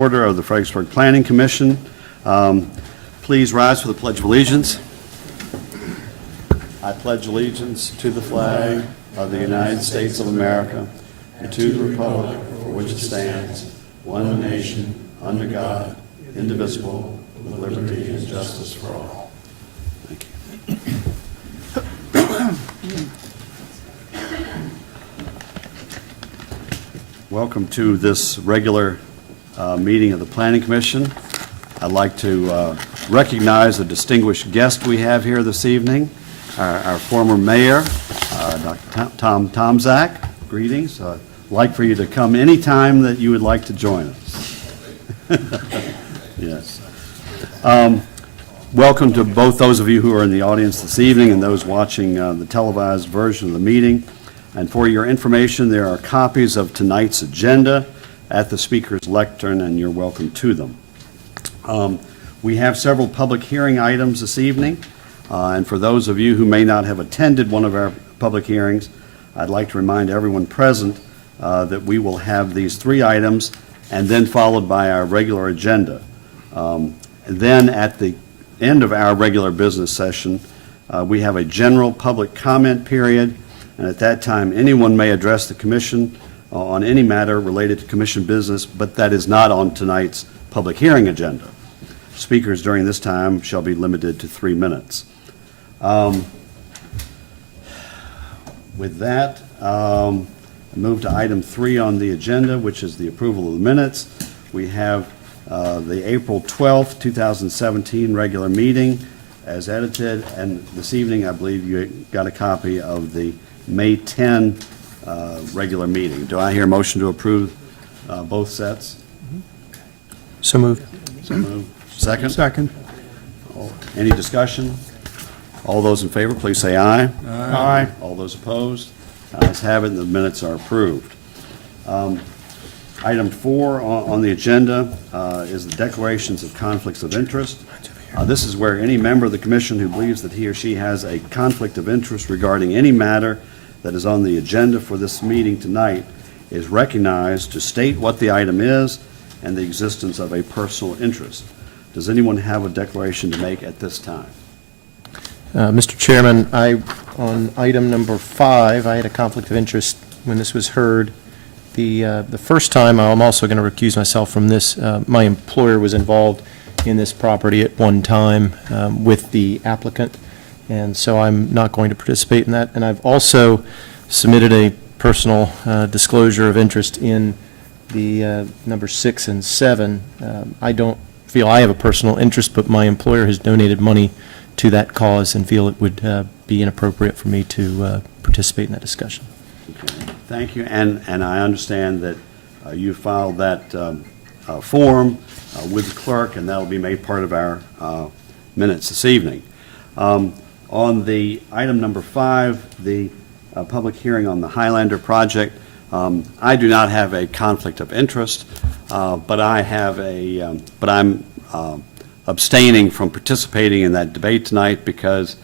Order of the Fredericksburg Planning Commission. Please rise for the Pledge of Allegiance. I pledge allegiance to the flag of the United States of America and to the republic for which it stands, one nation, under God, indivisible, with liberty and justice for all. Thank you. Welcome to this regular meeting of the Planning Commission. I'd like to recognize the distinguished guest we have here this evening, our former mayor, Dr. Tom Tomczak. Greetings. I'd like for you to come anytime that you would like to join us. Yes. Welcome to both those of you who are in the audience this evening and those watching the televised version of the meeting. And for your information, there are copies of tonight's agenda at the speaker's lectern, and you're welcome to them. We have several public hearing items this evening, and for those of you who may not have attended one of our public hearings, I'd like to remind everyone present that we will have these three items and then followed by our regular agenda. Then at the end of our regular business session, we have a general public comment period, and at that time anyone may address the Commission on any matter related to Commission business, but that is not on tonight's public hearing agenda. Speakers during this time shall be limited to 3 minutes. With that, I move to item 3 on the agenda, which is the approval of the minutes. We have the April 12th, 2017 regular meeting as edited, and this evening I believe you got a copy of the May 10 regular meeting. Do I hear a motion to approve both sets? So moved. So moved. Second? Second. Any discussion? All those in favor, please say aye. Aye. All those opposed? Ayes have it, and the minutes are approved. Item 4 on the agenda is the declarations of conflicts of interest. This is where any member of the Commission who believes that he or she has a conflict of interest regarding any matter that is on the agenda for this meeting tonight is recognized to state what the item is and the existence of a personal interest. Does anyone have a declaration to make at this time? Mr. Chairman, on item number 5, I had a conflict of interest when this was heard. The first time, I'm also going to recuse myself from this. My employer was involved in this property at one time with the applicant, and so I'm not going to participate in that. And I've also submitted a personal disclosure of interest in the number 6 and 7. I don't feel I have a personal interest, but my employer has donated money to that cause and feel it would be inappropriate for me to participate in that discussion. Okay. Thank you. And I understand that you filed that form with the clerk, and that will be made part of our minutes this evening. On the item number 5, the public hearing on the Highlander project, I do not have a conflict of interest, but I'm abstaining from participating in that debate tonight because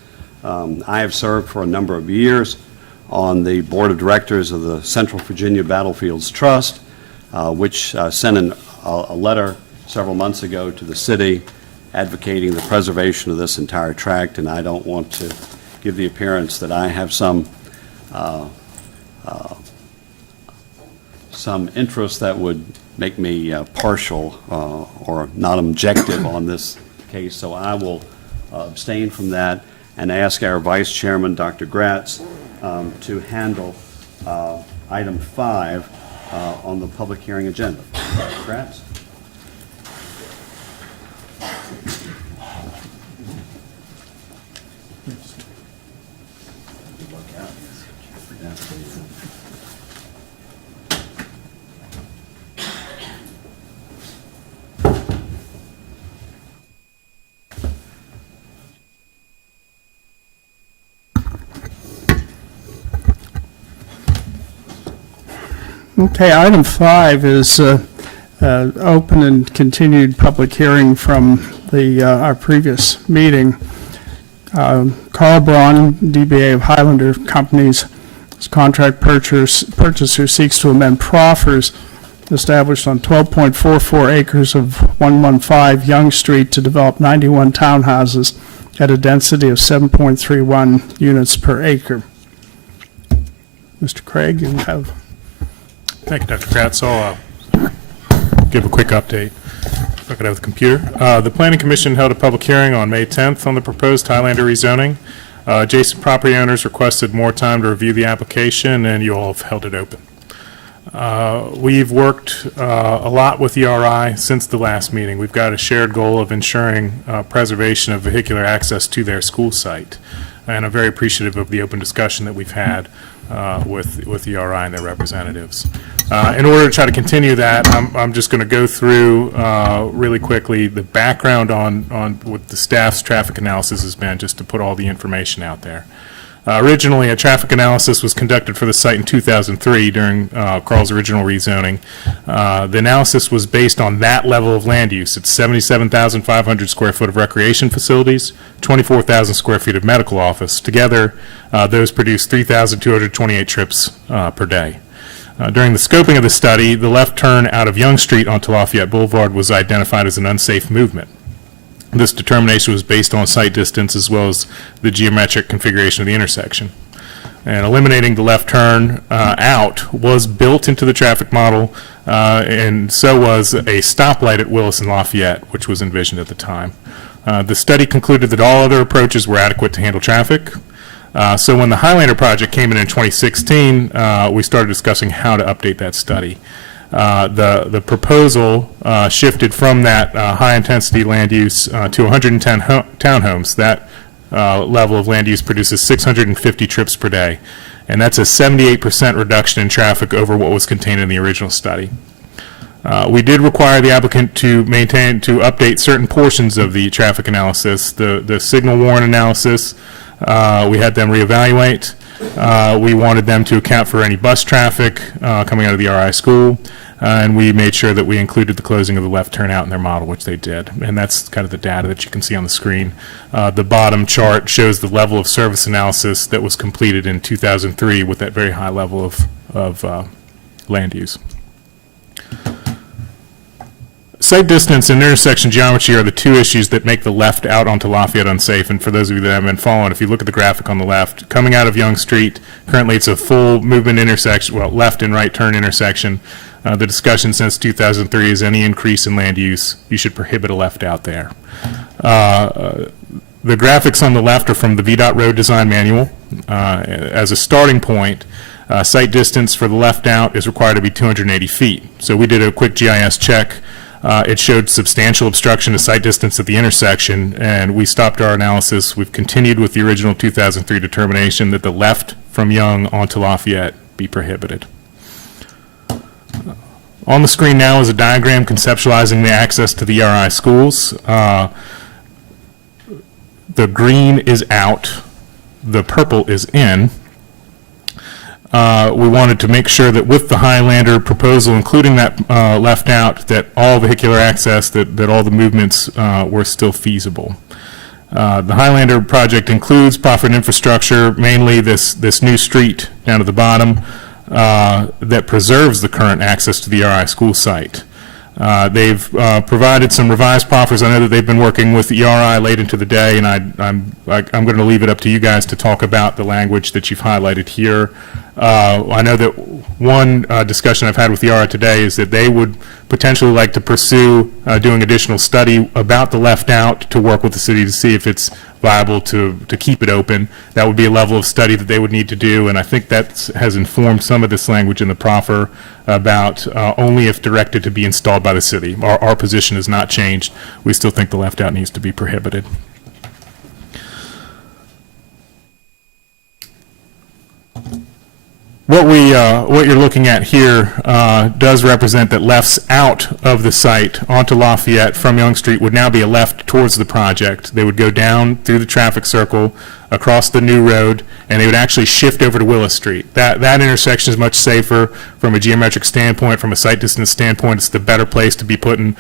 I have served for a number of years on the board of directors of the Central Virginia Battlefields Trust, which sent a letter several months ago to the city advocating the preservation of this entire tract, and I don't want to give the appearance that I have some interest that would make me partial or not objective on this case, so I will abstain from that and ask our Vice Chairman, Dr. Gratz, to handle item 5 on the public hearing agenda. Dr. Gratz? Okay, item 5 is open and continued public hearing from our previous meeting. Carl Braun, DBA of Highlander Companies, contract purchaser, seeks to amend proffers established on 12.44 acres of 115 Young Street to develop 91 townhouses at a density of 7.31 units per acre. Mr. Craig, you have... Thank you, Dr. Kratz. I'll give a quick update. If I could have the computer. The Planning Commission held a public hearing on May 10th on the proposed Highlander rezoning. Adjacent property owners requested more time to review the application, and you all have held it open. We've worked a lot with ERI since the last meeting. We've got a shared goal of ensuring preservation of vehicular access to their school site, and I'm very appreciative of the open discussion that we've had with ERI and their representatives. In order to try to continue that, I'm just going to go through really quickly the background on what the staff's traffic analysis has been, just to put all the information out there. Originally, a traffic analysis was conducted for the site in 2003 during Carl's original rezoning. The analysis was based on that level of land use. It's 77,500 square foot of recreation facilities, 24,000 square feet of medical office. Together, those produce 3,228 trips per day. During the scoping of the study, the left turn out of Young Street onto Lafayette Boulevard was identified as an unsafe movement. This determination was based on site distance as well as the geometric configuration of the intersection. And eliminating the left turn out was built into the traffic model, and so was a stoplight at Willis and Lafayette, which was envisioned at the time. The study concluded that all other approaches were adequate to handle traffic. So when the Highlander project came in 2016, we started discussing how to update that study. The proposal shifted from that high-intensity land use to 110 townhomes. That level of land use produces 650 trips per day, and that's a 78% reduction in traffic over what was contained in the original study. We did require the applicant to update certain portions of the traffic analysis. The signal warrant analysis, we had them reevaluate. We wanted them to account for any bus traffic coming out of the RI school, and we made sure that we included the closing of the left turnout in their model, which they did. And that's kind of the data that you can see on the screen. The bottom chart shows the level of service analysis that was completed in 2003 with that very high level of land use. Site distance and intersection geometry are the two issues that make the left out onto Lafayette unsafe. And for those of you that have been following, if you look at the graphic on the left, coming out of Young Street, currently it's a full movement intersection, well, left and right turn intersection. The discussion since 2003 is any increase in land use, you should prohibit a left out there. The graphics on the left are from the VDOT Road Design Manual. As a starting point, site distance for the left out is required to be 280 feet. So we did a quick GIS check. It showed substantial obstruction to site distance at the intersection, and we stopped our analysis. We've continued with the original 2003 determination that the left from Young onto Lafayette be prohibited. On the screen now is a diagram conceptualizing the access to the RI schools. The green is out, the purple is in. We wanted to make sure that with the Highlander proposal, including that left out, that all vehicular access, that all the movements were still feasible. The Highlander project includes proffered infrastructure, mainly this new street down at the bottom that preserves the current access to the RI school site. They've provided some revised proffers. I know that they've been working with the ERI late into the day, and I'm going to leave it up to you guys to talk about the language that you've highlighted here. I know that one discussion I've had with the ERI today is that they would potentially like to pursue doing additional study about the left out to work with the city to see if it's viable to keep it open. That would be a level of study that they would need to do, and I think that has informed some of this language in the proffer about only if directed to be installed by the city. Our position has not changed. We still think the left out needs to be prohibited. What you're looking at here does represent that lefts out of the site onto Lafayette from Young Street would now be a left towards the project. They would go down through the traffic circle across the new road, and they would actually shift over to Willis Street. That intersection is much safer from a geometric standpoint, from a sight distance standpoint. It's the better place to be putting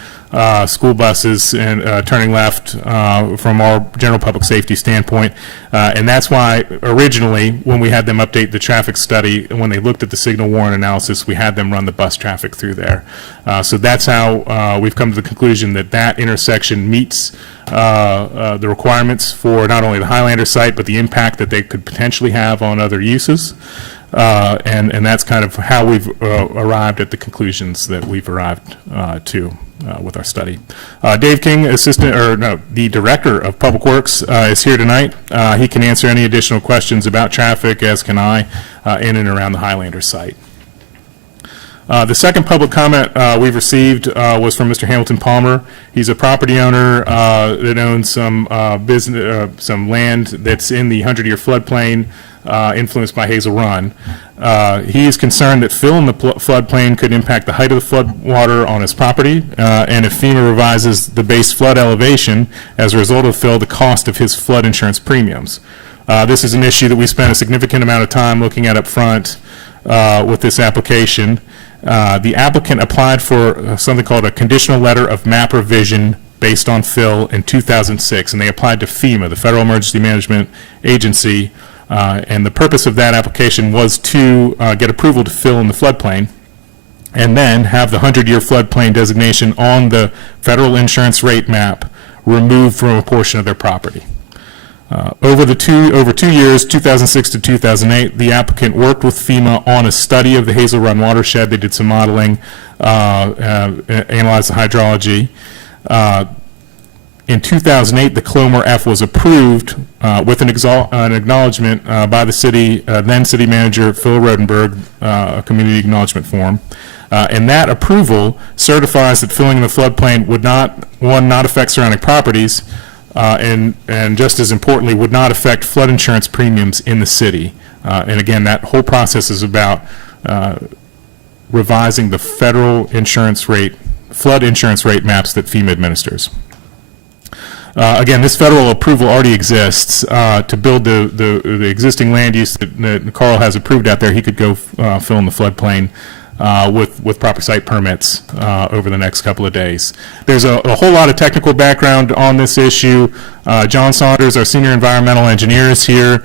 school buses and turning left from our general public safety standpoint. And that's why originally, when we had them update the traffic study, when they looked at the signal warrant analysis, we had them run the bus traffic through there. So that's how we've come to the conclusion that that intersection meets the requirements for not only the Highlander site, but the impact that they could potentially have on other uses. And that's kind of how we've arrived at the conclusions that we've arrived to with our study. Dave King, the Director of Public Works, is here tonight. He can answer any additional questions about traffic, as can I, in and around the Highlander site. The second public comment we've received was from Mr. Hamilton Palmer. He's a property owner that owns some some land that's in the 100-year floodplain influenced by Hazel Run. He is concerned that fill in the floodplain could impact the height of the flood water on his property, and if FEMA revises the base flood elevation as a result of fill, the cost of his flood insurance premiums. This is an issue that we spent a significant amount of time looking at up front with this application. The applicant applied for something called a conditional letter of map revision based on fill in 2006, and they applied to FEMA, the Federal Emergency Management Agency, and the purpose of that application was to get approval to fill in the floodplain and then have the 100-year floodplain designation on the federal insurance rate map removed from a portion of their property. Over 2 years, 2006 to 2008, the applicant worked with FEMA on a study of the Hazel Run watershed. They did some modeling, analyzed the hydrology. In 2008, the Clomar F was approved with an acknowledgement by the city, then city manager Phil Rodenberg, a community acknowledgement form. And that approval certifies that filling in the floodplain would not affect surrounding properties, and just as importantly, would not affect flood insurance premiums in the city. And again, that whole process is about revising the federal flood insurance rate maps that FEMA administers. Again, this federal approval already exists. To build the existing land use that Carl has approved out there, he could go fill in the floodplain with proper site permits over the next couple of days. There's a whole lot of technical background on this issue. John Saunders, our senior environmental engineer, is here.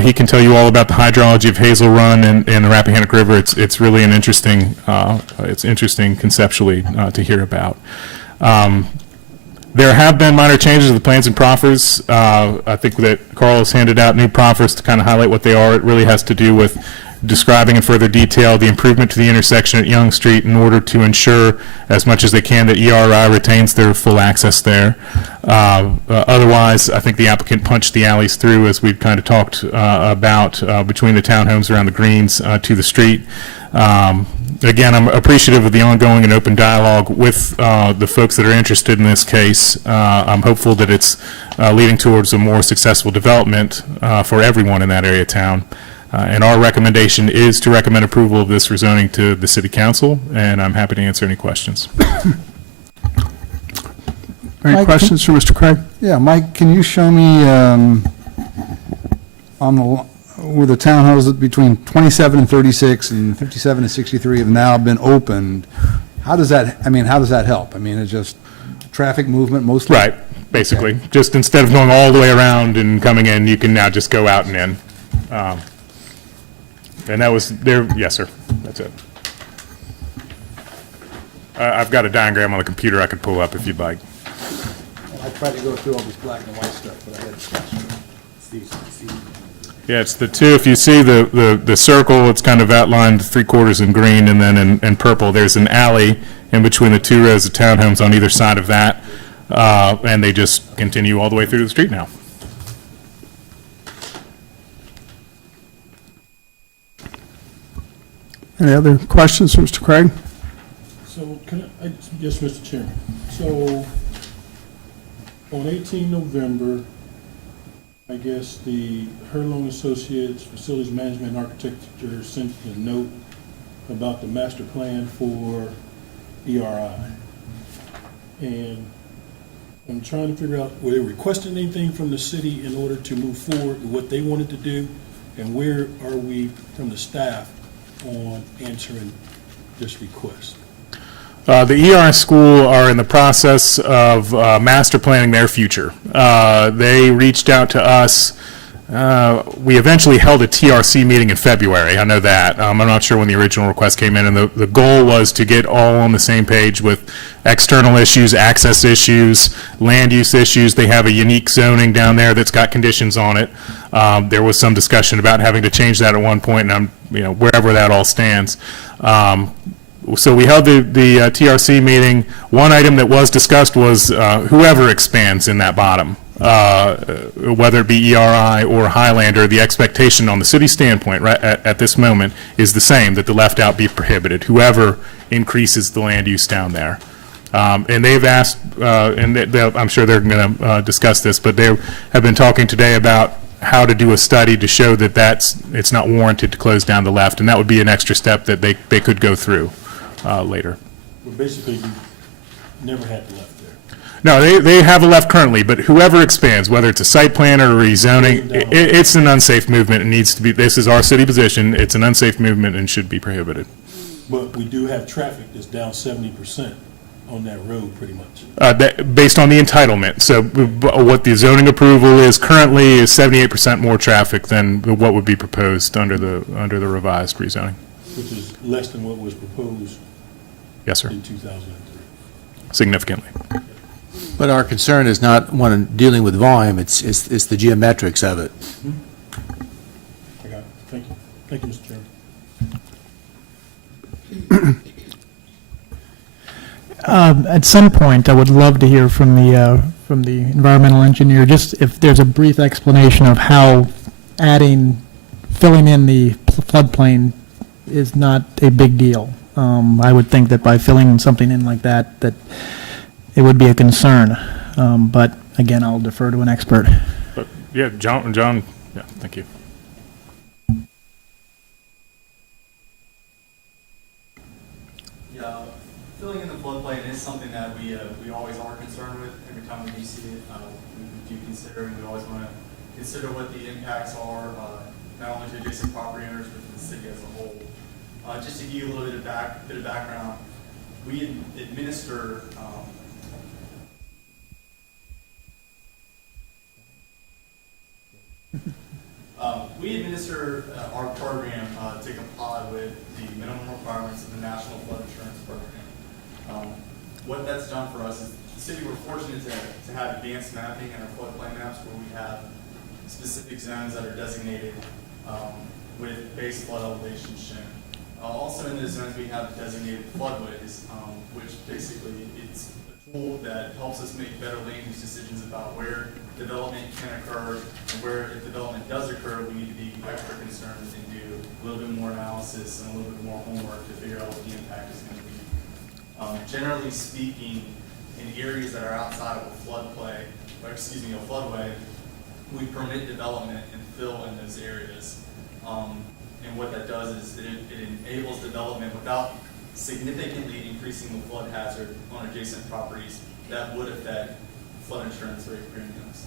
He can tell you all about the hydrology of Hazel Run and the Rappahannock River. It's really an interesting, it's interesting conceptually to hear about. There have been minor changes to the plans and proffers. I think that Carl has handed out new proffers to kind of highlight what they are. It really has to do with describing in further detail the improvement to the intersection at Young Street in order to ensure as much as they can that ERI retains their full access there. Otherwise, I think the applicant punched the alleys through, as we've kind of talked about, between the townhomes around the greens to the street. Again, I'm appreciative of the ongoing and open dialogue with the folks that are interested in this case. I'm hopeful that it's leading towards a more successful development for everyone in that area of town. And our recommendation is to recommend approval of this rezoning to the City Council, and I'm happy to answer any questions. Any Mike, questions for Mr. Craig? Yeah, Mike, can you show me on the where the townhouses between 27 and 36 and 57 and 63 have now been opened? How does that? I mean, how does that help? I mean, it's just traffic movement mostly. Right, basically. Okay. Just instead of going all the way around and coming in, you can now just go out and in. And that was there. Yes, sir. That's it. I've got a diagram on the computer I could pull up if you'd like. I tried to go through all this black and white stuff, but I had to. Yeah, it's the two. If you see the circle, it's kind of outlined 3/4 in green, and then in purple, there's an alley in between the 2 rows of townhomes on either side of that, and they just continue all the way through the street now. Any other questions for Mr. Craig? So, yes, Mr. Chairman. So, on 18 November, I guess the Hurlong Associates Facilities Management and Architecture sent a note about the master plan for ERI. And I'm trying to figure out, were they requesting anything from the city in order to move forward with what they wanted to do? And where are we from the staff on answering this request? The ERS school are in the process of master planning their future. They reached out to us. We eventually held a TRC meeting in February. I know that. I'm not sure when the original request came in, and the goal was to get all on the same page with external issues, access issues, land use issues. They have a unique zoning down there that's got conditions on it. There was some discussion about having to change that at one point, and wherever that all stands. So we held the TRC meeting. One item that was discussed was whoever expands in that bottom, whether it be ERI or Highlander, the expectation on the city standpoint right at this moment is the same, that the left out be prohibited, whoever increases the land use down there. And they've asked, and I'm sure they're going to discuss this, but they have been talking today about how to do a study to show that it's not warranted to close down the left, and that would be an extra step that they could go through later. Well, basically, you never had the left there. No, they have a left currently, but whoever expands, whether it's a site plan or a rezoning, it's an unsafe movement. It needs to be, this is our city position, it's an unsafe movement and should be prohibited. But we do have traffic that's down 70% on that road, pretty much. Based on the entitlement. So what the zoning approval is currently is 78% more traffic than what would be proposed under the revised rezoning. Which is less than what was proposed Yes, sir. in 2003. Significantly. But our concern is not one dealing with volume, it's the geometrics of it. I got it. Thank you. Thank you, Mr. Chairman. At some point, I would love to hear from the environmental engineer, just if there's a brief explanation of how filling in the floodplain is not a big deal. I would think that by filling something in like that it would be a concern. But again, I'll defer to an expert. But yeah, John, yeah, thank you. Yeah, filling in the floodplain is something that we always are concerned with. Every time we do see it, we do consider, and we always want to consider what the impacts are, not only to adjacent property owners, but to the city as a whole. Just to give you a little bit of background, we administer our program to comply with the minimum requirements of the National Flood Insurance Program. What that's done for us is the city, we're fortunate to have advanced mapping in our floodplain maps where we have specific zones that are designated with base flood elevation shown. Also in those zones we have designated floodways, which basically it's a tool that helps us make better land use decisions about where development can occur and where, if development does occur, we need to be extra concerned and do a little bit more analysis and a little bit more homework to figure out what the impact is going to be. Generally speaking, in areas that are outside of a floodway, we permit development and fill in those areas. And what that does is it enables development without significantly increasing the flood hazard on adjacent properties that would affect flood insurance rate premiums.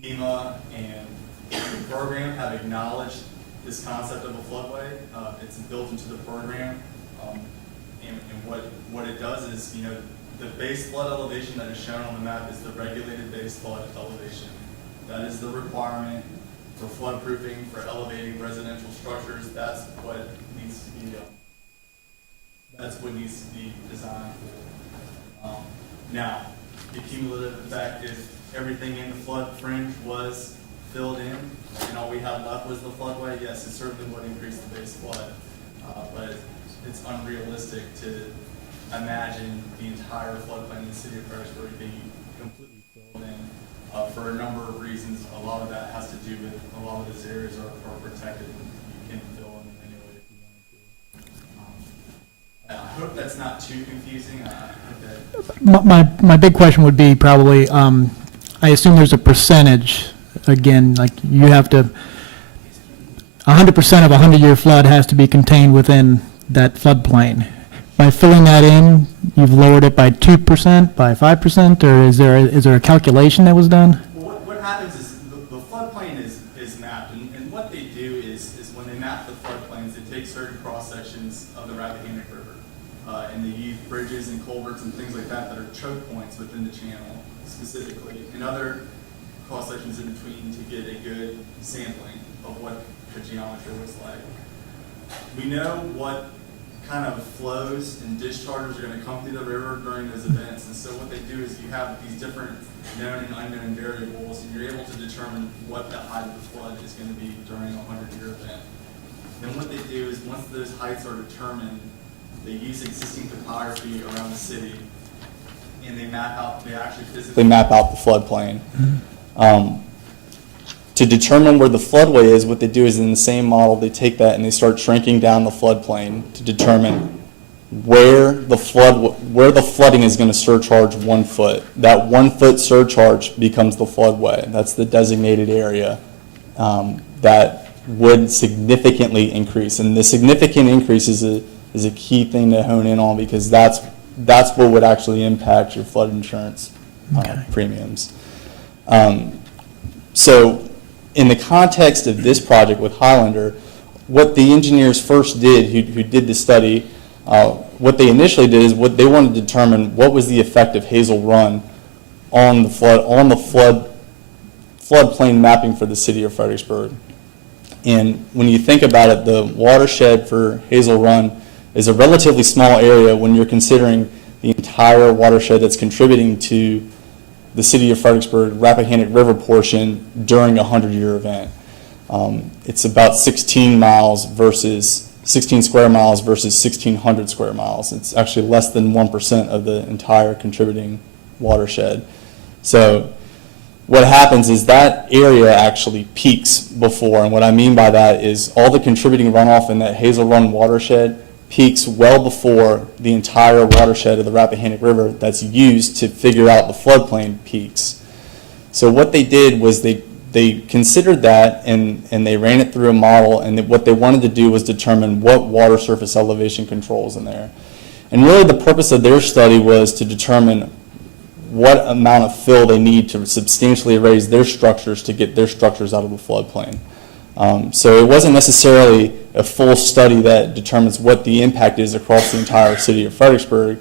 FEMA and the program have acknowledged this concept of a floodway. It's built into the program. And what it does is, the base flood elevation that is shown on the map is the regulated base flood elevation. That is the requirement for flood proofing, for elevating residential structures. That's what needs to be designed for. Now, the cumulative effect, if everything in the flood fringe was filled in and all we had left was the floodway, yes, it certainly would increase the base flood. But it's unrealistic to imagine the entire floodplain in the city of Fredericksburg being completely filled in for a number of reasons. A lot of that has to do with a lot of those areas are protected and you can fill in anyway if you want to. I hope that's not too confusing. My big question would be probably, I assume there's a percentage, again, like you have to, 100% of a 100-year flood has to be contained within that floodplain. By filling that in, you've lowered it by 2%, by 5%, or is there a calculation that was done? Well, what happens is the floodplain is mapped, and what they do is when they map the floodplains, they take certain cross-sections of the Rappahannock River, and they use bridges and culverts and things like that that are choke points within the channel specifically, and other cross-sections in between to get a good sampling of what the geometry was like. We know what kind of flows and discharges are going to come through the river during those events. And so what they do is you have these different known and unknown variables, and you're able to determine what the height of the flood is going to be during a 100-year event. Then what they do is once those heights are determined, they use existing topography around the city, and they actually physically map out the floodplain. To determine where the floodway is, what they do is in the same model, they take that and they start shrinking down the floodplain to determine where the flooding is going to surcharge 1 foot. That 1 foot surcharge becomes the floodway. That's the designated area that would significantly increase. And the significant increase is a key thing to hone in on, because that's what would actually impact your flood insurance premiums. So in the context of this project with Highlander, what the engineers first did, who did the study, what they initially did is what they wanted to determine what was the effect of Hazel Run on the floodplain mapping for the city of Fredericksburg. And when you think about it, the watershed for Hazel Run is a relatively small area when you're considering the entire watershed that's contributing to the city of Fredericksburg Rappahannock River portion during a 100-year event. It's about 16 square miles versus 1,600 square miles. It's actually less than 1% of the entire contributing watershed. So what happens is that area actually peaks before, and what I mean by that is all the contributing runoff in that Hazel Run watershed peaks well before the entire watershed of the Rappahannock River that's used to figure out the floodplain peaks. So what they did was they considered that and they ran it through a model, and what they wanted to do was determine what water surface elevation controls in there. And really the purpose of their study was to determine what amount of fill they need to substantially raise their structures to get their structures out of the floodplain. So it wasn't necessarily a full study that determines what the impact is across the entire city of Fredericksburg.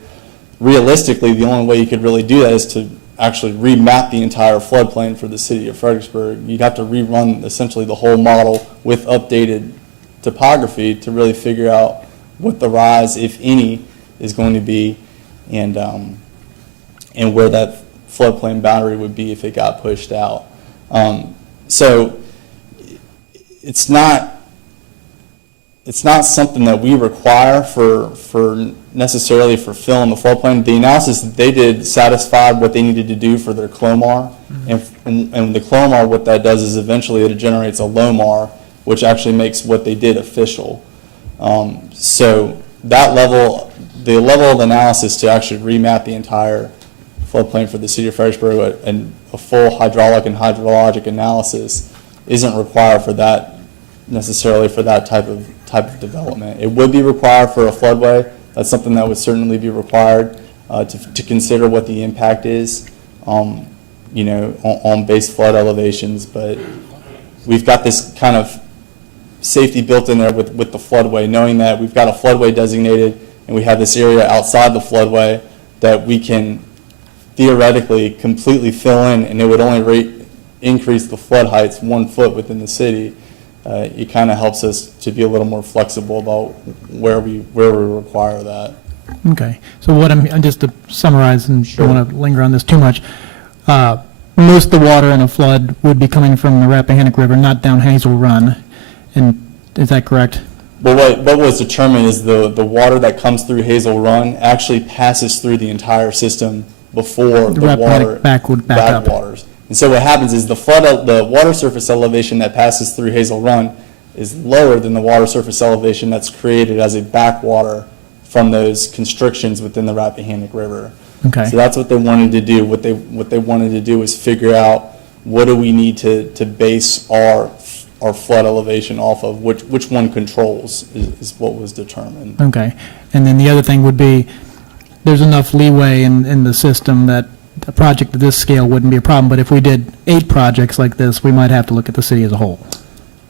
Realistically, the only way you could really do that is to actually remap the entire floodplain for the city of Fredericksburg. You'd have to rerun essentially the whole model with updated topography to really figure out what the rise, if any, is going to be, and where that floodplain boundary would be if it got pushed out. So it's not something that we require for necessarily for fill in the floodplain. The analysis that they did satisfied what they needed to do for their CLOMAR, and the CLOMAR, what that does is eventually it generates a LOMAR, which actually makes what they did official. So that level, the level of analysis to actually remap the entire floodplain for the city of Fredericksburg and a full hydraulic and hydrologic analysis isn't required for that, necessarily for that type of development. It would be required for a floodway. That's something that would certainly be required to consider what the impact is, on base flood elevations. But we've got this kind of safety built in there with the floodway, knowing that we've got a floodway designated and we have this area outside the floodway that we can theoretically completely fill in, and it would only increase the flood heights 1 foot within the city. It kind of helps us to be a little more flexible about where we require that. Okay, so what I'm just to summarize, and don't want to linger on this too much, most of the water in a flood would be coming from the Rappahannock River, not down Hazel Run, and is that correct? Well, what was determined is the water that comes through Hazel Run actually passes through the entire system before the water backwaters. And so what happens is the water surface elevation that passes through Hazel Run is lower than the water surface elevation that's created as a backwater from those constrictions within the Rappahannock River. Okay. So that's what they wanted to do. What they wanted to do is figure out what do we need to base our flood elevation off of, which one controls is what was determined. Okay, and then the other thing would be, there's enough leeway in the system that a project of this scale wouldn't be a problem, but if we did 8 projects like this, we might have to look at the city as a whole.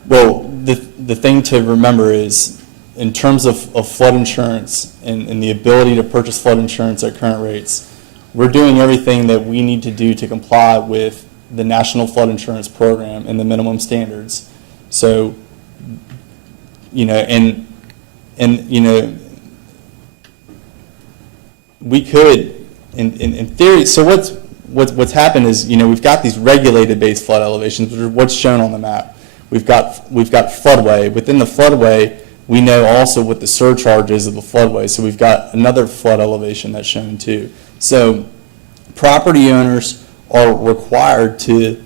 Well, the thing to remember is, in terms of flood insurance and the ability to purchase flood insurance at current rates, we're doing everything that we need to do to comply with the National Flood Insurance Program and the minimum standards. So, you know, and you know, we could, in theory, so what's happened is, you know, we've got these regulated base flood elevations, which are what's shown on the map. We've got floodway. Within the floodway, we know also what the surcharge is of the floodway. So we've got another flood elevation that's shown too. So property owners are required to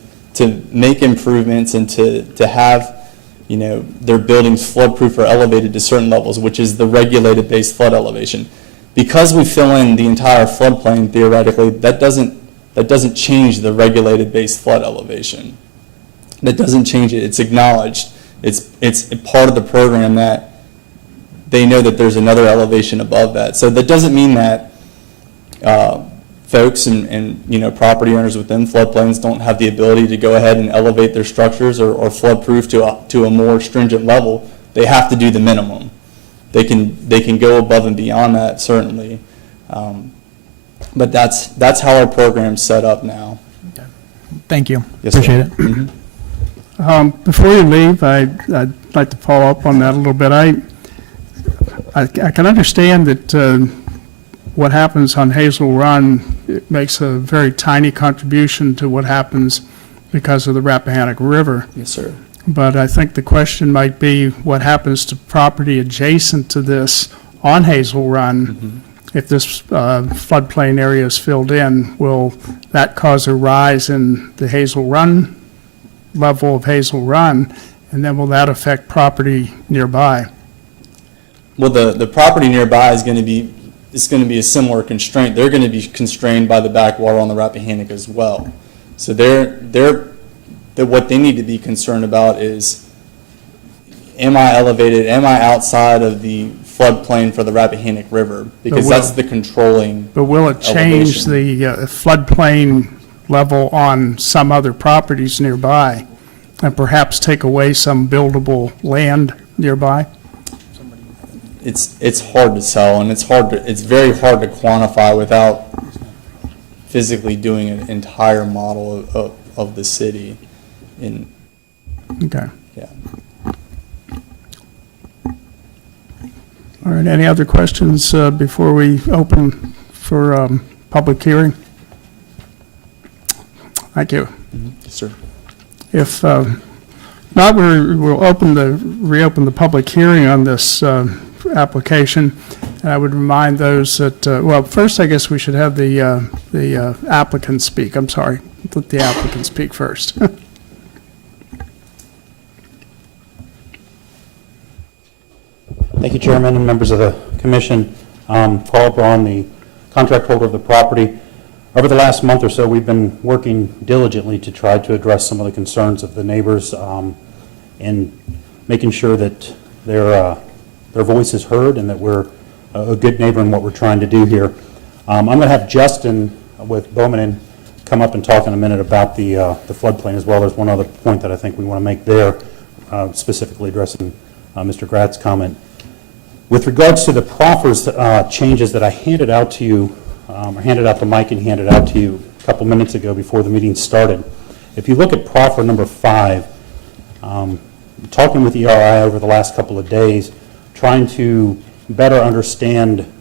make improvements and to have, you know, their buildings floodproof or elevated to certain levels, which is the regulated base flood elevation. Because we fill in the entire floodplain theoretically, that doesn't change the regulated base flood elevation. That doesn't change it. It's acknowledged. It's part of the program that they know that there's another elevation above that. So that doesn't mean that folks and you know, property owners within floodplains don't have the ability to go ahead and elevate their structures or floodproof to a more stringent level. They have to do the minimum. They can go above and beyond that, certainly. But that's how our program's set up now. Thank you. Yes, Appreciate sir. it. Mhm. Before you leave, I'd like to follow up on that a little bit. I can understand that what happens on Hazel Run, it makes a very tiny contribution to what happens because of the Rappahannock River. Yes, sir. But I think the question might be what happens to property adjacent to this on Hazel Run. If this floodplain area is filled in, will that cause a rise in the Hazel Run level of Hazel Run, and then will that affect property nearby? Well, the property nearby is going to be a similar constraint. They're going to be constrained by the backwater on the Rappahannock as well. So what they need to be concerned about is, am I elevated? Am I outside of the floodplain for the Rappahannock River? Because that's the controlling. But will it change elevation. the floodplain level on some other properties nearby and perhaps take away some buildable land nearby? It's hard to tell, and it's very hard to quantify without physically doing an entire model of the city. Okay. Yeah. All right, any other questions before we open for public hearing? Thank you. Yes, sir. If not, we'll reopen the public hearing on this application. And I would remind those that, well, first I guess we should have the applicant speak. I'm sorry, let the applicant speak first. Thank you, Chairman and members of the Commission. Paul Braun, the contract holder of the property. Over the last month or so, we've been working diligently to try to address some of the concerns of the neighbors and making sure that their voice is heard and that we're a good neighbor in what we're trying to do here. I'm going to have Justin with Bowman come up and talk in a minute about the floodplain as well. There's one other point that I think we want to make there, specifically addressing Mr. Gratz's comment. With regards to the proffers changes that I handed out to you, I handed out to Mike and handed out to you a couple minutes ago before the meeting started. If you look at proffer number 5, talking with ERI over the last couple of days, trying to better understand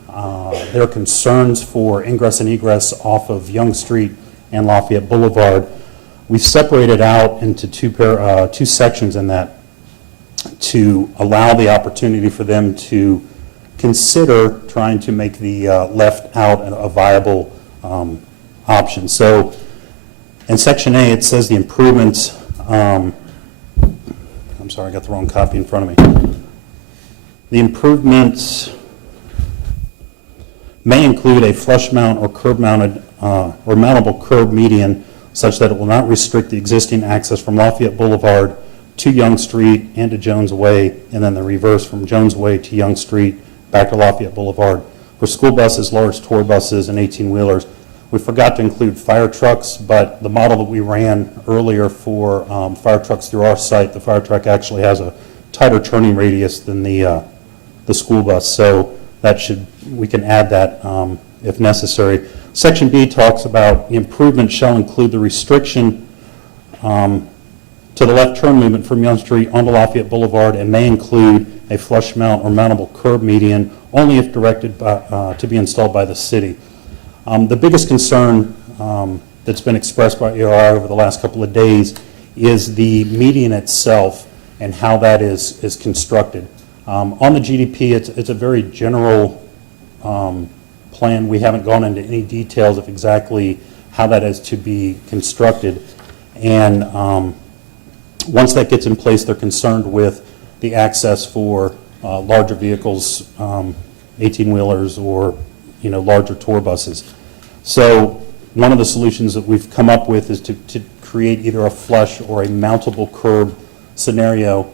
their concerns for ingress and egress off of Young Street and Lafayette Boulevard, we've separated out into two sections in that to allow the opportunity for them to consider trying to make the left out a viable option. So in Section A, it says the improvements, I'm sorry, I got the wrong copy in front of me. The improvements may include a flush mount or curb mounted or mountable curb median such that it will not restrict the existing access from Lafayette Boulevard to Young Street and to Jones Way, and then the reverse from Jones Way to Young Street back to Lafayette Boulevard for school buses, large tour buses, and 18-wheelers. We forgot to include fire trucks, but the model that we ran earlier for fire trucks through our site, the fire truck actually has a tighter turning radius than the school bus, so we can add that if necessary. Section B talks about the improvement shall include the restriction to the left turn movement from Young Street onto Lafayette Boulevard and may include a flush mount or mountable curb median only if directed to be installed by the city. The biggest concern that's been expressed by ERI over the last couple of days is the median itself and how that is constructed. On the GDP, it's a very general plan. We haven't gone into any details of exactly how that is to be constructed. And once that gets in place, they're concerned with the access for larger vehicles, 18-wheelers or larger tour buses. So one of the solutions that we've come up with is to create either a flush or a mountable curb scenario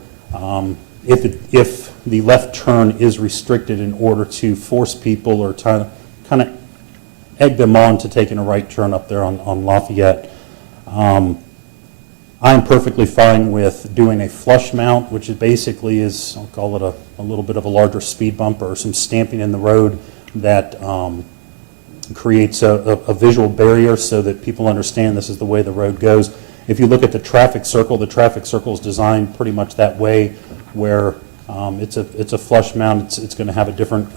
if the left turn is restricted in order to force people or kind of egg them on to taking a right turn up there on Lafayette. I'm perfectly fine with doing a flush mount, which basically is, I'll call it a little bit of a larger speed bump or some stamping in the road that creates a visual barrier so that people understand this is the way the road goes. If you look at the traffic circle is designed pretty much that way, where it's a flush mount. It's going to have a different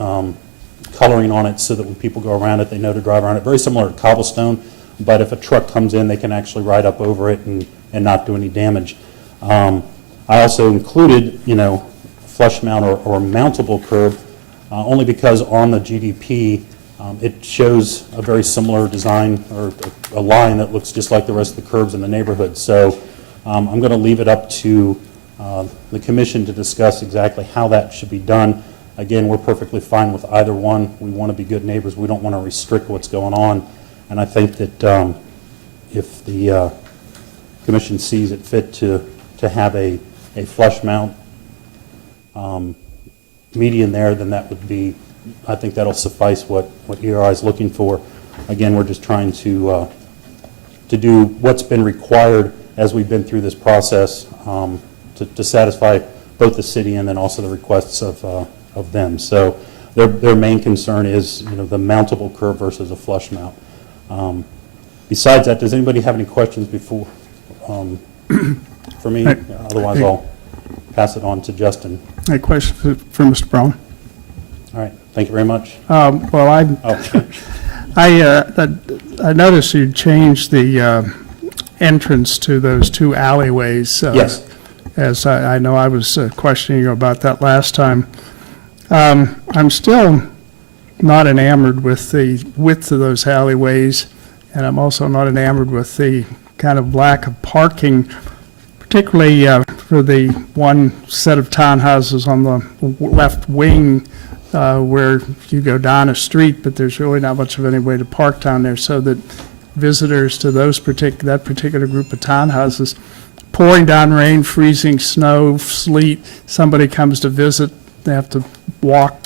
coloring on it so that when people go around it, they know to drive around it. Very similar to cobblestone, but if a truck comes in, they can actually ride up over it and not do any damage. I also included, flush mount or mountable curb, only because on the GDP, it shows a very similar design or a line that looks just like the rest of the curbs in the neighborhood. So I'm going to leave it up to the commission to discuss exactly how that should be done. Again, we're perfectly fine with either one. We want to be good neighbors. We don't want to restrict what's going on. And I think that if the commission sees it fit to have a flush mount median there, then that would be, I think that'll suffice what ERI is looking for. Again, we're just trying to do what's been required as we've been through this process to satisfy both the city and then also the requests of them. So their main concern is the mountable curb versus a flush mount. Besides that, does anybody have any questions before for me? Otherwise, I'll pass it on to Justin. A question for Mr. Brown. All right. Thank you very much. Well, I noticed you changed the entrance to those two alleyways. Yes. As I know I was questioning you about that last time. I'm still not enamored with the width of those alleyways, and I'm also not enamored with the kind of lack of parking, particularly for the one set of townhouses on the left wing where you go down a street, but there's really not much of any way to park down there, so that visitors to that particular group of townhouses, pouring down rain, freezing snow, sleet, somebody comes to visit, they have to walk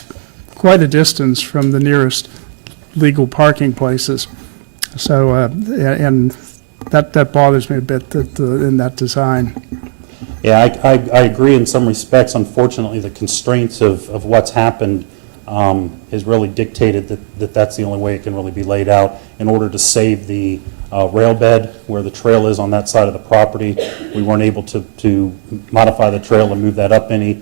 quite a distance from the nearest legal parking places. So, and that bothers me a bit in that design. Yeah, I agree in some respects. Unfortunately, the constraints of what's happened has really dictated that that's the only way it can really be laid out in order to save the rail bed where the trail is on that side of the property. We weren't able to modify the trail and move that up any.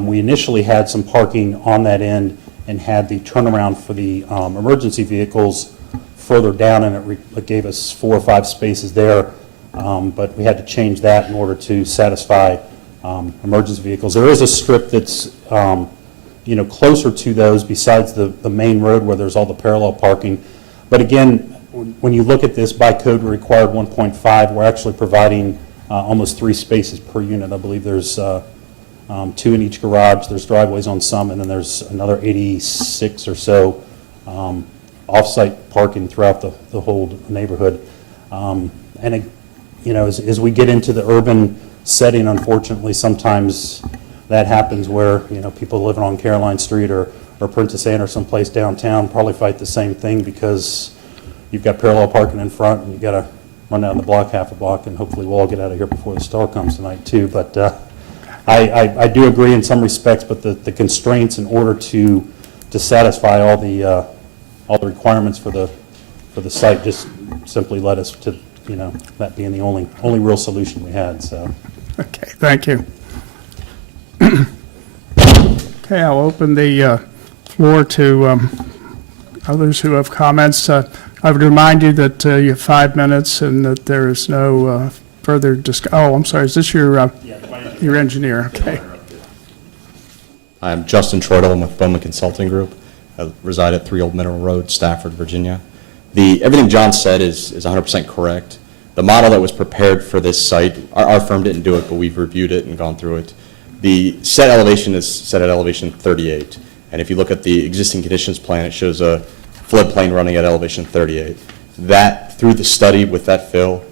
We initially had some parking on that end and had the turnaround for the emergency vehicles further down, and it gave us 4 or 5 spaces there, but we had to change that in order to satisfy emergency vehicles. There is a strip that's closer to those besides the main road where there's all the parallel parking. But again, when you look at this, by code we're required 1.5. We're actually providing almost 3 spaces per unit. I believe there's 2 in each garage. There's driveways on some, and then there's another 86 or so off-site parking throughout the whole neighborhood. As we get into the urban setting, unfortunately, sometimes that happens where people living on Caroline Street or or Princess Anne or someplace downtown probably fight the same thing because you've got parallel parking in front and you've got to run down the block half a block, and hopefully we'll all get out of here before the star comes tonight too. But I do agree in some respects, but the constraints in order to satisfy all the requirements for the site just simply led us to, that being the only real solution we had, so. Okay, thank you. Okay, I'll open the floor to others who have comments. I would remind you that you have 5 minutes and that there is no further I'm sorry, is this your engineer? Okay. I'm Justin Troidel. I'm with Bowman Consulting Group. I reside at 3 Old Mineral Road, Stafford, Virginia. Everything John said is 100% correct. The model that was prepared for this site, our firm didn't do it, but we've reviewed it and gone through it. The set elevation is set at elevation 38. And if you look at the existing conditions plan, it shows a floodplain running at elevation 38. That, through the study with that fill,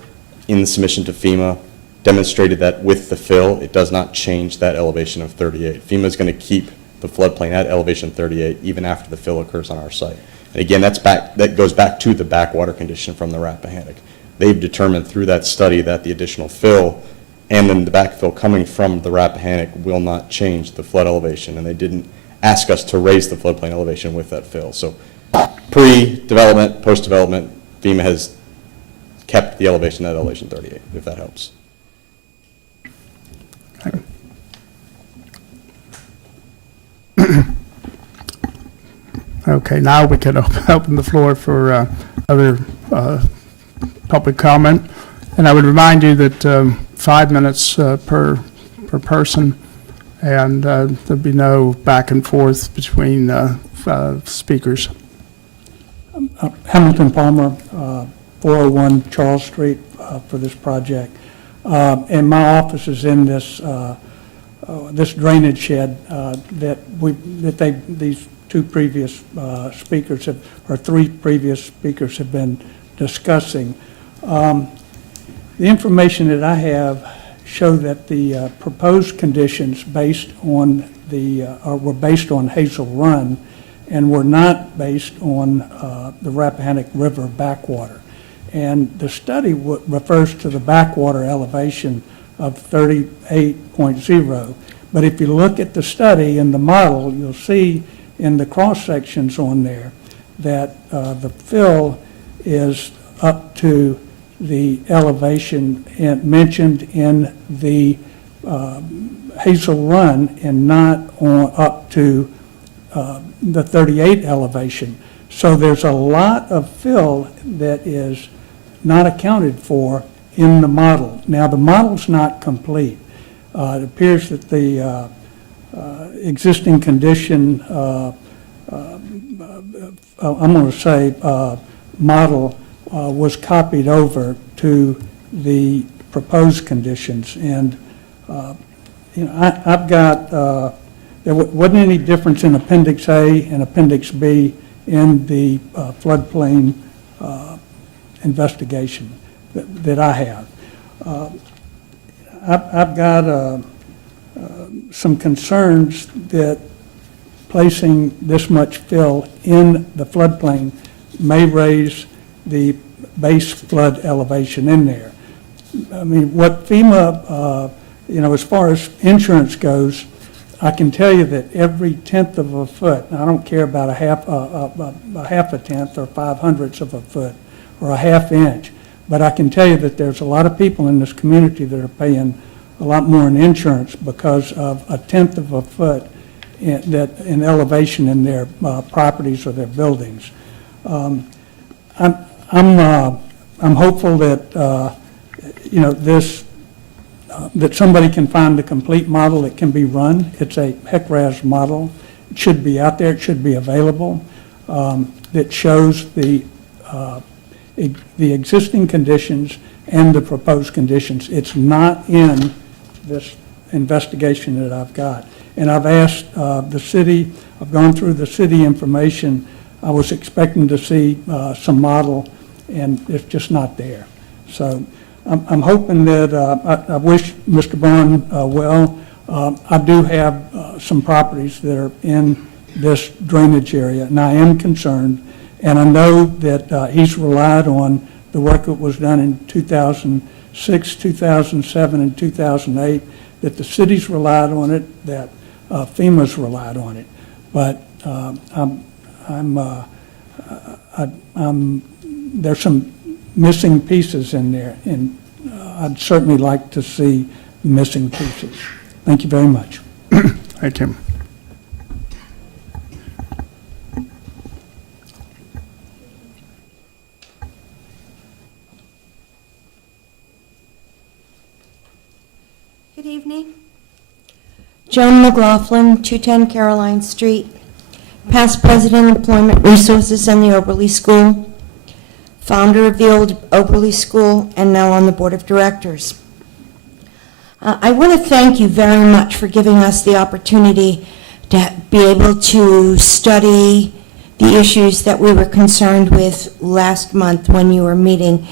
in the submission to FEMA, demonstrated that with the fill, it does not change that elevation of 38. FEMA is going to keep the floodplain at elevation 38 even after the fill occurs on our site. And again, that goes back to the backwater condition from the Rappahannock. They've determined through that study that the additional fill and then the backfill coming from the Rappahannock will not change the flood elevation, and they didn't ask us to raise the floodplain elevation with that fill. So pre-development, post-development, FEMA has kept the elevation at elevation 38, if that helps. Okay, now we can open the floor for other public comment. And I would remind you that 5 minutes per person, and there'd be no back and forth between speakers. Hamilton Palmer, 401 Charles Street for this project. And my office is in this drainage shed these two previous speakers have, or three previous speakers have been discussing. The information that I have show that the proposed conditions based on were based on Hazel Run and were not based on the Rappahannock River backwater. And the study refers to the backwater elevation of 38.0. But if you look at the study and the model, you'll see in the cross sections on there that the fill is up to the elevation mentioned in the Hazel Run and not up to the 38 elevation. So there's a lot of fill that is not accounted for in the model. Now, the model's not complete. It appears that the existing condition, I'm going to say model, was copied over to the proposed conditions. And, I've got, there wasn't any difference in Appendix A and Appendix B in the floodplain investigation that I have. I've got some concerns that placing this much fill in the floodplain may raise the base flood elevation in there. I mean, what FEMA, as far as insurance goes, I can tell you that every tenth of a foot, I don't care about a half a tenth or 5/100ths of a foot or a half inch, but I can tell you that there's a lot of people in this community that are paying a lot more in insurance because of a tenth of a foot in elevation in their properties or their buildings. I'm hopeful that that somebody can find a complete model that can be run. It's a HECRAS model. It should be out there. It should be available. That shows the existing conditions and the proposed conditions. It's not in this investigation that I've got. And I've asked the city, I've gone through the city information. I was expecting to see some model, and it's just not there. So I'm hoping that, I wish Mr. Bond well. I do have some properties that are in this drainage area, and I am concerned. And I know that he's relied on the work that was done in 2006, 2007, and 2008, that the cities relied on it, that FEMA's relied on it. But there's some missing pieces in there, and I'd certainly like to see missing pieces. Thank you very much. Thank you. Good evening. Joan McLaughlin, 210 Caroline Street, past president of Employment Resources and the Oberly School, founder of the old Oberly School, and now on the board of directors. I want to thank you very much for giving us the opportunity to be able to study the issues that we were concerned with last month when you were meeting.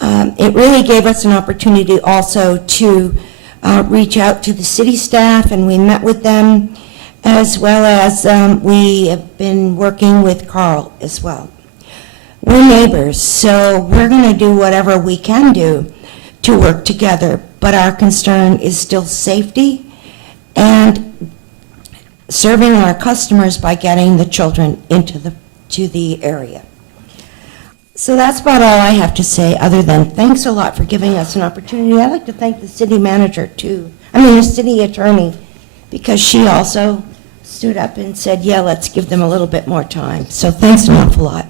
It really gave us an opportunity also to reach out to the city staff, and we met with them, as well as we have been working with Carl as well. We're neighbors, so we're going to do whatever we can do to work together, but our concern is still safety and serving our customers by getting the children into the area. So that's about all I have to say, other than thanks a lot for giving us an opportunity. I'd like to thank the city manager too, the city attorney, because she also stood up and said, yeah, let's give them a little bit more time. So thanks an awful lot.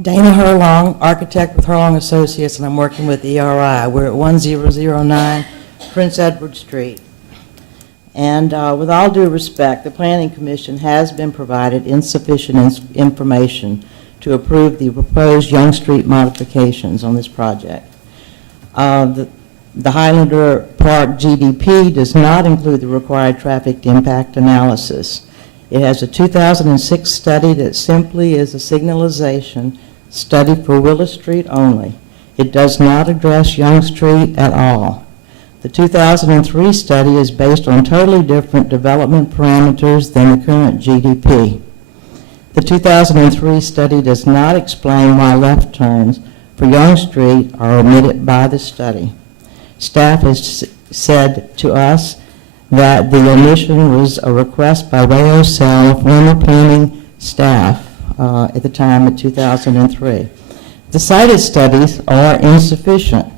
Dana Herlong, architect with Herlong Associates, and I'm working with ERI. We're at 1009 Prince Edward Street. And with all due respect, the Planning Commission has been provided insufficient information to approve the proposed Young Street modifications on this project. The Highlander Park GDP does not include the required traffic impact analysis. It has a 2006 study that simply is a signalization study for Willis Street only. It does not address Young Street at all. The 2003 study is based on totally different development parameters than the current GDP. The 2003 study does not explain why left turns for Young Street are omitted by the study. Staff has said to us that the omission was a request by Ray O'Sell, former planning staff at the time of 2003. The cited studies are insufficient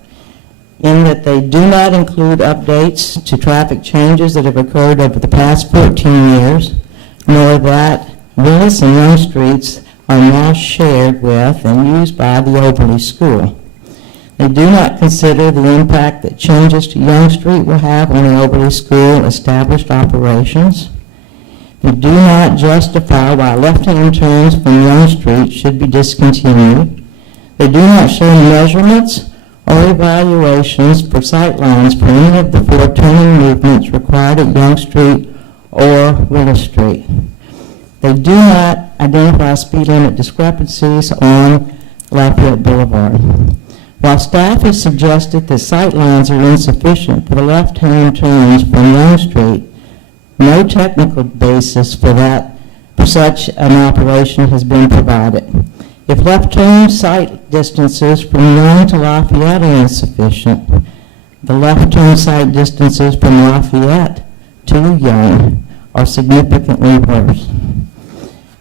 in that they do not include updates to traffic changes that have occurred over the past 14 years, nor that Willis and Young Streets are now shared with and used by the Oberly School. They do not consider the impact that changes to Young Street will have on the Oberly School established operations. They do not justify why left-hand turns from Young Street should be discontinued. They do not show measurements or evaluations for sightlines for any of the four turning movements required at Young Street or Willis Street. They do not identify speed limit discrepancies on Lafayette Boulevard. While staff has suggested that sightlines are insufficient for the left-hand turns from Young Street, no technical basis for such an operation has been provided. If left turn sight distances from Young to Lafayette are insufficient, the left turn sight distances from Lafayette to Young are significantly worse.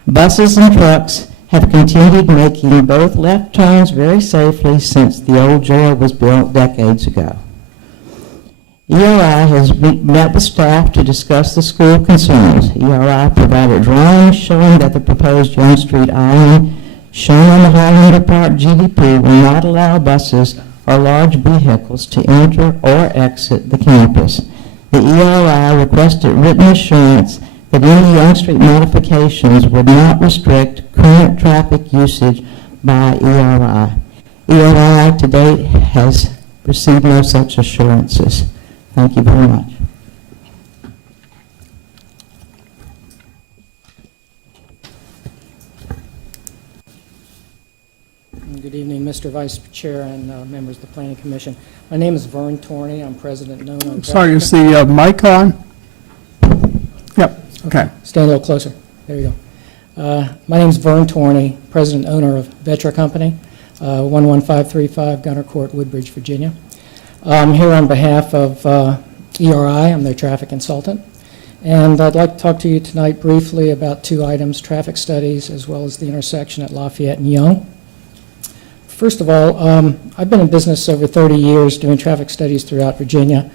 Buses and trucks have continued making both left turns very safely since the old jail was built decades ago. ERI has met with staff to discuss the school concerns. ERI provided drawings showing that the proposed Young Street island shown on the Highlander Park GDP will not allow buses or large vehicles to enter or exit the campus. The ERI requested written assurance that any Young Street modifications would not restrict current traffic usage by ERI. ERI to date has received no such assurances. Thank you very much. Good evening, Mr. Mr. Vice Chair and members of the Planning Commission. My name is Vern Torney. I'm president and owner of... Sorry, is the mic on? Yep, okay. Stand a little closer. There you go. My name is Vern Torney, president and owner of Vetra Company, 11535 Gunner Court, Woodbridge, Virginia. I'm here on behalf of ERI. I'm their traffic consultant. And I'd like to talk to you tonight briefly about two items, traffic studies as well as the intersection at Lafayette and Young. First of all, I've been in business over 30 years doing traffic studies throughout Virginia,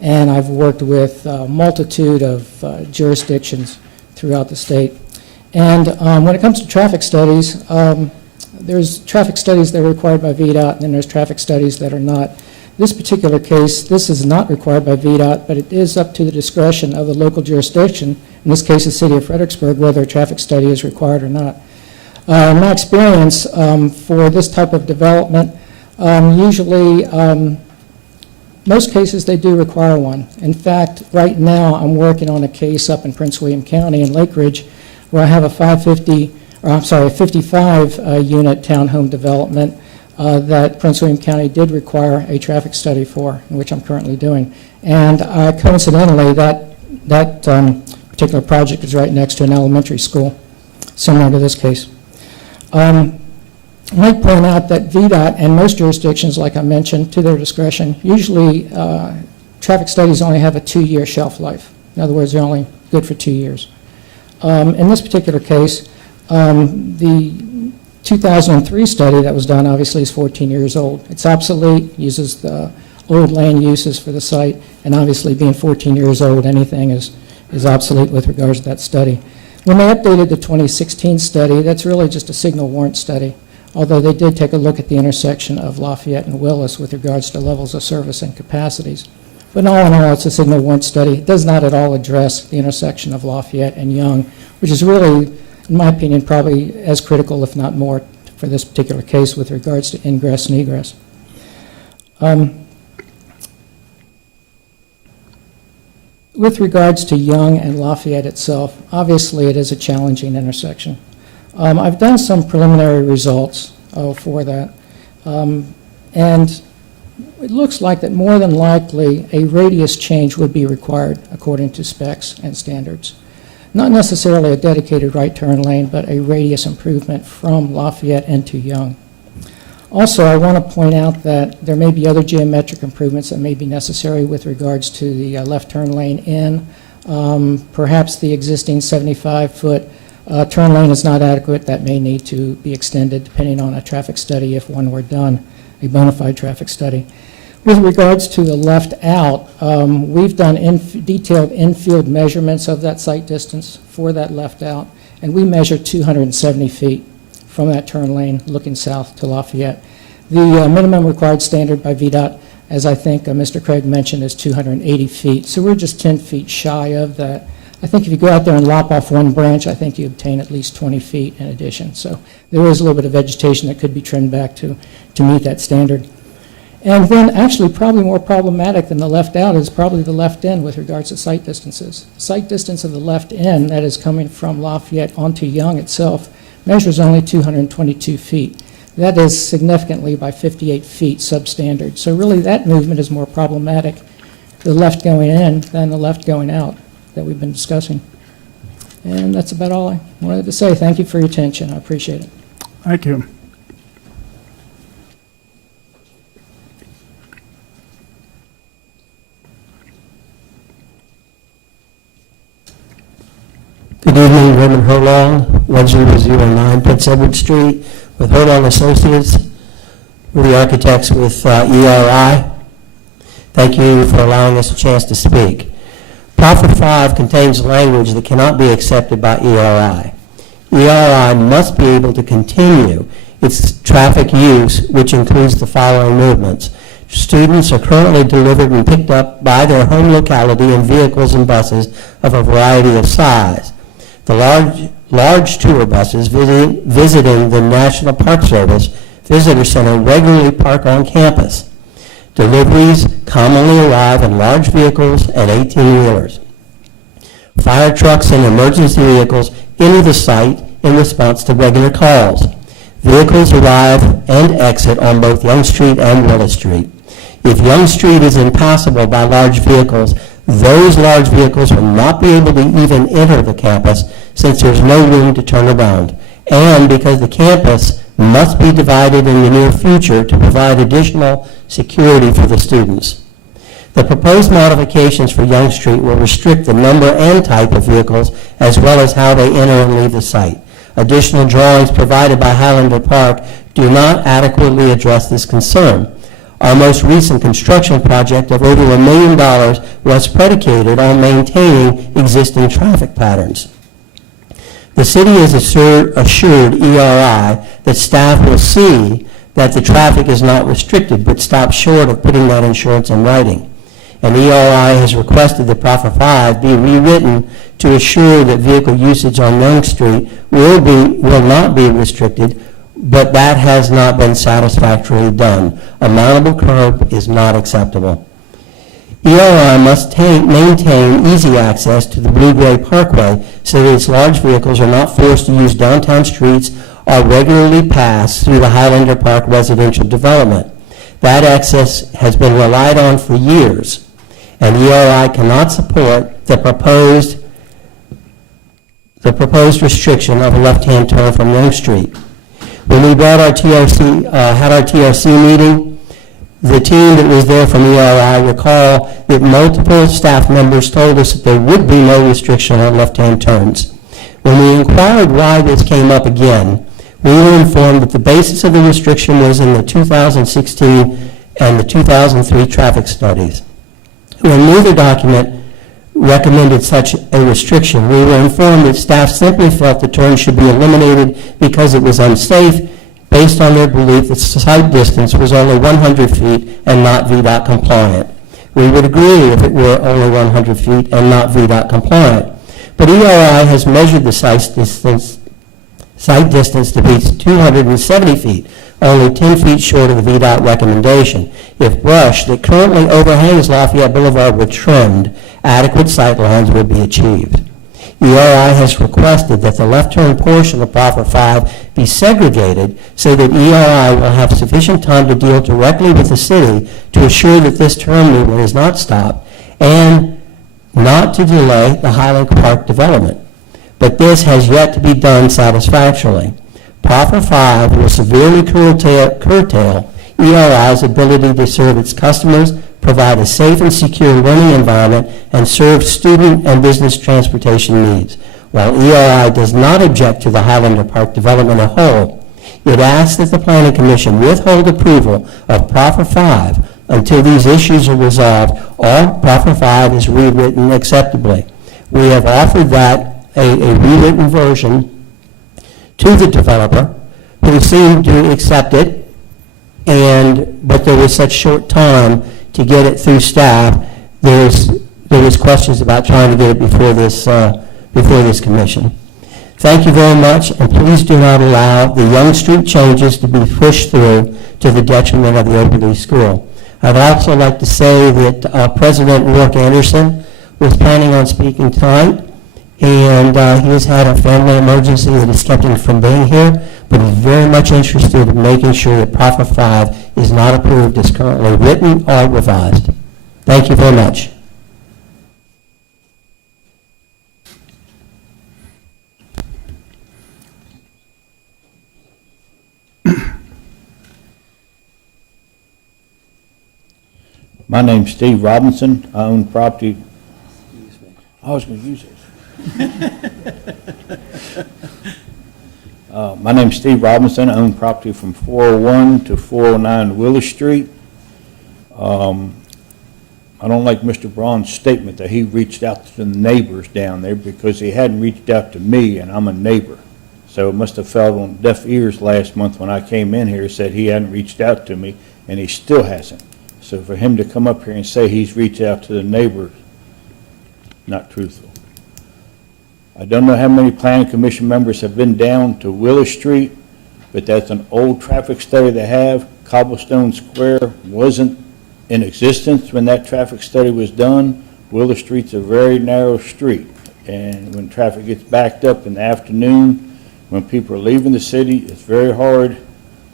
and I've worked with a multitude of jurisdictions throughout the state. And when it comes to traffic studies, there's traffic studies that are required by VDOT, and then there's traffic studies that are not. This particular case, this is not required by VDOT, but it is up to the discretion of the local jurisdiction, in this case the city of Fredericksburg, whether a traffic study is required or not. In my experience, for this type of development, usually, most cases they do require one. In fact, right now I'm working on a case up in Prince William County in Lake Ridge where I have a 55 unit townhome development that Prince William County did require a traffic study for, which I'm currently doing. And coincidentally, that particular project is right next to an elementary school, similar to this case. I might point out that VDOT and most jurisdictions, like I mentioned, to their discretion, usually traffic studies only have a 2-year shelf life. In other words, they're only good for 2 years. In this particular case, the 2003 study that was done obviously is 14 years old. It's obsolete, uses the old land uses for the site, and obviously being 14 years old, anything is obsolete with regards to that study. When they updated the 2016 study, that's really just a signal warrant study, although they did take a look at the intersection of Lafayette and Willis with regards to levels of service and capacities. But all in all, it's a signal warrant study. It does not at all address the intersection of Lafayette and Young, which is really, in my opinion, probably as critical, if not more, for this particular case with regards to ingress and egress. With regards to Young and Lafayette itself, obviously it is a challenging intersection. I've done some preliminary results for that, and it looks like that more than likely a radius change would be required according to specs and standards. Not necessarily a dedicated right turn lane, but a radius improvement from Lafayette into Young. Also, I want to point out that there may be other geometric improvements that may be necessary with regards to the left turn lane in. Perhaps the existing 75-foot turn lane is not adequate. That may need to be extended depending on a traffic study if one were done, a bona fide traffic study. With regards to the left out, we've done detailed infield measurements of that site distance for that left out, and we measure 270 feet from that turn lane looking south to Lafayette. The minimum required standard by VDOT, as I think Mr. Craig mentioned, is 280 feet. So we're just 10 feet shy of that. I think if you go out there and lop off one branch, I think you obtain at least 20 feet in addition. So there is a little bit of vegetation that could be trimmed back to meet that standard. And then actually probably more problematic than the left out is probably the left in with regards to site distances. Sight distance of the left in that is coming from Lafayette onto Young itself measures only 222 feet. That is significantly by 58 feet substandard. So really that movement is more problematic, the left going in than the left going out that we've been discussing. And that's about all I wanted to say. Thank you for your attention. I appreciate it. Thank you. Good evening, Raymond Herlong, 1009 Prince Edward Street, with Herlong Associates. We're the architects with ERI. Thank you for allowing us a chance to speak. Profit 5 contains language that cannot be accepted by ERI. ERI must be able to continue its traffic use, which includes the following movements. Students are currently delivered and picked up by their home locality in vehicles and buses of a variety of size. The large tour buses visiting the National Park Service Visitor Center regularly park on campus. Deliveries commonly arrive in large vehicles and 18-wheelers. Fire trucks and emergency vehicles enter the site in response to regular calls. Vehicles arrive and exit on both Young Street and Willis Street. If Young Street is impassable by large vehicles, those large vehicles will not be able to even enter the campus since there's no room to turn around, and because the campus must be divided in the near future to provide additional security for the students. The proposed modifications for Young Street will restrict the number and type of vehicles as well as how they enter and leave the site. Additional drawings provided by Highlander Park do not adequately address this concern. Our most recent construction project of over $1 million was predicated on maintaining existing traffic patterns. The city has assured ERI that staff will see that the traffic is not restricted, but stops short of putting that assurance in writing. And ERI has requested that Proffer 5 be rewritten to assure that vehicle usage on Young Street will not be restricted, but that has not been satisfactorily done. A mountable curb is not acceptable. ERI must maintain easy access to the Blue-Gray Parkway so that its large vehicles are not forced to use downtown streets or regularly pass through the Highlander Park residential development. That access has been relied on for years, and ERI cannot support the proposed restriction of a left-hand turn from Young Street. When we brought our had our TRC meeting, the team that was there from ERI recall that multiple staff members told us that there would be no restriction on left-hand turns. When we inquired why this came up again, we were informed that the basis of the restriction was in the 2016 and the 2003 traffic studies. When neither document recommended such a restriction, we were informed that staff simply felt the turn should be eliminated because it was unsafe, based on their belief that site distance was only 100 feet and not VDOT compliant. We would agree if it were only 100 feet and not VDOT compliant. But ERI has measured the site distance to be 270 feet, only 10 feet short of the VDOT recommendation. If brush that currently overhangs Lafayette Boulevard were trimmed, adequate sight lines would be achieved. ERI has requested that the left turn portion of Proffer 5 be segregated so that ERI will have sufficient time to deal directly with the city to assure that this turn movement is not stopped and not to delay the Highland Park development. But this has yet to be done satisfactorily. Proffer 5 will severely curtail ERI's ability to serve its customers, provide a safe and secure learning environment, and serve student and business transportation needs. While ERI does not object to the Highlander Park development as a whole, it asks that the Planning Commission withhold approval of Proffer 5 until these issues are resolved or Proffer 5 is rewritten acceptably. We have offered that a rewritten version to the developer, who seemed to accept it, but there was such short time to get it through staff. There was questions about trying to get it before this commission. Thank you very much, and please do not allow the Young Street changes to be pushed through to the detriment of the Oberlin School. I'd also like to say that President Rourke Anderson was planning on speaking tonight, and he has had a family emergency that has kept him from being here, but he's very much interested in making sure that Proffer 5 is not approved as currently written or revised. Thank you very much. My name's Steve Robinson. I own property. I was going to use this. My name's Steve Robinson. I own property from 401 to 409 Willis Street. I don't like Mr. Braun's statement that he reached out to the neighbors down there, because he hadn't reached out to me, and I'm a neighbor. So it must have fell on deaf ears last month when I came in here, said he hadn't reached out to me, and he still hasn't. So for him to come up here and say he's reached out to the neighbors, not truthful. I don't know how many planning commission members have been down to Willis Street, but that's an old traffic study they have. Cobblestone Square wasn't in existence when that traffic study was done. Willis Street's a very narrow street, and when traffic gets backed up in the afternoon, when people are leaving the city, it's very hard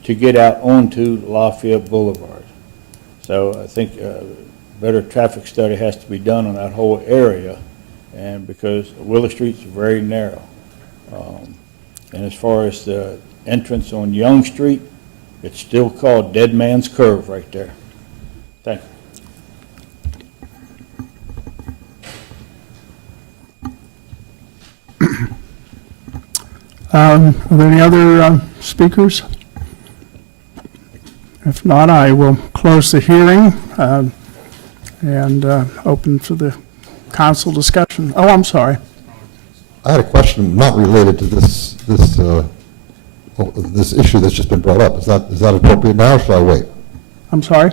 to get out onto Lafayette Boulevard. So I think a better traffic study has to be done on that whole area, and because Willis Street's very narrow. And as far as the entrance on Young Street, it's still called Dead Man's Curve right there. Thank you. Are there any other speakers? If not, I will close the hearing and open for the council discussion. Oh, I'm sorry. I had a question not related to this issue that's just been brought up. Is that appropriate now, or should I wait? I'm sorry?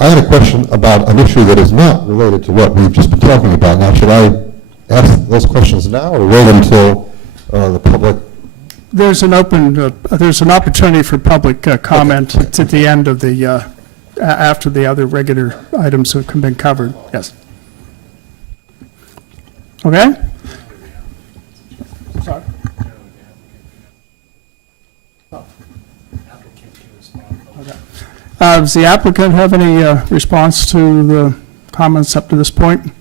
I had a question about an issue that is not related to what we've just been talking about. Now, should I ask those questions now, or wait until the public? There's an opportunity for public comment at the end of the, after the other regular items have been covered. Yes. Okay? Sorry. Does the applicant have any response to the comments up to this point?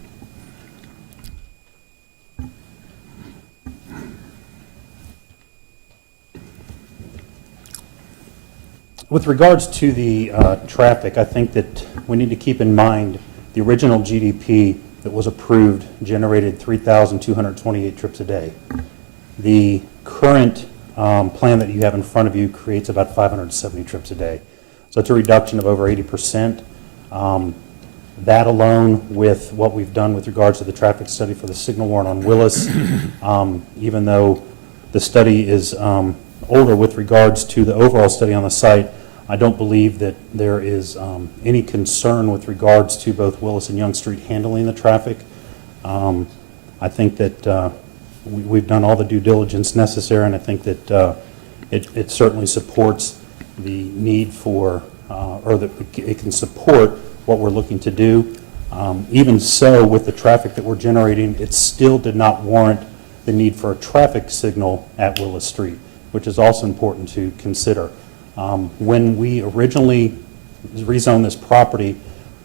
With regards to the traffic, I think that we need to keep in mind the original GDP that was approved generated 3,228 trips a day. The current plan that you have in front of you creates about 570 trips a day. So it's a reduction of over 80%. That alone with what we've done with regards to the traffic study for the signal warrant on Willis, even though the study is older with regards to the overall study on the site, I don't believe that there is any concern with regards to both Willis and Young Street handling the traffic. I think that we've done all the due diligence necessary, and I think that it certainly supports the need for, or that it can support what we're looking to do. Even so, with the traffic that we're generating, it still did not warrant the need for a traffic signal at Willis Street, which is also important to consider. When we originally rezoned this property,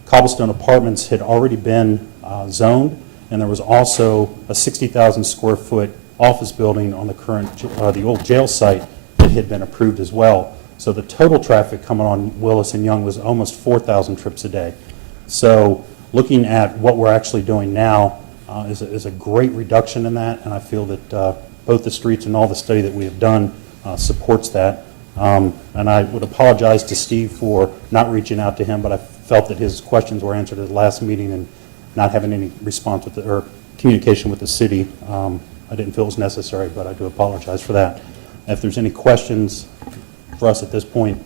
Cobblestone Apartments had already been zoned, and there was also a 60,000 square foot office building on the current, the old jail site that had been approved as well. So the total traffic coming on Willis and Young was almost 4,000 trips a day. So looking at what we're actually doing now is a great reduction in that, and I feel that both the streets and all the study that we have done supports that. And I would apologize to Steve for not reaching out to him, but I felt that his questions were answered at the last meeting, and not having any response with or communication with the city, I didn't feel it was necessary, but I do apologize for that. If there's any questions for us at this point.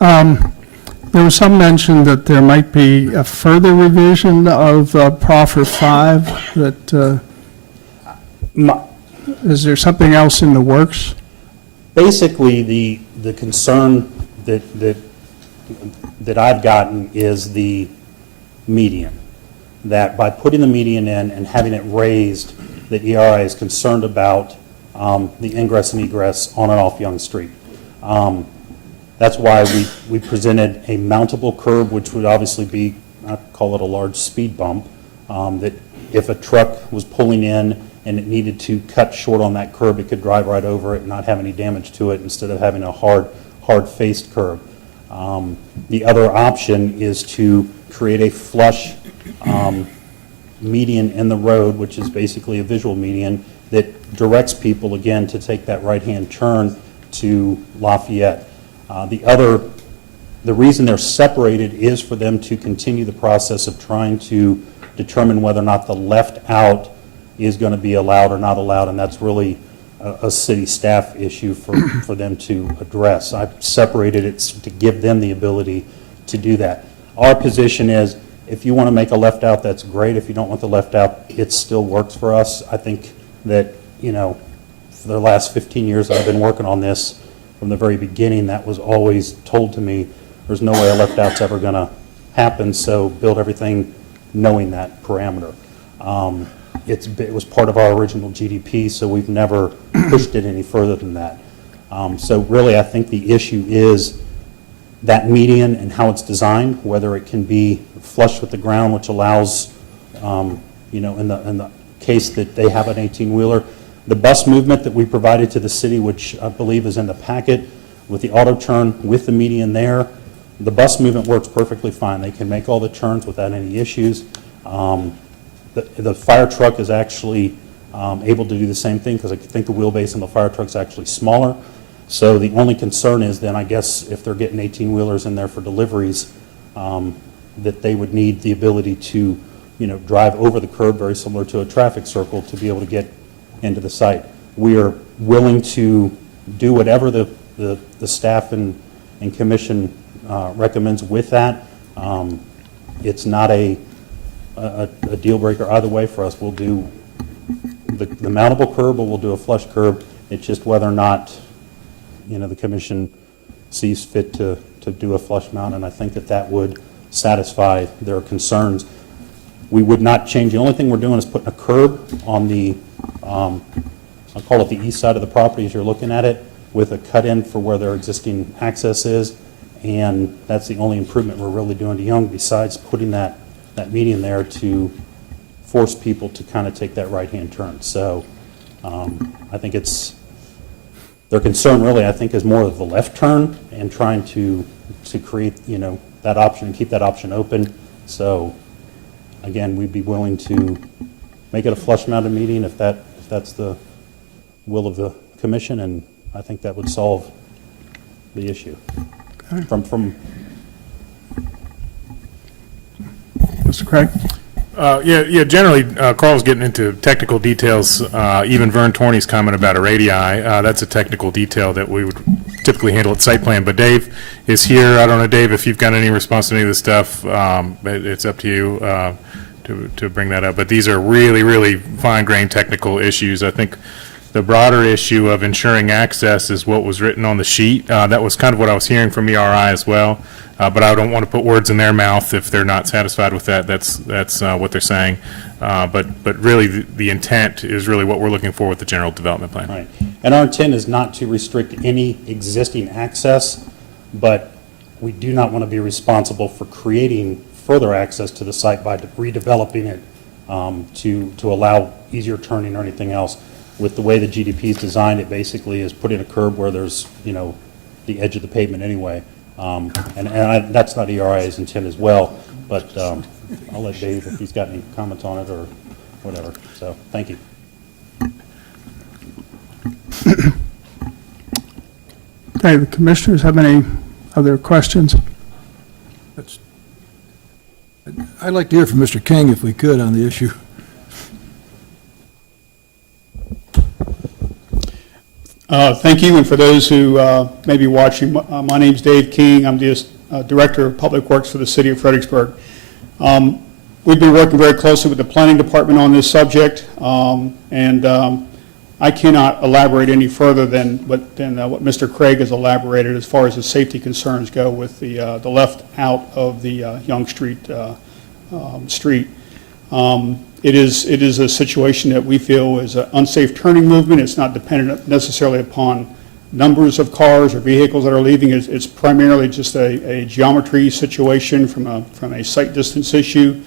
There was some mention that there might be a further revision of Proffer 5. That is there something else in the works? Basically, the concern that I've gotten is the median. That by putting the median in and having it raised, that ERI is concerned about the ingress and egress on and off Young Street. That's why we presented a mountable curb, which would obviously be, I call it a large speed bump, that if a truck was pulling in and it needed to cut short on that curb, it could drive right over it and not have any damage to it, instead of having a hard-faced curb. The other option is to create a flush median in the road, which is basically a visual median that directs people, again, to take that right-hand turn to Lafayette. The reason they're separated is for them to continue the process of trying to determine whether or not the left out is going to be allowed or not allowed, and that's really a city staff issue for them to address. I've separated it to give them the ability to do that. Our position is, if you want to make a left out, that's great. If you don't want the left out, it still works for us. I think that, for the last 15 years that I've been working on this, from the very beginning, that was always told to me, there's no way a left out's ever going to happen, so build everything knowing that parameter. It was part of our original GDP, so we've never pushed it any further than that. So really, I think the issue is that median and how it's designed, whether it can be flush with the ground, which allows, in the case that they have an 18-wheeler, the bus movement that we provided to the city, which I believe is in the packet, with the auto turn with the median there, the bus movement works perfectly fine. They can make all the turns without any issues. The fire truck is actually able to do the same thing, because I think the wheelbase on the fire truck is actually smaller. So the only concern is then, I guess, if they're getting 18-wheelers in there for deliveries, that they would need the ability to, drive over the curb, very similar to a traffic circle, to be able to get into the site. We are willing to do whatever the staff and commission recommends with that. It's not a deal breaker either way for us. We'll do the mountable curb, or we'll do a flush curb. It's just whether or not, the commission sees fit to do a flush mount, and I think that would satisfy their concerns. We would not change. The only thing we're doing is putting a curb on the, I'll call it the east side of the property as you're looking at it, with a cut-in for where their existing access is, and that's the only improvement we're really doing to Young, besides putting that median there to force people to kind of take that right-hand turn. So I think their concern really, I think, is more of the left turn and trying to create, that option and keep that option open. So again, we'd be willing to make it a flush-mounted median if that's the will of the commission, and I think that would solve the issue. Okay. From Mr. Craig? Yeah. Generally, Carl's getting into technical details. Even Vern Torney's comment about a radii, that's a technical detail that we would typically handle at site plan. But Dave is here. I don't know, Dave, if you've got any response to any of this stuff. It's up to you to bring that up. But these are really, really fine-grained technical issues. I think the broader issue of ensuring access is what was written on the sheet. That was kind of what I was hearing from ERI as well. But I don't want to put words in their mouth if they're not satisfied with that. That's what they're saying. But really, the intent is really what we're looking for with the general development plan. Right. And our intent is not to restrict any existing access, but we do not want to be responsible for creating further access to the site by redeveloping it to allow easier turning or anything else. With the way the GDP is designed, it basically is putting a curb where there's, the edge of the pavement anyway. That's not ERI's intent as well, but I'll let Dave, if he's got any comments on it or whatever. So, thank you. Okay, the commissioners have any other questions? I'd like to hear from Mr. King, if we could, on the issue. Thank you, and for those who may be watching, my name's Dave King. I'm the Director of Public Works for the City of Fredericksburg. We've been working very closely with the Planning Department on this subject, and I cannot elaborate any further than what Mr. Craig has elaborated as far as the safety concerns go with the left out of the Young Street street. It is a situation that we feel is an unsafe turning movement. It's not dependent necessarily upon numbers of cars or vehicles that are leaving. It's primarily just a geometry situation from a sight distance issue.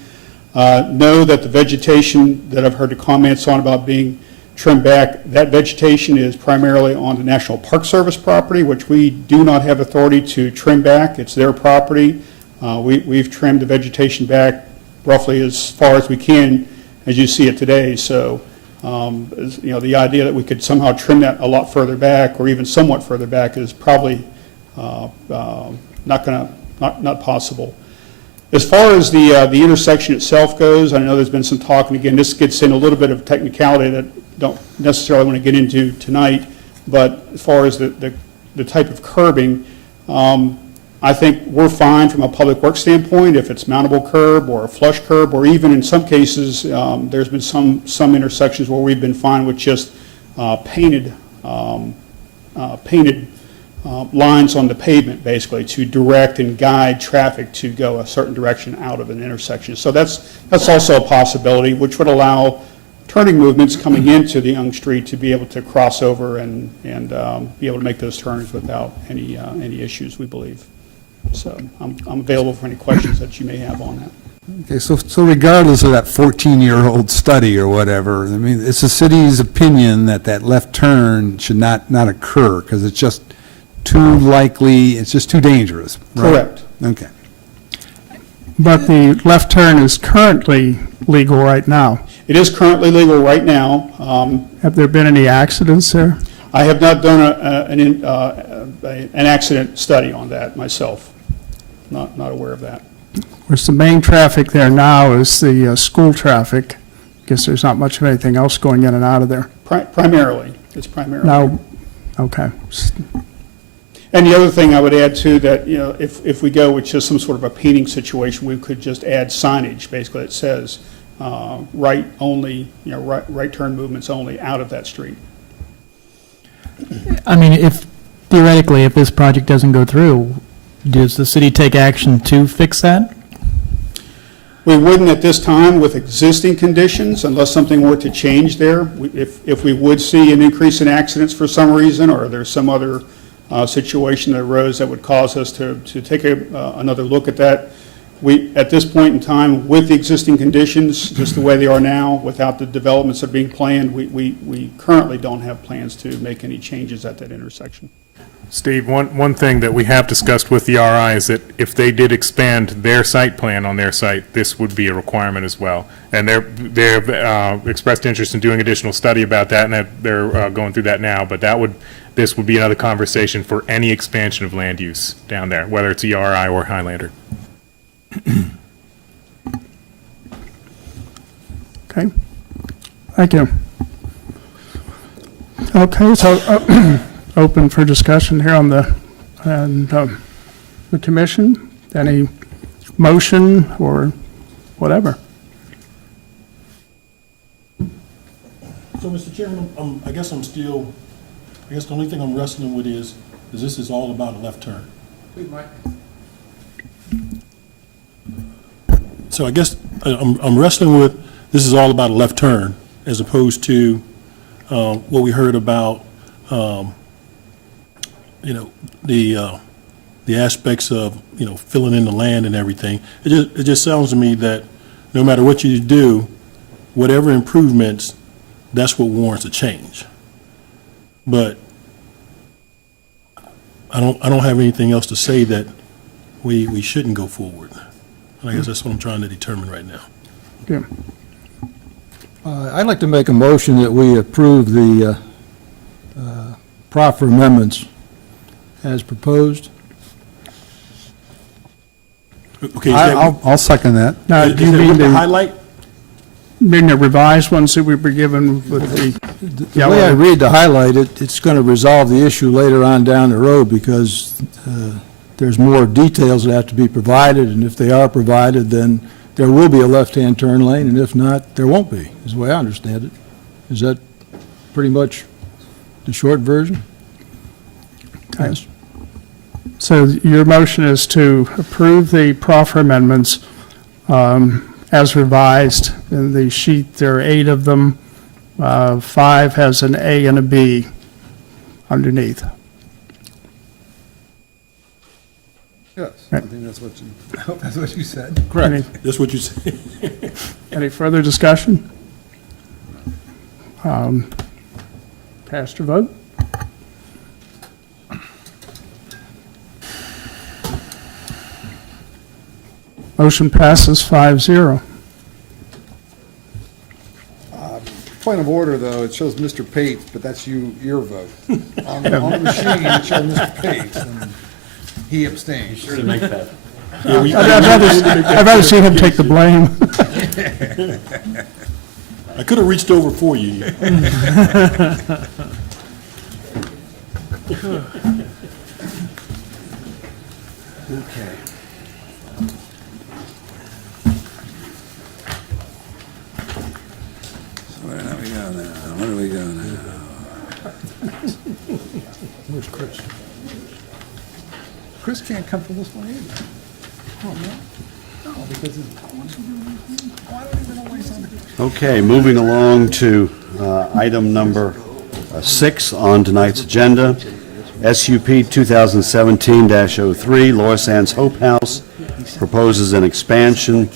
Know that the vegetation that I've heard the comments on about being trimmed back, that vegetation is primarily on the National Park Service property, which we do not have authority to trim back. It's their property. We've trimmed the vegetation back roughly as far as we can, as you see it today. So, the idea that we could somehow trim that a lot further back, or even somewhat further back, is probably not possible. As far as the intersection itself goes, I know there's been some talk, and again, this gets in a little bit of technicality that don't necessarily want to get into tonight. But as far as the type of curbing, I think we're fine from a public works standpoint if it's mountable curb or a flush curb, or even in some cases, there's been some intersections where we've been fine with just painted lines on the pavement, basically, to direct and guide traffic to go a certain direction out of an intersection. So that's also a possibility, which would allow turning movements coming into the Young Street to be able to cross over and be able to make those turns without any issues, we believe. So I'm available for any questions that you may have on that. Okay, so regardless of that 14-year-old study or whatever, I mean, it's the city's opinion that that left turn should not occur because it's just too likely, it's just too dangerous, right? Correct. Okay. But the left turn is currently legal right now. It is currently legal right now. Have there been any accidents there? I have not done an accident study on that myself. Not aware of that. Of course, the main traffic there now is the school traffic. Guess there's not much of anything else going in and out of there. Primarily, it's primarily. Now, okay. And the other thing I would add too, that, you know, if we go with just some sort of a painting situation, we could just add signage, basically, that says right only, you know, right turn movements only out of that street. I mean, theoretically, if this project doesn't go through, does the city take action to fix that? We wouldn't at this time with existing conditions unless something were to change there. If we would see an increase in accidents for some reason, or there's some other situation that arose that would cause us to take another look at that, at this point in time, with the existing conditions, just the way they are now, without the developments that are being planned, we currently don't have plans to make any changes at that intersection. Steve, one thing that we have discussed with the RI is that if they did expand their site plan on their site, this would be a requirement as well. And they've expressed interest in doing additional study about that, and they're going through that now. But this would be another conversation for any expansion of land use down there, whether it's ERI or Highlander. Okay. Thank you. Okay, so open for discussion here on the commission. Any motion or whatever? So, Mr. Chairman, I guess the only thing I'm wrestling with is this is all about a left turn. So I guess I'm wrestling with, this is all about a left turn, as opposed to what we heard about, the aspects of, filling in the land and everything. It just sounds to me that no matter what you do, whatever improvements, that's what warrants a change. But I don't have anything else to say that we shouldn't go forward. And I guess that's what I'm trying to determine right now. Yeah. I'd like to make a motion that we approve the proffer amendments as proposed. Okay. I'll second that. Now, do you mean the highlight? Mean the revised ones that we were given with The way I read the highlight, it's going to resolve the issue later on down the road because there's more details that have to be provided, and if they are provided, then there will be a left-hand turn lane, and if not, there won't be, is the way I understand it. Is that pretty much the short version? Yes. So your motion is to approve the proffer amendments as revised. In the sheet, there are 8 of them. 5 has an A and a B underneath. Yes, I think that's what you said. Correct. That's what you said. Any further discussion? Cast your vote. Motion passes 5-0. Point of order, though, it shows Mr. Pates, but that's your vote. On the machine, it shows Mr. Pates, and he abstained. Sure to make that. I'd rather see him take the blame. I could have reached over for you. Okay. Where do we go now? Where do we go now? Where's Chris? Chris can't come for this one either. Oh, no? No, because it's... Oh, I don't even know why he's on the... Okay, moving along to item number 6 on tonight's agenda, SUP 2017-03, Laura Sands Hope House proposes an expansion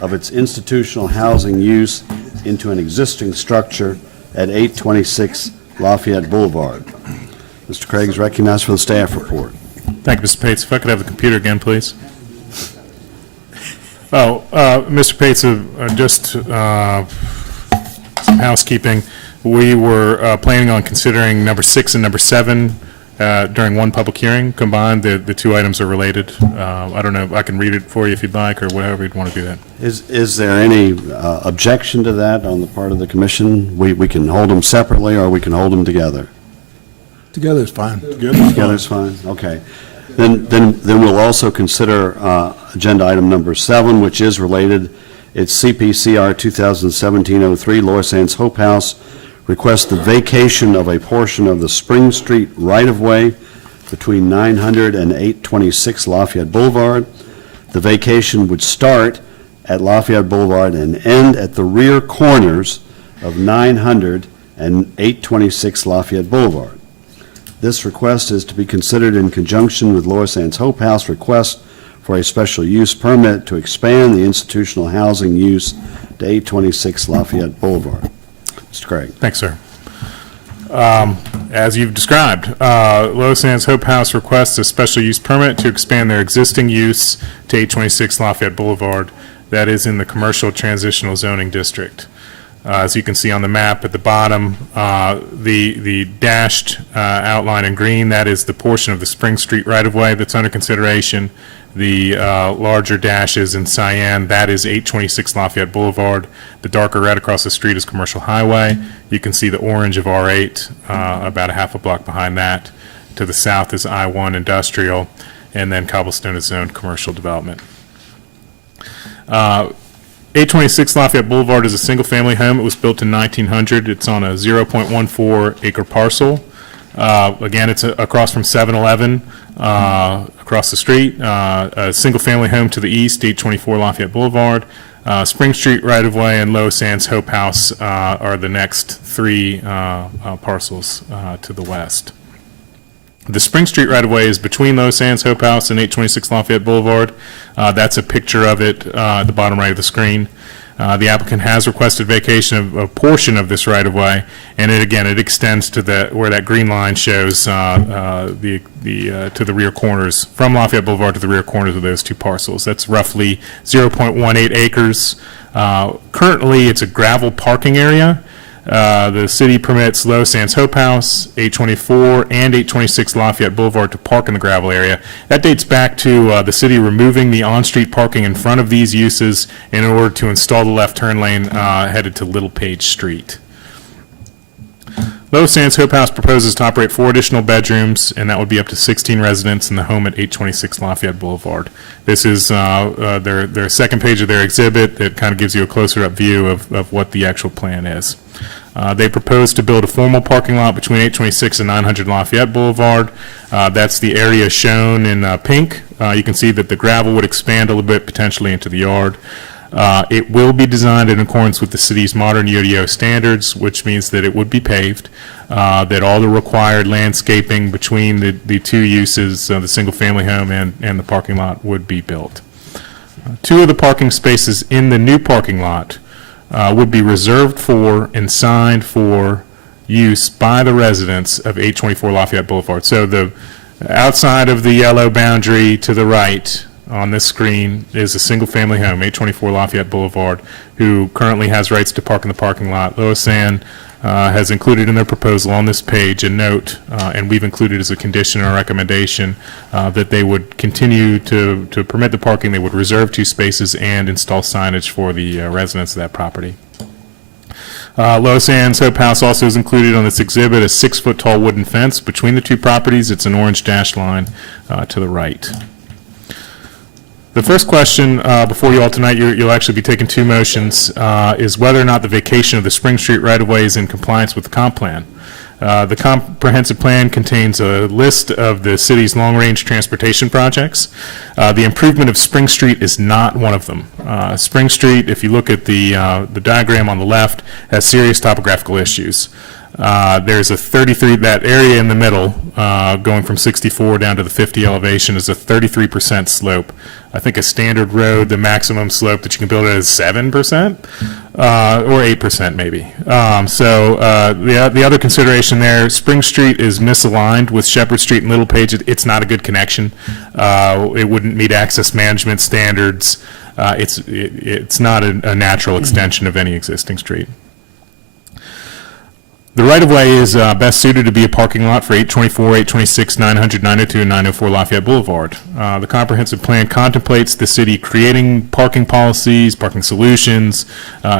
of its institutional housing use into an existing structure at 826 Lafayette Boulevard. Mr. Craig is recognized for the staff report. Thank you, Mr. Pates. If I could have the computer again, please. Mr. Pates, just some housekeeping. We were planning on considering number 6 and number 7 during one public hearing combined. The two items are related. I don't know, I can read it for you if you'd like, or whatever you'd want to do that. Is there any objection to that on the part of the commission? We can hold them separately, or we can hold them together? Together is fine. Together is fine, okay. Then we'll also consider agenda item number 7, which is related. It's CPCR 2017-03, Laura Sands Hope House requests the vacation of a portion of the Spring Street right-of-way between 900 and 826 Lafayette Boulevard. The vacation would start at Lafayette Boulevard and end at the rear corners of 900 and 826 Lafayette Boulevard. This request is to be considered in conjunction with Laura Sands Hope House request for a special use permit to expand the institutional housing use to 826 Lafayette Boulevard. Mr. Craig. Thanks, sir. As you've described, Laura Sands Hope House requests a special use permit to expand their existing use to 826 Lafayette Boulevard. That is in the commercial transitional zoning district. As you can see on the map at the bottom, the dashed outline in green, that is the portion of the Spring Street right-of-way that's under consideration. The larger dashes in cyan, that is 826 Lafayette Boulevard. The darker red across the street is Commercial Highway. You can see the orange of R8 about a half a block behind that. To the south is I-1 Industrial, and then Cobblestone is zoned commercial development. 826 Lafayette Boulevard is a single-family home. It was built in 1900. It's on a 0.14-acre parcel. Again, it's across from 7-Eleven across the street. A single-family home to the east, 824 Lafayette Boulevard. Spring Street right-of-way and Laura Sands Hope House are the next 3 parcels to the west. The Spring Street right-of-way is between Laura Sands Hope House and 826 Lafayette Boulevard. That's a picture of it at the bottom right of the screen. The applicant has requested vacation of a portion of this right-of-way, and it extends to where that green line shows to the rear corners, from Lafayette Boulevard to the rear corners of those 2 parcels. That's roughly 0.18 acres. Currently, it's a gravel parking area. The city permits Laura Sands Hope House, 824, and 826 Lafayette Boulevard to park in the gravel area. That dates back to the city removing the on-street parking in front of these uses in order to install the left turn lane headed to Little Page Street. Laura Sands Hope House proposes to operate 4 additional bedrooms, and that would be up to 16 residents in the home at 826 Lafayette Boulevard. This is their second page of their exhibit that kind of gives you a closer-up view of what the actual plan is. They propose to build a formal parking lot between 826 and 900 Lafayette Boulevard. That's the area shown in pink. You can see that the gravel would expand a little bit potentially into the yard. It will be designed in accordance with the city's modern UDO standards, which means that it would be paved, that all the required landscaping between the 2 uses, the single-family home and the parking lot, would be built. 2 of the parking spaces in the new parking lot would be reserved for and signed for use by the residents of 824 Lafayette Boulevard. So the outside of the yellow boundary to the right on this screen is a single-family home, 824 Lafayette Boulevard, who currently has rights to park in the parking lot. Laura Sands has included in their proposal on this page a note, and we've included as a condition or recommendation that they would continue to permit the parking. They would reserve 2 spaces and install signage for the residents of that property. Laura Sands Hope House also is included on this exhibit a 6-foot-tall wooden fence between the 2 properties. It's an orange dashed line to the right. The first question before you all tonight, you'll actually be taking 2 motions, is whether or not the vacation of the Spring Street right-of-way is in compliance with the comp plan. The comprehensive plan contains a list of the city's long-range transportation projects. The improvement of Spring Street is not one of them. Spring Street, if you look at the diagram on the left, has serious topographical issues. There's a 33, that area in the middle, going from 64 down to the 50 elevation, is a 33% slope. I think a standard road, the maximum slope that you can build it is 7%, or 8% maybe. The other consideration there, Spring Street is misaligned with Shepherd Street and Little Page. It's not a good connection. It wouldn't meet access management standards. It's not a natural extension of any existing street. The right-of-way is best suited to be a parking lot for 824, 826, 900, 902, and 904 Lafayette Boulevard. The comprehensive plan contemplates the city creating parking policies, parking solutions,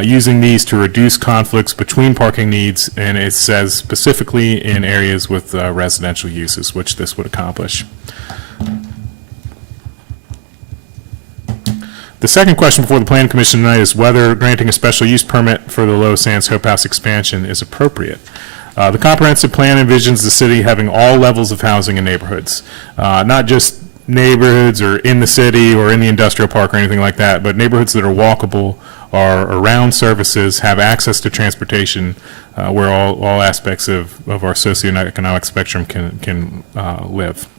using these to reduce conflicts between parking needs, and it says specifically in areas with residential uses, which this would accomplish. The second question before the Planning Commission tonight is whether granting a special use permit for the Low Sands Hope House expansion is appropriate. The comprehensive plan envisions the city having all levels of housing in neighborhoods, not just neighborhoods or in the city or in the industrial park or anything like that, but neighborhoods that are walkable, are around services, have access to transportation, where all aspects of our socioeconomic spectrum can live.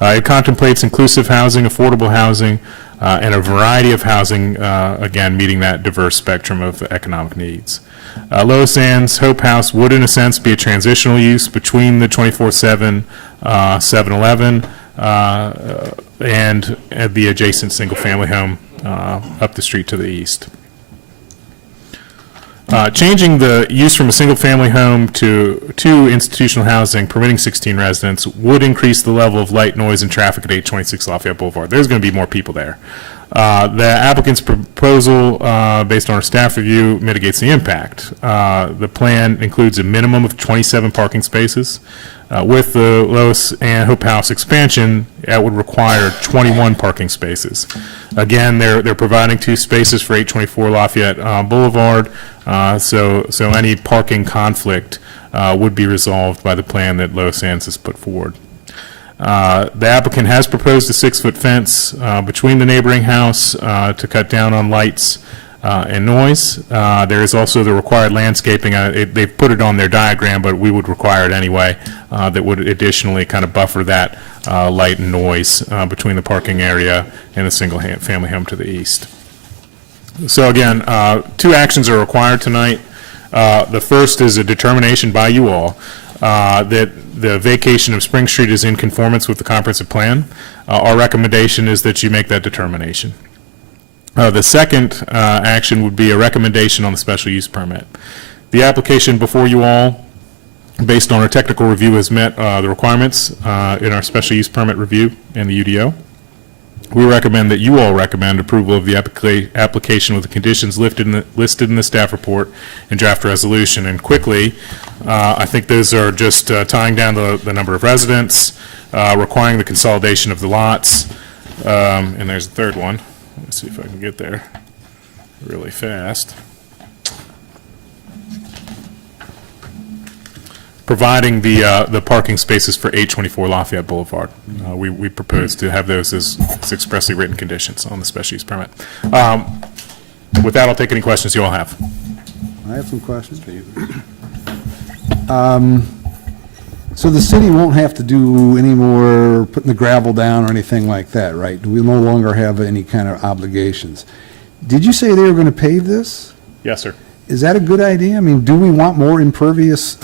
It contemplates inclusive housing, affordable housing, and a variety of housing, again, meeting that diverse spectrum of economic needs. Low Sands Hope House would, in a sense, be a transitional use between the 24/7 7-Eleven and the adjacent single-family home up the street to the east. Changing the use from a single-family home to institutional housing, permitting 16 residents, would increase the level of light, noise, and traffic at 826 Lafayette Boulevard. There's going to be more people there. The applicant's proposal, based on our staff review, mitigates the impact. The plan includes a minimum of 27 parking spaces. With the Lois and Hope House expansion, that would require 21 parking spaces. Again, they're providing 2 spaces for 824 Lafayette Boulevard, so any parking conflict would be resolved by the plan that Lois Sands has put forward. The applicant has proposed a 6-foot fence between the neighboring house to cut down on lights and noise. There is also the required landscaping. They've put it on their diagram, but we would require it anyway, that would additionally kind of buffer that light and noise between the parking area and the single-family home to the east. So again, 2 actions are required tonight. The first is a determination by you all that the vacation of Spring Street is in conformance with the comprehensive plan. Our recommendation is that you make that determination. The second action would be a recommendation on the special use permit. The application before you all, based on our technical review, has met the requirements in our special use permit review and the UDO. We recommend that you all recommend approval of the application with the conditions listed in the staff report and draft resolution. And quickly, I think those are just tying down the number of residents, requiring the consolidation of the lots, and there's the third one. Let's see if I can get there really fast. Providing the parking spaces for 824 Lafayette Boulevard. We propose to have those as expressly written conditions on the special use permit. With that, I'll take any questions you all have. I have some questions. So the city won't have to do any more putting the gravel down or anything like that, right? We no longer have any kind of obligations. Did you say they were going to pave this? Yes, sir. Is that a good idea? I mean, do we want more impervious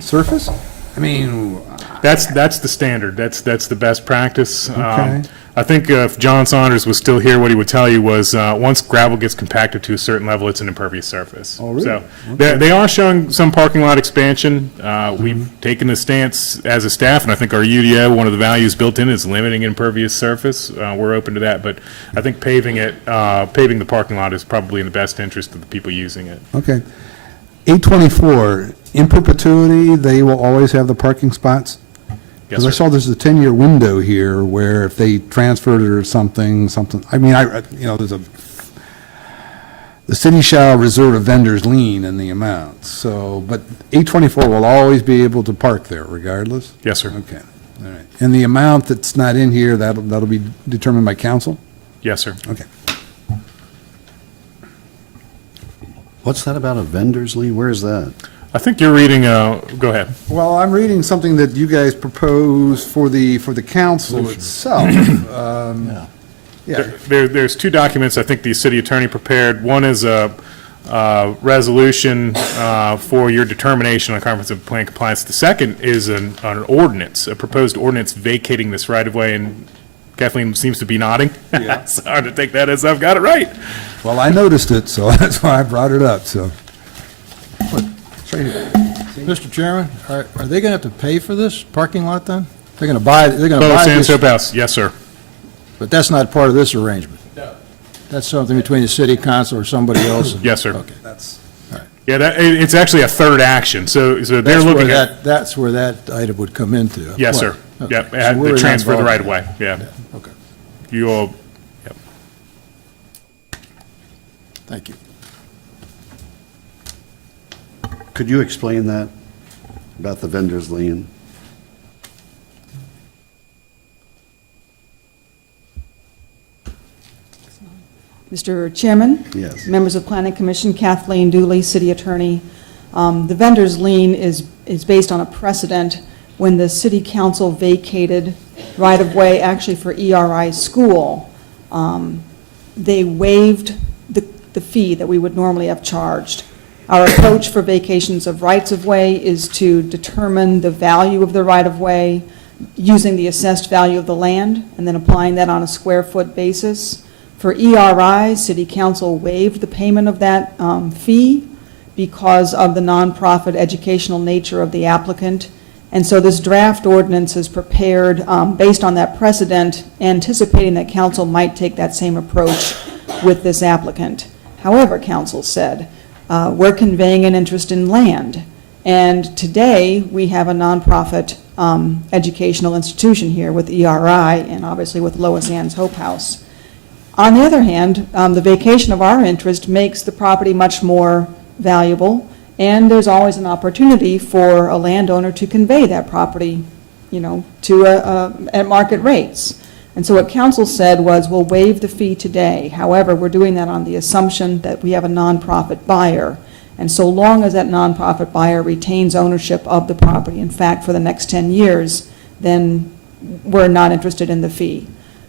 surface? I mean, that's the standard. That's the best practice. Okay. I think if John Saunders was still here, what he would tell you was once gravel gets compacted to a certain level, it's an impervious surface. Oh, really? So Okay. they are showing some parking lot expansion. We've taken a stance as a staff, and I think our UDO, one of the values built in is limiting impervious surface. We're open to that, but I think paving the parking lot is probably in the best interest of the people using it. okay. 824, in perpetuity, they will always have the parking spots? Yes, Because I sir. saw there's a 10-year window here where if they transferred it or something, I mean, there's the city shall reserve a vendor's lien in the amount, so, but 824 will always be able to park there regardless? Yes, sir. Okay, all right. And the amount that's not in here, that'll be determined by council? Yes, sir. Okay. What's that about a vendor's lien? Where is that? I think you're reading, go ahead. Well, I'm reading something that you guys proposed for the council itself. Yeah. There's two documents I think the city attorney prepared. One is a resolution for your determination on comprehensive plan compliance. The second is an ordinance, a proposed ordinance vacating this right-of-way, and Kathleen seems to be nodding. Yeah. It's hard to take that as I've got it right. Well, I noticed it, so that's why I brought it up, so. It's right here. Mr. Chairman, are they going to have to pay for this parking lot then? They're going to buy Both Sands this, Hope House, yes, sir. but that's not part of this arrangement? No. That's something between the city council or somebody else? Yes, sir. Okay. That's, Yeah, it's actually a third action, so they're That's looking where at. that's where that item would come into. Yes, play. sir. Okay. Yep, So we're the not transfer of the involved in right-of-way, yeah. that. Okay, You all, yep. thank you. Could you explain that, about the vendor's lien? Mr. Chairman? Yes. Members of Planning Commission, Kathleen Dooley, City Attorney. The vendor's lien is based on a precedent when the City Council vacated right-of-way actually for ERI School. They waived the fee that we would normally have charged. Our approach for vacations of rights-of-way is to determine the value of the right-of-way using the assessed value of the land and then applying that on a square-foot basis. For ERI, City Council waived the payment of that fee because of the nonprofit educational nature of the applicant. And so this draft ordinance is prepared based on that precedent, anticipating that council might take that same approach with this applicant. However, council said, we're conveying an interest in land. And today, we have a nonprofit educational institution here with ERI and obviously with Lois Ann's Hope House. On the other hand, the vacation of our interest makes the property much more valuable, and there's always an opportunity for a landowner to convey that property, to at market rates. And so what council said was, we'll waive the fee today. However, we're doing that on the assumption that we have a nonprofit buyer. And so long as that nonprofit buyer retains ownership of the property, in fact, for the next 10 years, then we're not interested in the fee.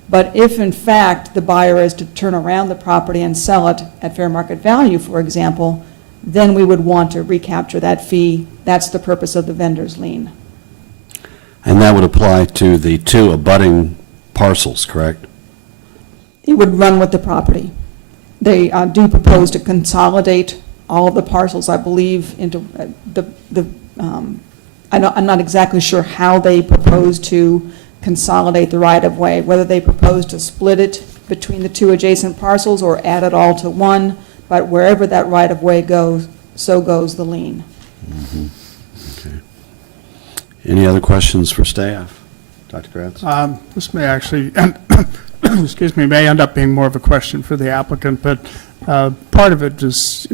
But if, in fact, the buyer is to turn around the property and sell it at fair market value, for example, then we would want to recapture that fee. That's the purpose of the vendor's lien. And that would apply to the two abutting parcels, correct? It would run with the property. They do propose to consolidate all of the parcels, I believe, into I'm not exactly sure how they propose to consolidate the right-of-way, whether they propose to split it between the two adjacent parcels or add it all to one, but wherever that right-of-way goes, so goes the lien. Mm-hmm. Okay. Any other questions for staff? Dr. Kratz? This may actually, excuse me, may end up being more of a question for the applicant, but part of it is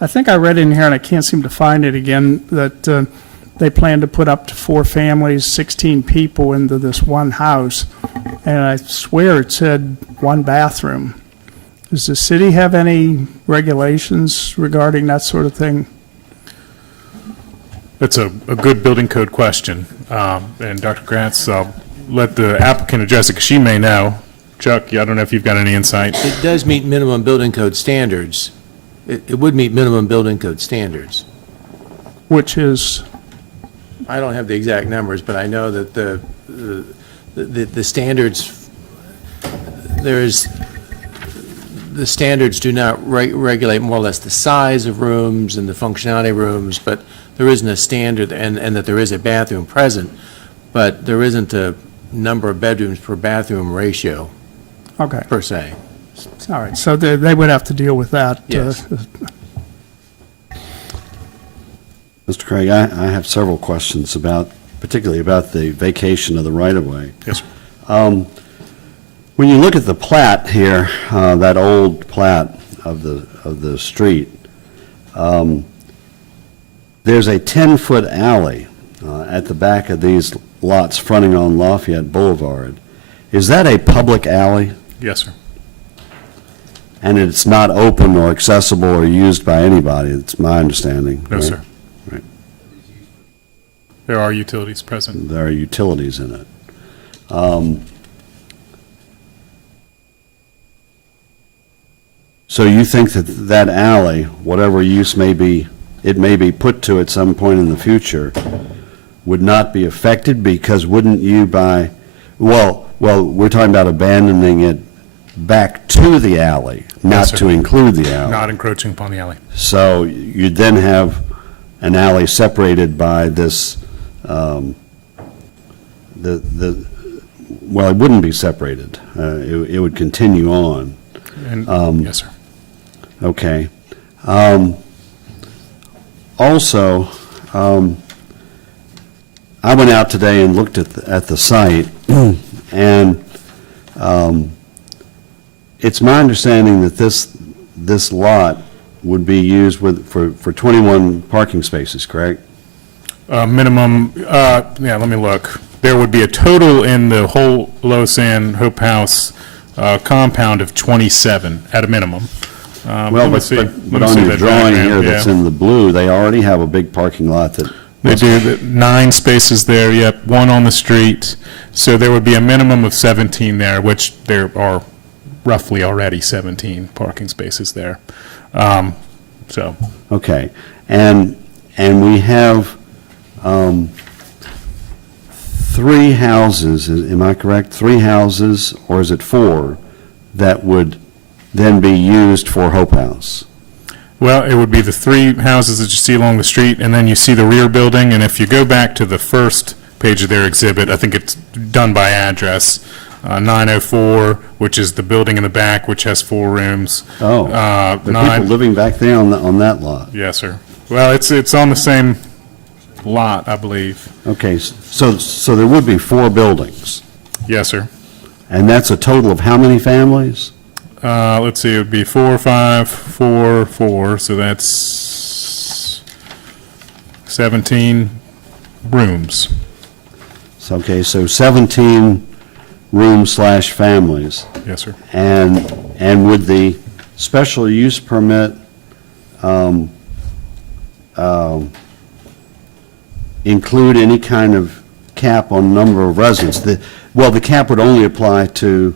I think I read in here, and I can't seem to find it again, that they plan to put up to 4 families, 16 people into this one house, and I swear it said 1 bathroom. Does the city have any regulations regarding that sort of thing? That's a good building code question. And Dr. Kratz, I'll let the applicant address it, because she may know. Chuck, I don't know if you've got any insight. It does meet minimum building code standards. It would meet minimum building code standards. Which is? I don't have the exact numbers, but I know that the standards, the standards do not regulate more or less the size of rooms and the functionality of rooms, but there isn't a standard, and that there is a bathroom present, but there isn't a number of bedrooms per bathroom ratio. Okay. Per se. All right, so they would have to deal with that. Yes. Mr. Craig, I have several questions particularly about the vacation of the right-of-way. Yes, sir. When you look at the plat here, that old plat, of the street, there's a 10-foot alley at the back of these lots fronting on Lafayette Boulevard. Is that a public alley? Yes, sir. And it's not open or accessible or used by anybody, it's my understanding? No, right? sir. Right. There are utilities present. There are utilities in it. So you think that that alley, whatever use it may be put to at some point in the future, would not be affected because wouldn't you well, we're talking about abandoning it back to the alley, not Yes, sir. to include the alley. Not encroaching upon the alley. So you'd then have an alley separated by this, well, it wouldn't be separated. It would continue on. And, yes, sir. Okay. Also, I went out today and looked at the site, and it's my understanding that this lot would be used for 21 parking spaces, correct? Minimum, yeah, let me look. There would be a total in the whole Losan Hope House compound of 27 at a minimum. Well, but on your drawing here that's in the blue, they already have a big parking lot that... They do, 9 spaces there, yep, 1 on the street. So there would be a minimum of 17 there, which there are roughly already 17 parking spaces there. So. Okay. And we have 3 houses, am I correct? 3 houses, or is it 4, that would then be used for Hope House? Well, it would be the 3 houses that you see along the street, and then you see the rear building, and if you go back to the first page of their exhibit, I think it's done by address, 904, which is the building in the back, which has 4 rooms. Oh, there are people living back there on that lot? Yes, sir. Well, it's on the same lot, I believe. Okay, so there would be 4 buildings? Yes, sir. And that's a total of how many families? Let's see, it would be 4, 5, 4, 4, so that's 17 rooms. Okay, so 17 rooms/families. Yes, sir. And would the special use permit include any kind of cap on number of residents? The cap would only apply to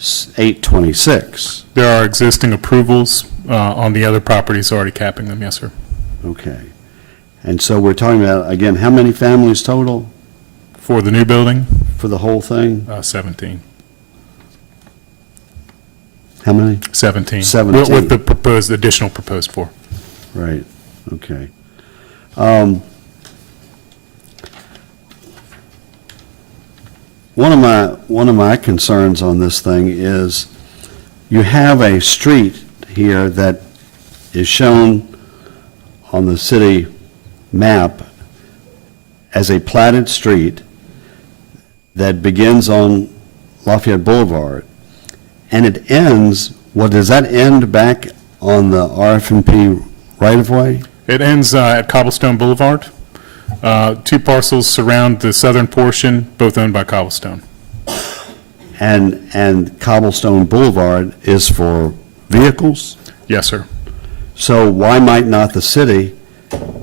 826. There are existing approvals on the other properties already capping them, yes, sir. Okay. And so we're talking about, again, how many families total? For the new building? For the whole thing? 17. How many? 17. 17. With the additional proposed 4. Right, okay. One of my concerns on this thing is you have a street here that is shown on the city map as a platted street that begins on Lafayette Boulevard, and it ends, does that end back on the RF&P right-of-way? It ends at Cobblestone Boulevard. 2 parcels surround the southern portion, both owned by Cobblestone. And Cobblestone Boulevard is for vehicles? Yes, sir. So why might not the city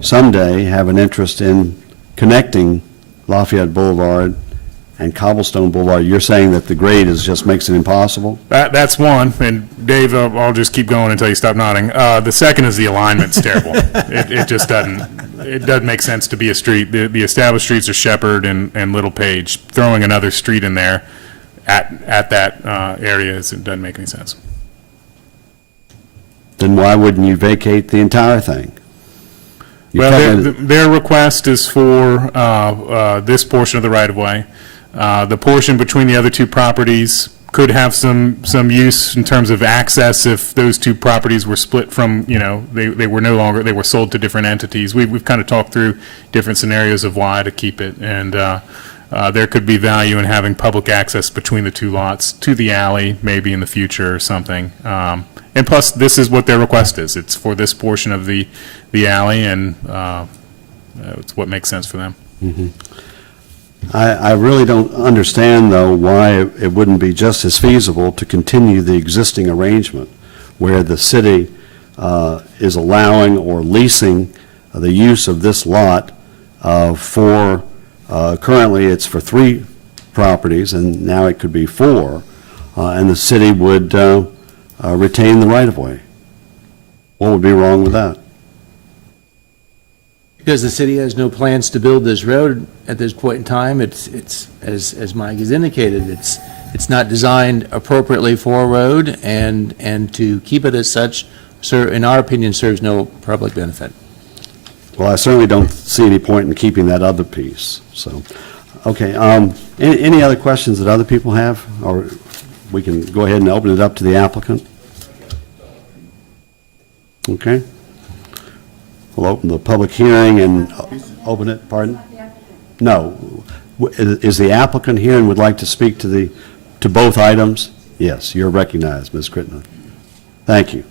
someday have an interest in connecting Lafayette Boulevard and Cobblestone Boulevard? You're saying that the grade just makes it impossible? That's one, and Dave, I'll just keep going until you stop nodding. The second is the alignment's terrible. It just doesn't make sense to be a street. The established streets are Shepherd and Little Page. Throwing another street in there at that area, it doesn't make any sense. Then why wouldn't you vacate the entire thing? Well, their request is for this portion of the right-of-way. The portion between the other 2 properties could have some use in terms of access if those 2 properties were split from, they were no longer, they were sold to different entities. We've kind of talked through different scenarios of why to keep it, and there could be value in having public access between the two lots to the alley, maybe in the future or something. And plus, this is what their request is. It's for this portion of the alley, and it's what makes sense for them. I really don't understand, though, why it wouldn't be just as feasible to continue the existing arrangement where the city is allowing or leasing the use of this lot for, currently it's for 3 properties, and now it could be 4, and the city would retain the right-of-way. What would be wrong with that? Because the city has no plans to build this road at this point in time. It's as Mike has indicated, it's not designed appropriately for a road, and to keep it as such, in our opinion, serves no public benefit. Well, I certainly don't see any point in keeping that other piece, so. Okay, any other questions that other people have? Or we can go ahead and open it up to the applicant. Okay. We'll open the public hearing and open it, pardon? No. Is the applicant here and would like to speak to both items? Yes, you're recognized, Ms. Crittenden. Thank you.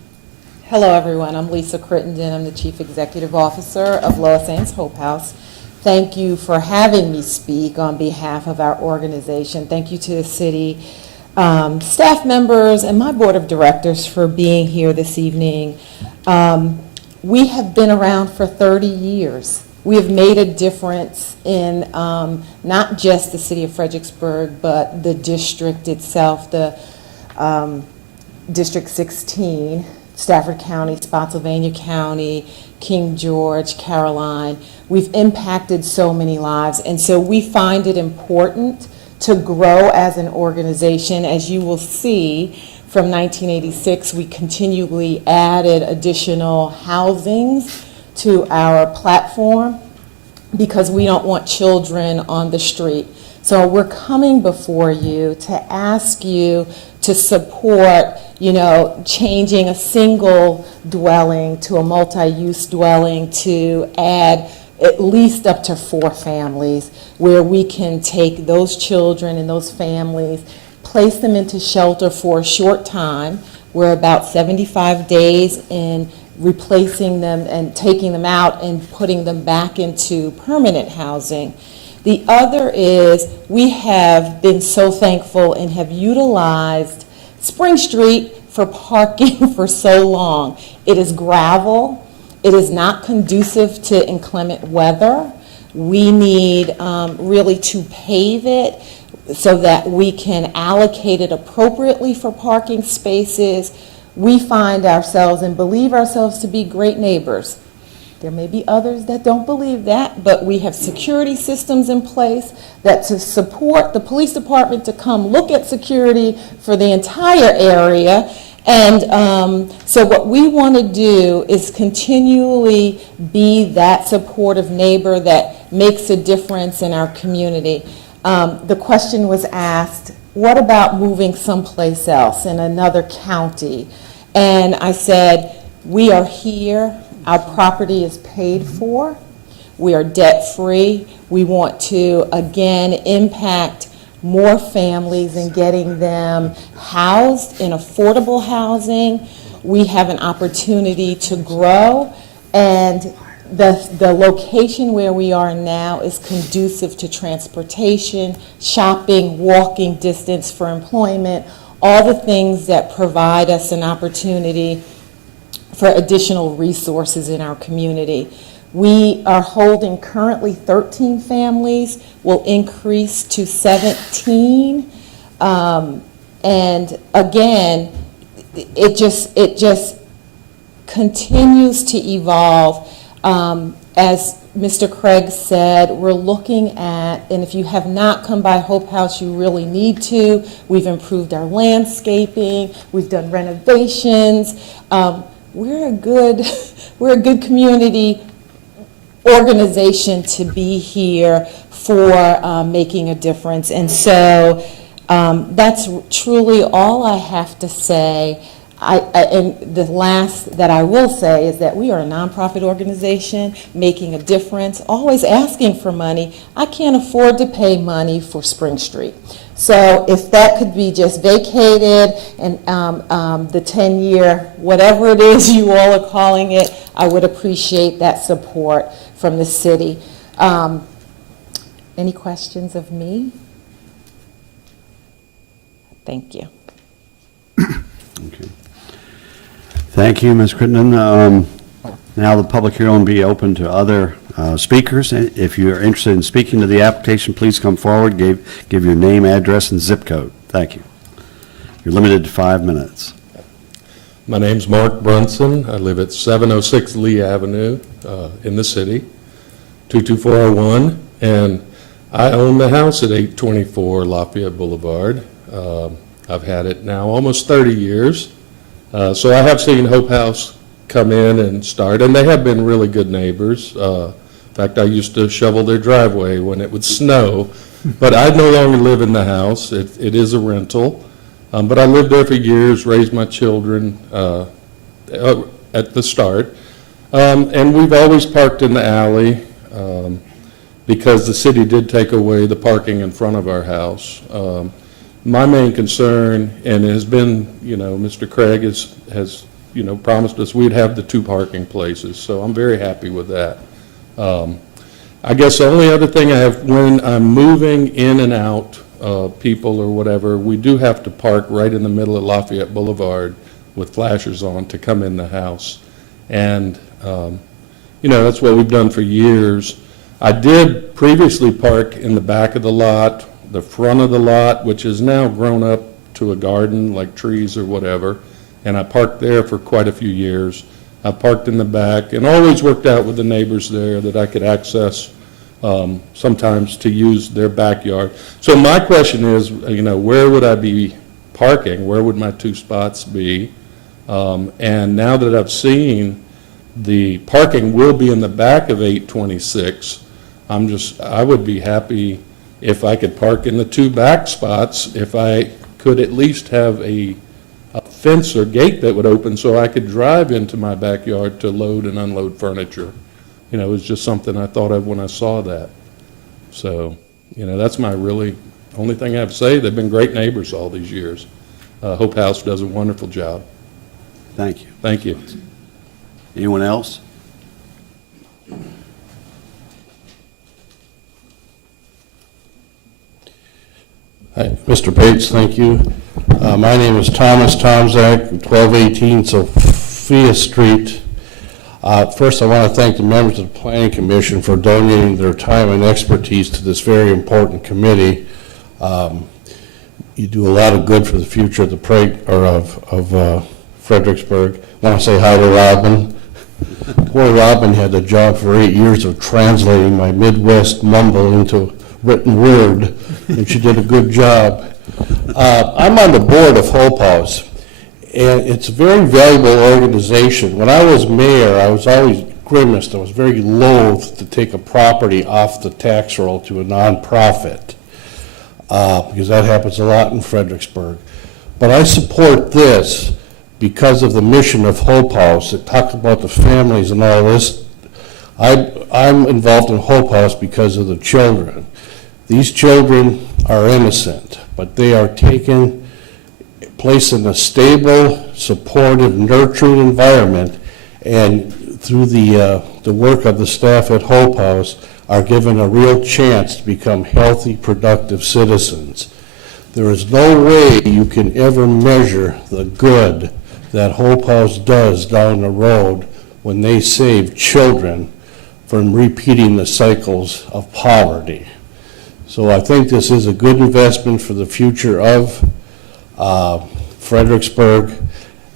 Hello, everyone. I'm Lisa Crittenden. I'm the Chief Executive Officer of Lois Ames Hope House. Thank you for having me speak on behalf of our organization. Thank you to the city staff members and my board of directors for being here this evening. We have been around for 30 years. We have made a difference in not just the city of Fredericksburg, but the district itself, the District 16, Stafford County, Spotsylvania County, King George, Caroline. We've impacted so many lives, and so we find it important to grow as an organization. As you will see, from 1986, we continually added additional housings to our platform because we don't want children on the street. So we're coming before you to ask you to support, changing a single dwelling to a multi-use dwelling to add at least up to 4 families where we can take those children and those families, place them into shelter for a short time. We're about 75 days in replacing them and taking them out and putting them back into permanent housing. The other is we have been so thankful and have utilized Spring Street for parking for so long. It is gravel. It is not conducive to inclement weather. We need really to pave it so that we can allocate it appropriately for parking spaces. We find ourselves and believe ourselves to be great neighbors. There may be others that don't believe that, but we have security systems in place that to support the police department to come look at security for the entire area. And so what we want to do is continually be that supportive neighbor that makes a difference in our community. The question was asked, what about moving someplace else in another county? And I said, we are here. Our property is paid for. We are debt-free. We want to, again, impact more families and getting them housed in affordable housing. We have an opportunity to grow, and the location where we are now is conducive to transportation, shopping, walking distance for employment, all the things that provide us an opportunity for additional resources in our community. We are holding currently 13 families, will increase to 17. And again, it just continues to evolve. As Mr. Craig said, we're looking at, and if you have not come by Hope House, you really need to. We've improved our landscaping, we've done renovations. We're a good community organization to be here for making a difference. And so that's truly all I have to say. And the last that I will say is that we are a nonprofit organization making a difference, always asking for money. I can't afford to pay money for Spring Street. So if that could be just vacated and the 10-year, whatever it is you all are calling it, I would appreciate that support from the city. Any questions of me? Thank you. Okay. Thank you, Ms. Crittenden. Now the public hearing will be open to other speakers. If you are interested in speaking to the application, please come forward, give your name, address, and zip code. Thank you. You're limited to 5 minutes. My name's Mark Brunson. I live at 706 Lee Avenue in the city, 22401, and I own the house at 824 Lafayette Boulevard. I've had it now almost 30 years. So I have seen Hope House come in and start, and they have been really good neighbors. In fact, I used to shovel their driveway when it would snow, but I no longer live in the house. It is a rental, but I lived there for years, raised my children at the start, and we've always parked in the alley because the city did take away the parking in front of our house. My main concern, and it has been, Mr. Craig has promised us we'd have the 2 parking places, so I'm very happy with that. I guess the only other thing I have, when I'm moving in and out people or whatever, we do have to park right in the middle of Lafayette Boulevard with flashers on to come in the house. And, that's what we've done for years. I did previously park in the back of the lot, the front of the lot, which is now grown up to a garden, like trees or whatever, and I parked there for quite a few years. I parked in the back and always worked out with the neighbors there that I could access sometimes to use their backyard. So my question is, where would I be parking? Where would my 2 spots be? And now that I've seen the parking will be in the back of 826, I would be happy if I could park in the 2 back spots, if I could at least have a fence or gate that would open so I could drive into my backyard to load and unload furniture. It was just something I thought of when I saw that. So, that's my really only thing I have to say. They've been great neighbors all these years. Hope House does a wonderful job. Thank you. Thank you. Anyone else? Hi, Mr. Bates, thank you. My name is Thomas Tomzak, 1218 Sophia Street. First, I want to thank the members of the Planning Commission for donating their time and expertise to this very important committee. You do a lot of good for the future of the Fredericksburg. I want to say hi to Robin. Poor Robin had the job for 8 years of translating my Midwest mumble into written word, and she did a good job. I'm on the board of Hope House, and it's a very valuable organization. When I was mayor, I was always grimaced. I was very loath to take a property off the tax roll to a nonprofit, because that happens a lot in Fredericksburg. But I support this because of the mission of Hope House. It talks about the families and all this. I'm involved in Hope House because of the children. These children are innocent, but they are taken, placed in a stable, supportive, nurturing environment, and through the work of the staff at Hope House, are given a real chance to become healthy, productive citizens. There is no way you can ever measure the good that Hope House does down the road when they save children from repeating the cycles of poverty. So I think this is a good investment for the future of Fredericksburg,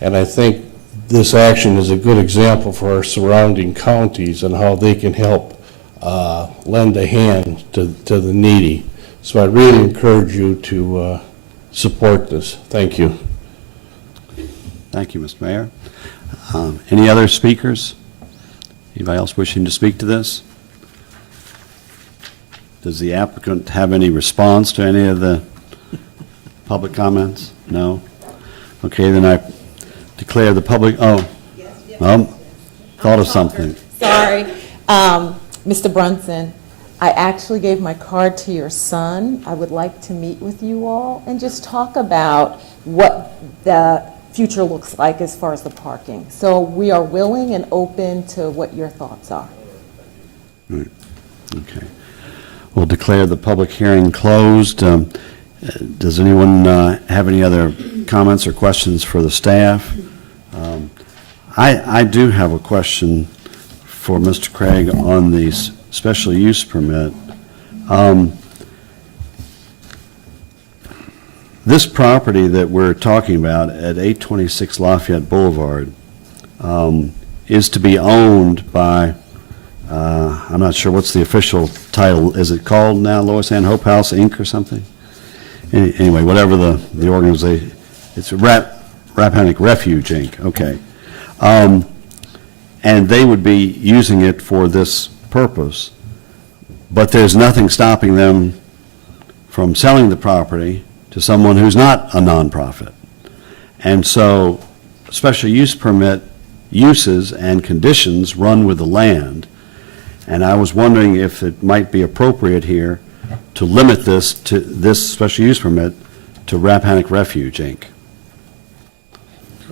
and I think this action is a good example for our surrounding counties and how they can help lend a hand to the needy. So I really encourage you to support this. Thank you. Thank you, Mr. Mayor. Any other speakers? Anybody else wishing to speak to this? Does the applicant have any response to any of the public comments? No? Okay, then I declare the public, thought of something. Sorry. Mr. Brunson, I actually gave my card to your son. I would like to meet with you all and just talk about what the future looks like as far as the parking. So we are willing and open to what your thoughts are. Right. Okay. We'll declare the public hearing closed. Does anyone have any other comments or questions for the staff? I do have a question for Mr. Craig on the special use permit. This property that we're talking about at 826 Lafayette Boulevard is to be owned by, I'm not sure what's the official title. Is it called now Lois Ann Hope House, Inc. or something? Anyway, whatever the organization, it's Rappahannock Refuge, Inc., okay. And they would be using it for this purpose, but there's nothing stopping them from selling the property to someone who's not a nonprofit. And so special use permit uses and conditions run with the land, and I was wondering if it might be appropriate here to limit this special use permit to Rappahannock Refuge, Inc.,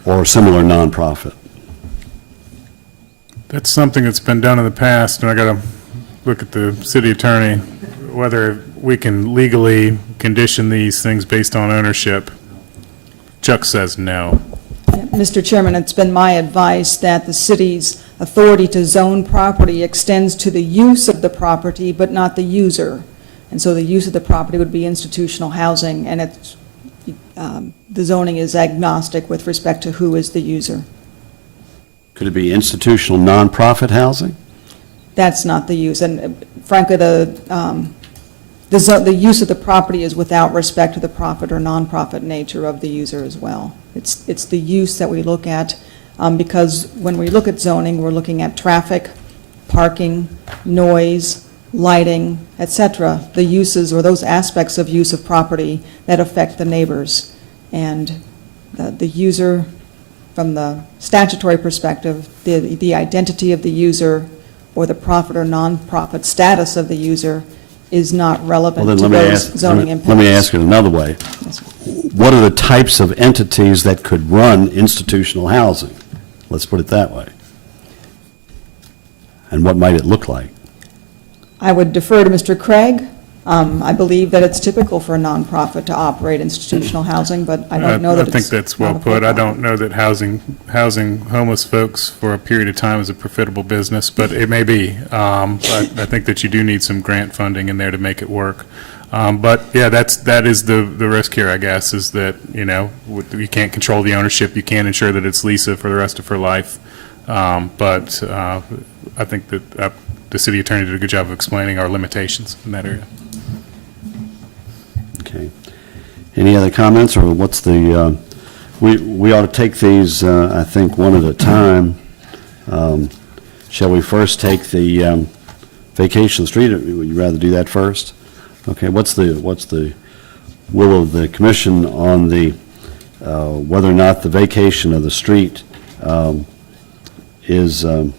or a similar nonprofit. That's something that's been done in the past, and I got to look at the city attorney, whether we can legally condition these things based on ownership. Chuck says no. Mr. Chairman, it's been my advice that the city's authority to zone property extends to the use of the property, but not the user. And so the use of the property would be institutional housing, and it's, the zoning is agnostic with respect to who is the user. Could it be institutional nonprofit housing? That's not the use, and frankly, the use of the property is without respect to the profit or nonprofit nature of the user as well. It's the use that we look at, because when we look at zoning, we're looking at traffic, parking, noise, lighting, etc., the uses or those aspects of use of property that affect the neighbors. And the user, from the statutory perspective, the identity of the user or the profit or nonprofit status of the user is not relevant Well, to then those zoning impacts. let me ask it another way. Yes. What are the types of entities that could run institutional housing? Let's put it that way. And what might it look like? I would defer to Mr. Craig. I believe that it's typical for a nonprofit to operate institutional housing, but I don't know that I think it's that's well not a put. I for-profit. don't know that housing homeless folks for a period of time is a profitable business, but it may be. But I think that you do need some grant funding in there to make it work. But yeah, that is the risk here, I guess, is that, you can't control the ownership. You can't ensure that it's Lisa for the rest of her life. But I think that the city attorney did a good job of explaining our limitations in that area. Okay. Any other comments, or what's the, we ought to take these, I think, one at a time. Shall we first take the vacation street, or would you rather do that first? Okay, what's the will of the commission on the, whether or not the vacation of the street is, well,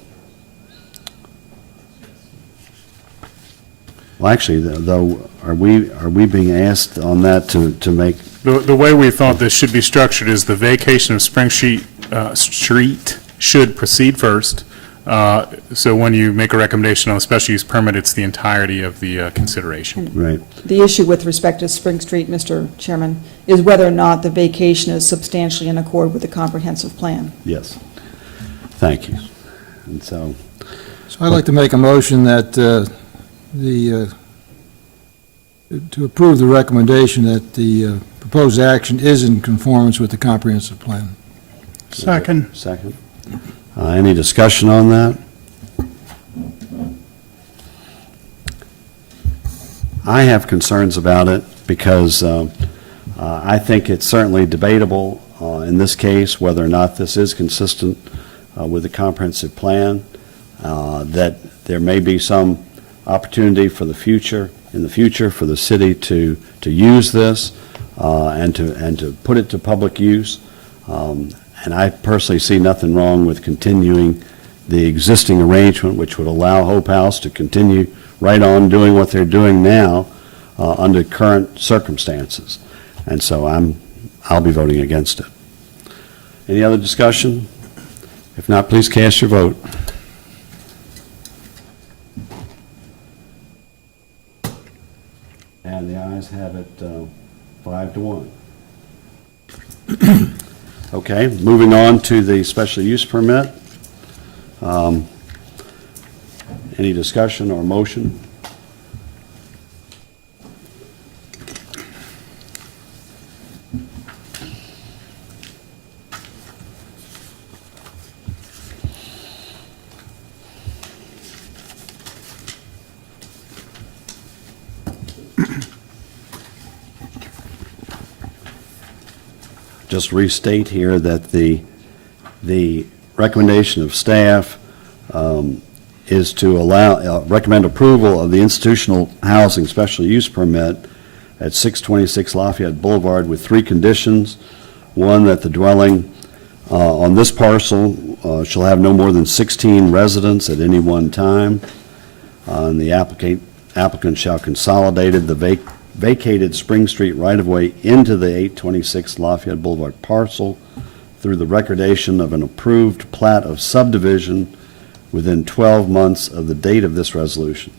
actually, though, are we being asked on that to make? The way we thought this should be structured is the vacation of Spring Street should proceed first. So when you make a recommendation on a special use permit, it's the entirety of the consideration. Right. The issue with respect to Spring Street, Mr. Chairman, is whether or not the vacation is substantially in accord with the comprehensive plan. Yes. Thank you. And so. So I'd like to make a motion that to approve the recommendation that the proposed action is in conformance with the comprehensive plan. Second. Second. Any discussion on that? I have concerns about it because I think it's certainly debatable in this case whether or not this is consistent with the comprehensive plan, that there may be some opportunity for the future, in the future, for the city to use this and to put it to public use. And I personally see nothing wrong with continuing the existing arrangement, which would allow Hope House to continue right on doing what they're doing now under current circumstances. And so I'll be voting against it. Any other discussion? If not, please cast your vote. And the ayes have it 5-1. Okay, moving on to the special use permit. Any discussion or motion? Just restate here that the recommendation of staff is to recommend approval of the institutional housing special use permit at 626 Lafayette Boulevard with 3 conditions. One, that the dwelling on this parcel shall have no more than 16 residents at any one time. And the applicant shall consolidate the vacated Spring Street right-of-way into the 826 Lafayette Boulevard parcel through the recordation of an approved plat of subdivision within 12 months of the date of this resolution.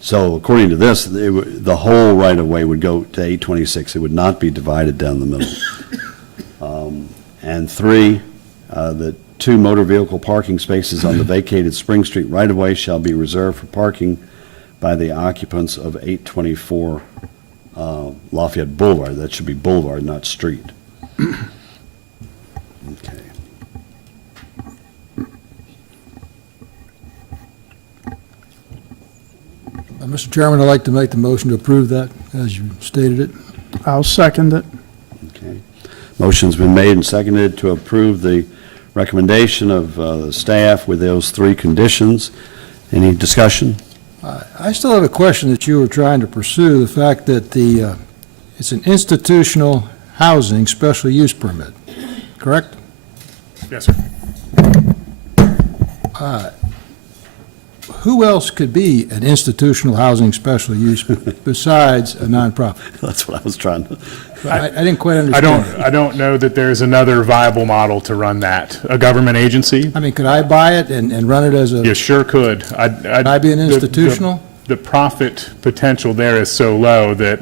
So according to this, the whole right-of-way would go to 826. It would not be divided down the middle. And 3, the 2 motor vehicle parking spaces on the vacated Spring Street right-of-way shall be reserved for parking by the occupants of 824 Lafayette Boulevard. That should be Boulevard, not street. Okay. Mr. Chairman, I'd like to make the motion to approve that, as you stated it. I'll second it. Okay. Motion's been made and seconded to approve the recommendation of the staff with those 3 conditions. Any discussion? I still have a question that you were trying to pursue, the fact that it's an institutional housing special use permit, correct? Yes, sir. Who else could be an institutional housing special use besides a nonprofit? That's what I was trying to... I didn't quite understand. I don't know that there's another viable model to run that. A government agency? I mean, could I buy it and run it as a... You sure could. Could I be an institutional? The profit potential there is so low that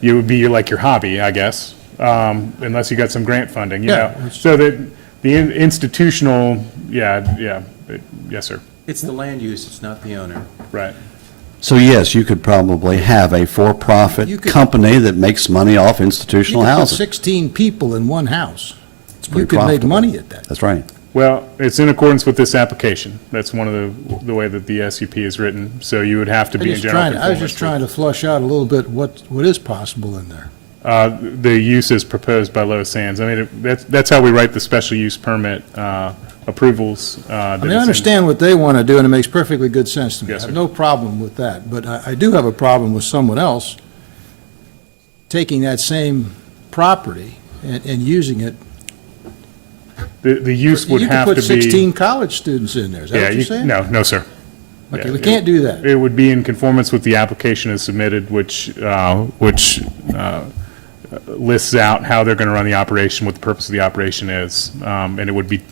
it would be like your hobby, I guess, unless you got some grant funding, you know. So that the institutional, yes, sir. It's the land use, it's not the owner. Right. So yes, you could probably have a for-profit company that makes money off institutional You could put housing. 16 people in one house. pretty You could make profitable. money at that. That's right. Well, it's in accordance with this application. That's one of the way that the SUP is written, so you would have to be in general I was conformance just trying to flush out a little bit what is possible in there. the use is proposed by Lois Sands. I mean, that's how we write the special use permit approvals. I mean, I understand what they want to do, and it makes perfectly good sense to me. Yes, I have sir. no problem with that, but I do have a problem with someone else taking that same property and using it. The use would have to be. You could put 16 college students in there, is that what you're saying? No, sir. Okay, we can't do that. It would be in conformance with the application as submitted, which lists out how they're going to run the operation, what the purpose of the operation is. And it would be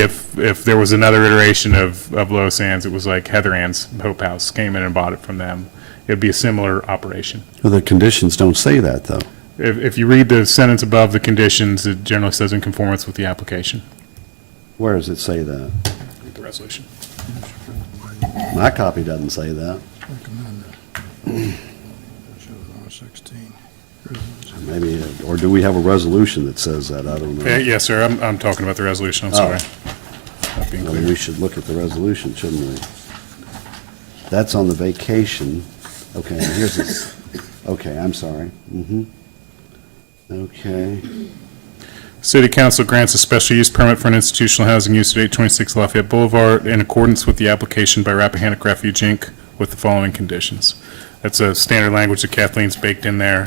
if there was another iteration of Lois Sands, it was like Heather Ann's Hope House came in and bought it from them. It would be a similar operation. Well, the conditions don't say that, though. If you read the sentence above the conditions, it generally says in conformance with the application. Where does it say that? The resolution. My copy doesn't say that. Maybe, or do we have a resolution that says that? I don't know. Yes, sir. I'm talking about the resolution. I'm sorry. Not being Well, clear. we should look at the resolution, shouldn't we? That's on the vacation. Okay, here's this. Okay, I'm sorry. Okay. City Council grants a special use permit for an institutional housing use at 826 Lafayette Boulevard in accordance with the application by Rappahannock Refuge, Inc. with the following conditions. That's a standard language that Kathleen's baked in there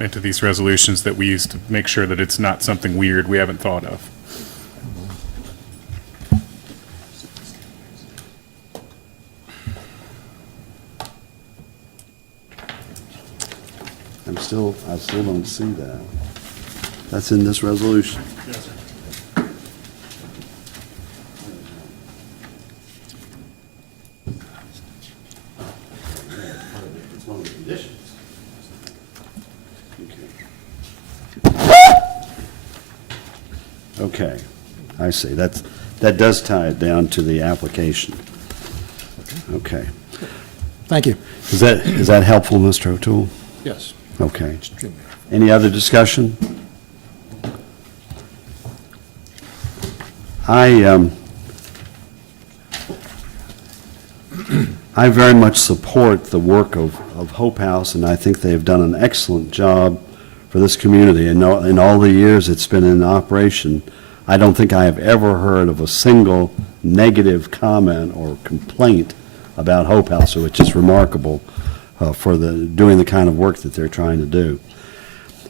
into these resolutions that we use to make sure that it's not something weird we haven't thought of. I still don't see that. That's in this resolution. Yes, sir. It's one of the conditions. Okay, I see. That does tie it down to the application. Okay. Thank you. Is that helpful, Mr. O'Toole? Yes. Okay. Any other discussion? I very much support the work of Hope House, and I think they've done an excellent job for this community. And in all the years it's been in operation, I don't think I have ever heard of a single negative comment or complaint about Hope House, which is remarkable for doing the kind of work that they're trying to do.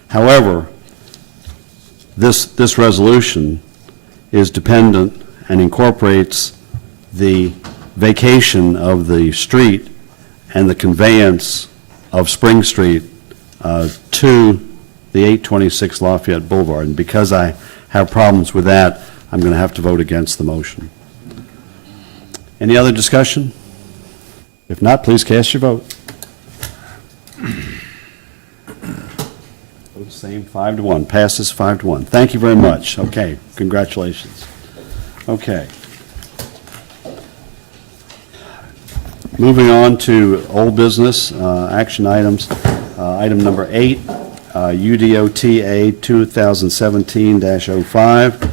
However, this resolution is dependent and incorporates the vacation of the street and the conveyance of Spring Street to the 826 Lafayette Boulevard. And because I have problems with that, I'm going to have to vote against the motion. Any other discussion? If not, please cast your vote. Vote same, 5-1. Passes 5-1. Thank you very much. Okay, congratulations. Okay. Moving on to old business, action items. Item number 8, UDOTA 2017-05.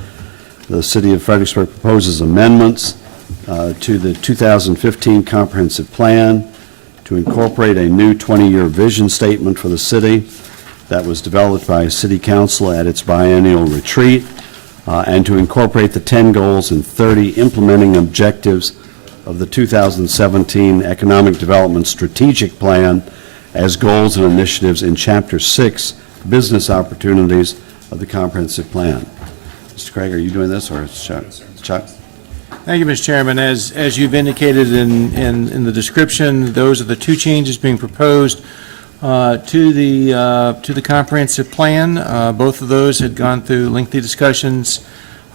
The City of Fredericksburg proposes amendments to the 2015 Comprehensive Plan to incorporate a new 20-year vision statement for the city that was developed by City Council at its biennial retreat, and to incorporate the 10 goals and 30 implementing objectives of the 2017 Economic Development Strategic Plan as goals and initiatives in Chapter 6, Business Opportunities of the Comprehensive Plan. Mr. Craig, are you doing this, or is Chuck? Chuck? Thank you, Mr. Chairman. As you've indicated in the description, those are the two changes being proposed to the comprehensive plan. Both of those had gone through lengthy discussions.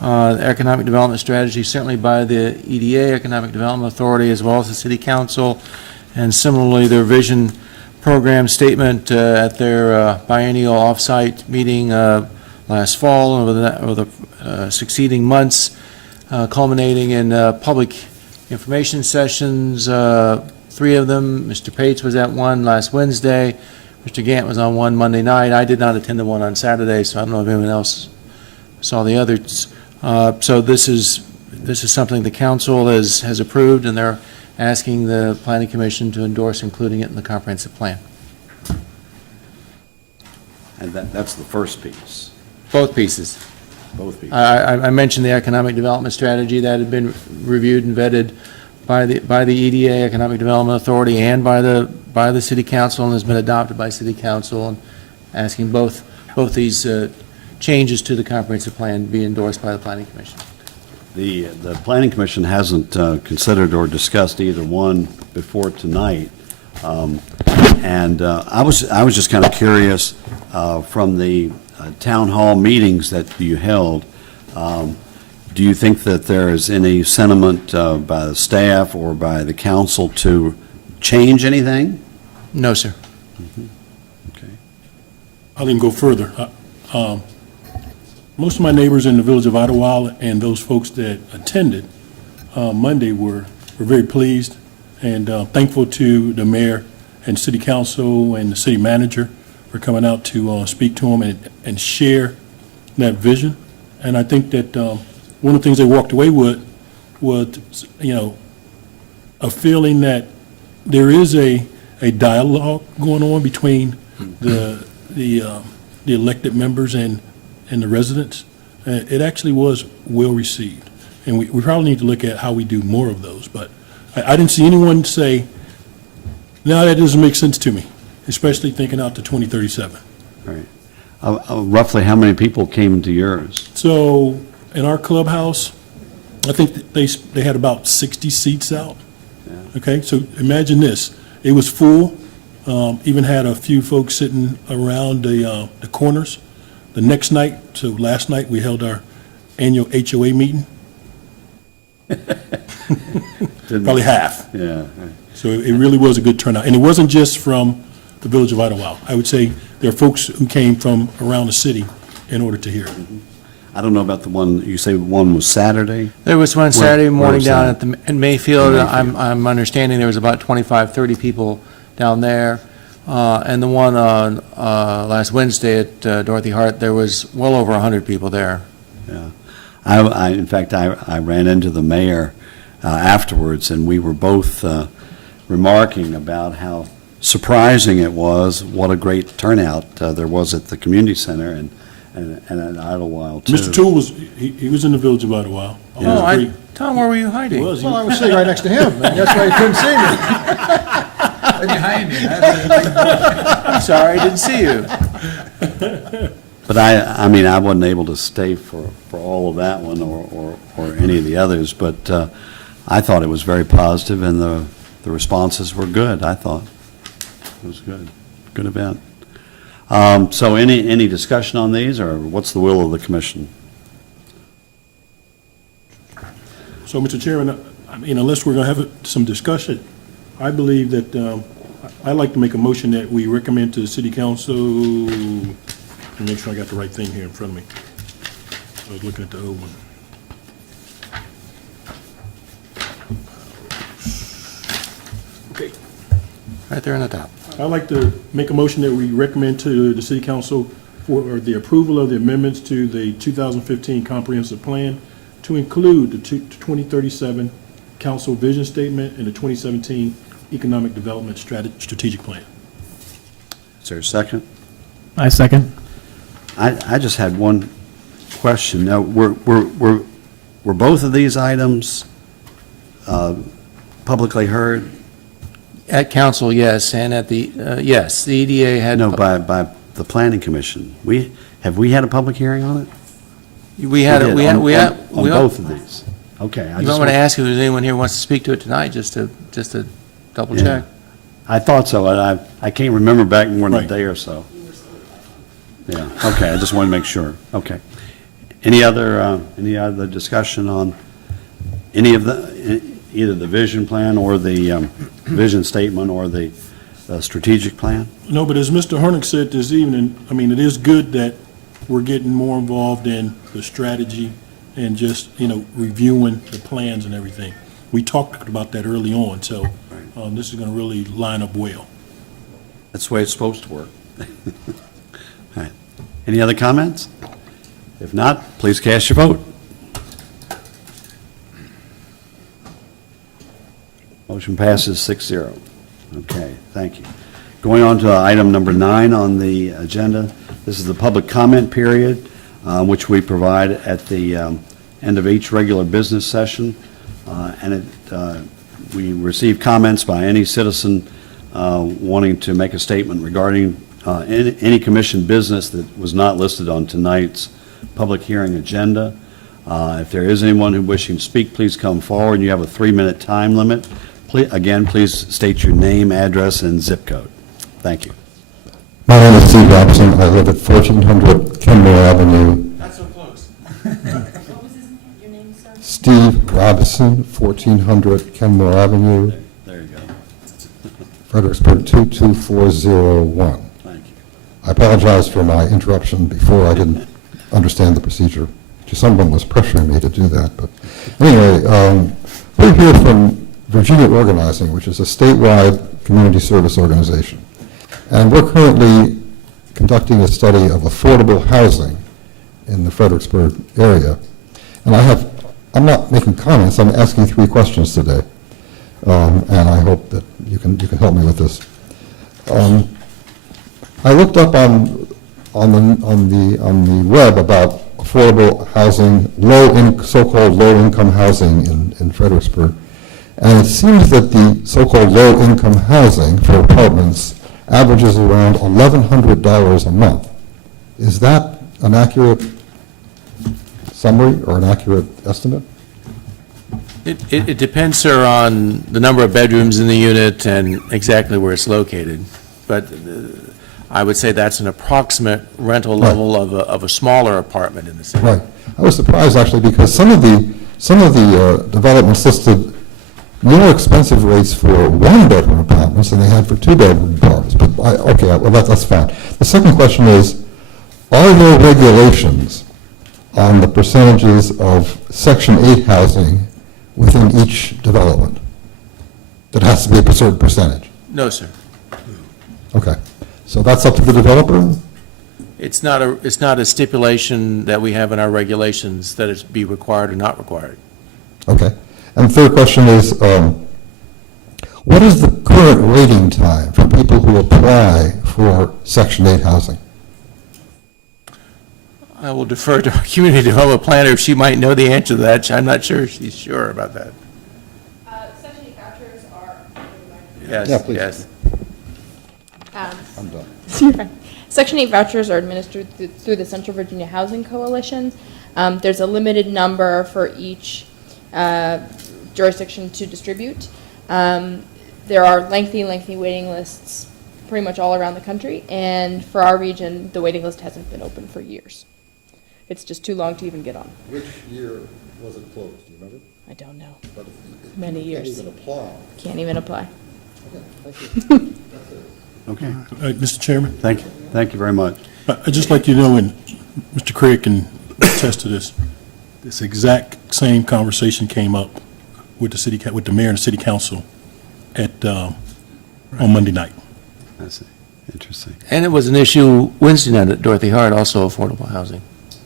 The economic development strategy, certainly by the EDA, Economic Development Authority, as well as the City Council, and similarly their vision program statement at their biennial offsite meeting last fall and over the succeeding months, culminating in public information sessions, 3 of them. Mr. Pates was at one last Wednesday. Mr. Gant was on one Monday night. I did not attend the one on Saturday, so I don't know if anyone else saw the others. So this is something the council has approved, and they're asking the Planning Commission to endorse including it in the comprehensive plan. And that's the first piece. Both pieces. Both pieces. I mentioned the economic development strategy that had been reviewed and vetted by the EDA, Economic Development Authority, and by the City Council, and has been adopted by City Council, and asking both these changes to the comprehensive plan be endorsed by the Planning Commission. The Planning Commission hasn't considered or discussed either one before tonight, and I was just kind of curious from the town hall meetings that you held. Do you think that there is any sentiment by the staff or by the council to change anything? No, sir. Mm-hmm. Okay. I'll even go further. Most of my neighbors in the village of Ottawa and those folks that attended Monday were very pleased and thankful to the mayor and city council and the city manager for coming out to speak to them and share that vision. And I think that one of the things they walked away with was, a feeling that there is a dialogue going on between the elected members and the residents. It actually was well received. And we probably need to look at how we do more of those. But I didn't see anyone say, Now, that doesn't make sense to me, especially thinking out to 2037. All right. Roughly how many people came to yours? So in our clubhouse, I think they had about 60 seats out. Okay, so imagine this. It was full, even had a few folks sitting around the corners. The next night, so last night, we held our annual HOA meeting. Probably half. Yeah. Right. So it really was a good turnout. And it wasn't just from the village of Idlewild. I would say there are folks who came from around the city in order to hear it. I don't know about the one, you say one was Saturday? There was one Saturday Where morning was down that? in Mayfield. In Mayfield. I'm understanding there was about 25, 30 people down there. And the one on last Wednesday at Dorothy Hart, there was well over 100 people there. Yeah. In fact, I ran into the mayor afterwards, and we were both remarking about how surprising it was, what a great turnout there was at the community center and at Idlewild, too. Mr. Toole he was in the village of Idlewild. Oh, Tom, where were you hiding? Well, I was sitting right next to him, and that's why he couldn't see me. Behind me. I'm sorry, I didn't see you. But I mean, I wasn't able to stay for all of that one or any of the others, but I thought it was very positive, and the responses were good, I thought. It was good. Good event. So any discussion on these, or what's the will of the commission? So, Mr. Chairman, I mean, unless we're going to have some discussion, I believe that I'd like to make a motion that we recommend to the city council, let me make sure I got the right thing here in front of me. I was looking at the old one. Okay. Right there on the top. I'd like to make a motion that we recommend to the city council for the approval of the amendments to the 2015 comprehensive plan to include the 2037 council vision statement and the 2017 economic development strategic plan. Is there a second? I second. I just had one question. Now, were both of these items publicly heard? At council, yes, and at the, yes, the EDA had. No, by the planning commission. Have we had a public hearing on it? We had, did, we had, on- we had. on we- both of these? Okay. You might want to ask if there's anyone here who wants to speak to it tonight, just to double Yeah. check. I thought so, and I can't remember back more than a Right. day or so. Yeah, okay, I just want to make sure. Okay. Any other discussion on any of either the vision plan or the vision statement or the strategic plan? No, but as Mr. Hornick said this evening, I mean, it is good that we're getting more involved in the strategy and just, reviewing the plans and everything. We talked about that early on, so this is going to really line up well. That's the way it's supposed to work. All right. Any other comments? If not, please cast your vote. Motion passes 6-0. Okay, thank you. Going on to item number 9 on the agenda. This is the public comment period, which we provide at the end of each regular business session. We receive comments by any citizen wanting to make a statement regarding any commission business that was not listed on tonight's public hearing agenda. If there is anyone who wishing to speak, please come forward. You have a 3-minute time limit. Again, please state your name, address, and zip code. Thank you. My name is Steve Robinson. I live at 1400 Kenmore Avenue. Not so close. What was your name, sir? Steve Robinson, 1400 Kenmore Avenue, There you go. Fredericksburg 22401. Thank you. I apologize for my interruption before. I didn't understand the procedure. Someone was pressuring me to do that. But anyway, we're here from Virginia Organizing, which is a statewide community service organization. And we're currently conducting a study of affordable housing in the Fredericksburg area. And I'm not making comments, I'm asking 3 questions today. And I hope that you can help me with this. I looked up on the web about affordable housing, so-called low-income housing in Fredericksburg. And it seems that the so-called low-income housing for apartments averages around $1,100 a month. Is that an accurate summary or an accurate estimate? It depends, sir, on the number of bedrooms in the unit and exactly where it's located. But I would say that's an approximate rental level of a smaller apartment in the city. Right. I was surprised actually because some of the developments listed more expensive rates for one-bedroom apartments than they had for two-bedroom apartments. But okay, well that's fine. The second question is, are there regulations on the percentages of Section 8 housing within each development? That has to be a certain percentage? No, sir. Okay. So that's up to the developer? It's not a stipulation that we have in our regulations that it be required or not required. Okay. And the third question is, what is the current waiting time for people who apply for Section 8 housing? I will defer to our community development planner if she might know the answer to that. I'm not sure she's sure about that. Section 8 vouchers are. Yes, Yeah, please. yes. I'm done. You're fine. Section 8 vouchers are administered through the Central Virginia Housing Coalition. There's a limited number for each jurisdiction to distribute. There are lengthy waiting lists pretty much all around the country, and for our region, the waiting list hasn't been open for years. It's just too long to even get on. Which year was it closed? Do you remember? I don't know. But if Many you years. Can't even apply. Can't even apply. Okay, thank you. That's it. Okay, Mr. Chairman, thank you very much. I'd just like you to know, and Mr. Craig can attest to this exact same conversation came up with the mayor and the city council on Monday night. I see. Interesting. And it was an issue Wednesday night at Dorothy Hart, also affordable housing.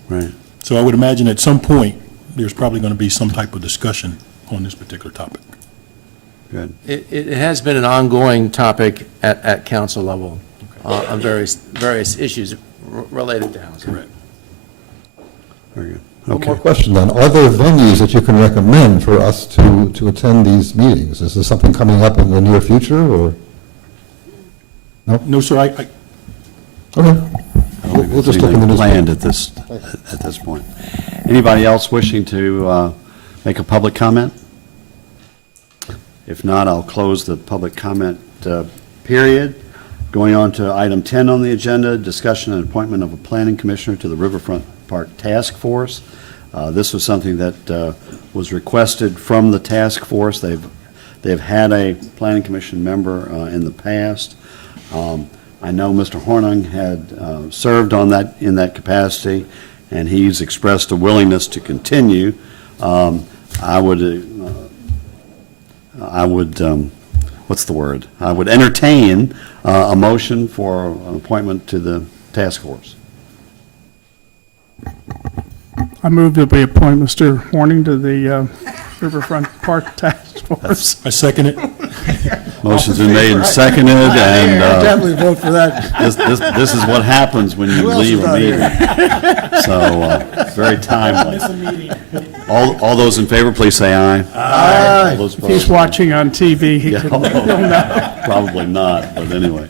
Right. So I would imagine at some point, there's probably going to be some type of discussion on this particular topic. Good. It has been an ongoing topic at council level on various issues related to housing. Correct. Very good. One Okay. more question then. Are there venues that you can recommend for us to attend these meetings? Is there something coming up in the near future, or? No, sir, I Okay. We'll just look in the Planned newspaper. at this point. Anybody else wishing to make a public comment? If not, I'll close the public comment period. Going on to item 10 on the agenda, discussion and appointment of a planning commissioner to the Riverfront Park Task Force. This was something that was requested from the task force. They've had a planning commission member in the past. I know Mr. Hornung had served on that, in that capacity, and he's expressed a willingness to continue. I would, what's the word? I would entertain a motion for an appointment to the task force. I move that we appoint Mr. Horning to the Riverfront Park Task Force. I second it. Motion's been made and seconded, I and definitely vote for that. this is what happens when you Who else leave is a out meeting. here? So, very timely. All those in favor, please say aye. Aye. All those If he's opposed? watching on TV, he Yeah, can, he'll know. Probably not, but anyway,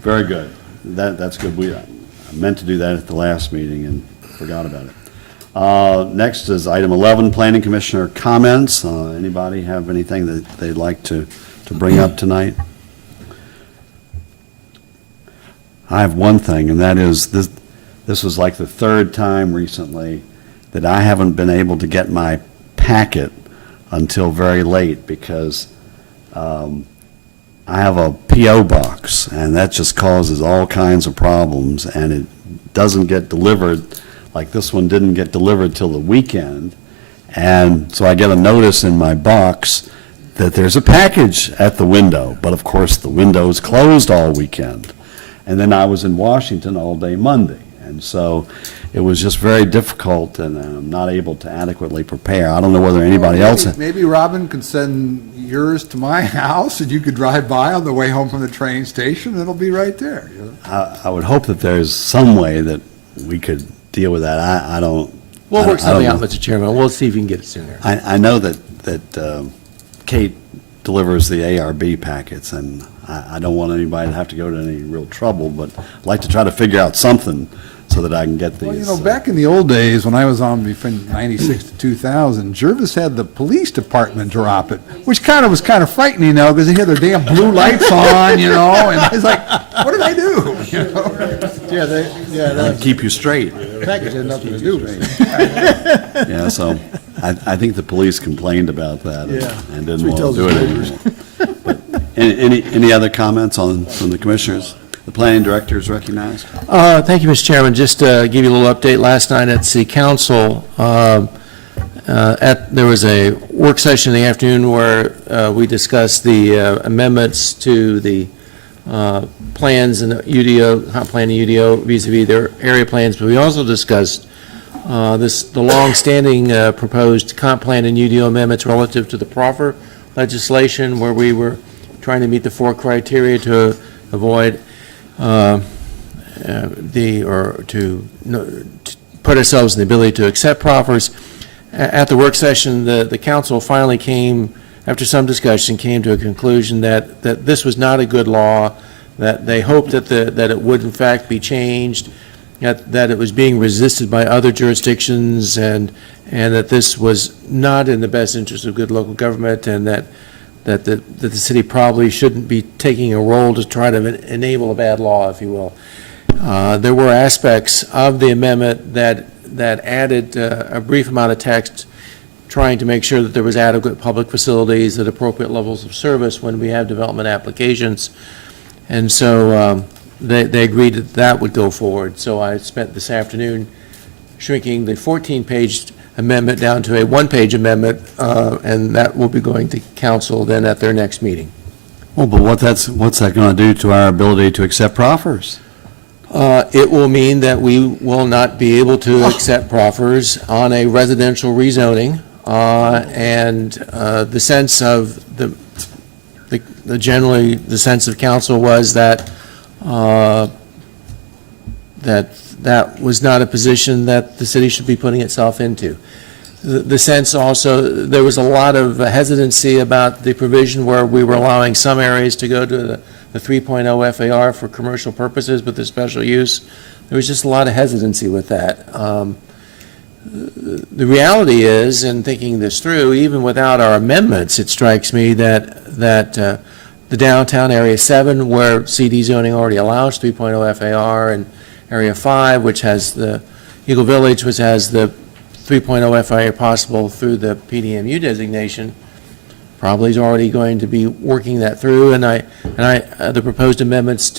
very good. That's good. I meant to do that at the last meeting and forgot about it. Next is item 11, Planning Commissioner comments. Anybody have anything that they'd like to bring up tonight? I have one thing, and that is this was like the third time recently that I haven't been able to get my packet until very late because I have a P.O. box, and that just causes all kinds of problems, and it doesn't get delivered. Like this one didn't get delivered till the weekend, and so I get a notice in my box that there's a package at the window, but of course the window is closed all weekend. And then I was in Washington all day Monday, and so it was just very difficult, and I'm not able to adequately prepare. I don't know whether anybody else. Maybe Robin could send yours to my house, and you could drive by on the way home from the train station, and it'll be right there. You know? I would hope that there's some way that we could deal with that. I don't. We'll work I don't something out, know. Mr. Chairman. We'll see if we can get it sooner. I know that Kate delivers the ARB packets, and I don't want anybody to have to go to any real trouble, but I'd like to try to figure out something so that I can get these. Well, back in the old days, when I was on between 96 to 2000, Jervis had the police department drop it, which was kind of frightening, because they had their damn blue lights on, and it's like, what did I do? That'll keep you straight. Package had nothing to do with me. Yeah, so I think the police complained about that and didn't want to tells do us it anymore. But any other comments from the commissioners? The planning director is recognized. Thank you, Mr. Chairman. Just to give you a little update, last night at City Council, there was a work session in the afternoon where we discussed the amendments to the plans and the UDO, comp plan and UDO vis-a-vis their area plans, but we also discussed the long-standing proposed comp plan and UDO amendments relative to the proffer legislation, where we were trying to meet the 4 criteria to avoid to put ourselves in the ability to accept proffers. At the work session, the council finally came, after some discussion, came to a conclusion that this was not a good law, that they hoped that it would in fact be changed, that it was being resisted by other jurisdictions, and that this was not in the best interest of good local government, and that the city probably shouldn't be taking a role to try to enable a bad law, if you will. There were aspects of the amendment that added a brief amount of text trying to make sure that there was adequate public facilities at appropriate levels of service when we have development applications. And so they agreed that would go forward. So I spent this afternoon shrinking the 14-page amendment down to a 1-page amendment, and that will be going to council then at their next meeting. Well, but what's that going to do to our ability to accept proffers? It will mean that we will not be able to accept proffers on a residential rezoning, and the sense of generally the sense of council was that that was not a position that the city should be putting itself into. The sense also, there was a lot of hesitancy about the provision where we were allowing some areas to go to the 3.0 FAR for commercial purposes, but the special use, there was just a lot of hesitancy with that. The reality is, in thinking this through, even without our amendments, it strikes me that the downtown Area 7, where CD zoning already allows 3.0 FAR, and Area 5, which has the Eagle Village, which has the 3.0 FAR possible through the PDMU designation, probably is already going to be working that through. And the proposed amendments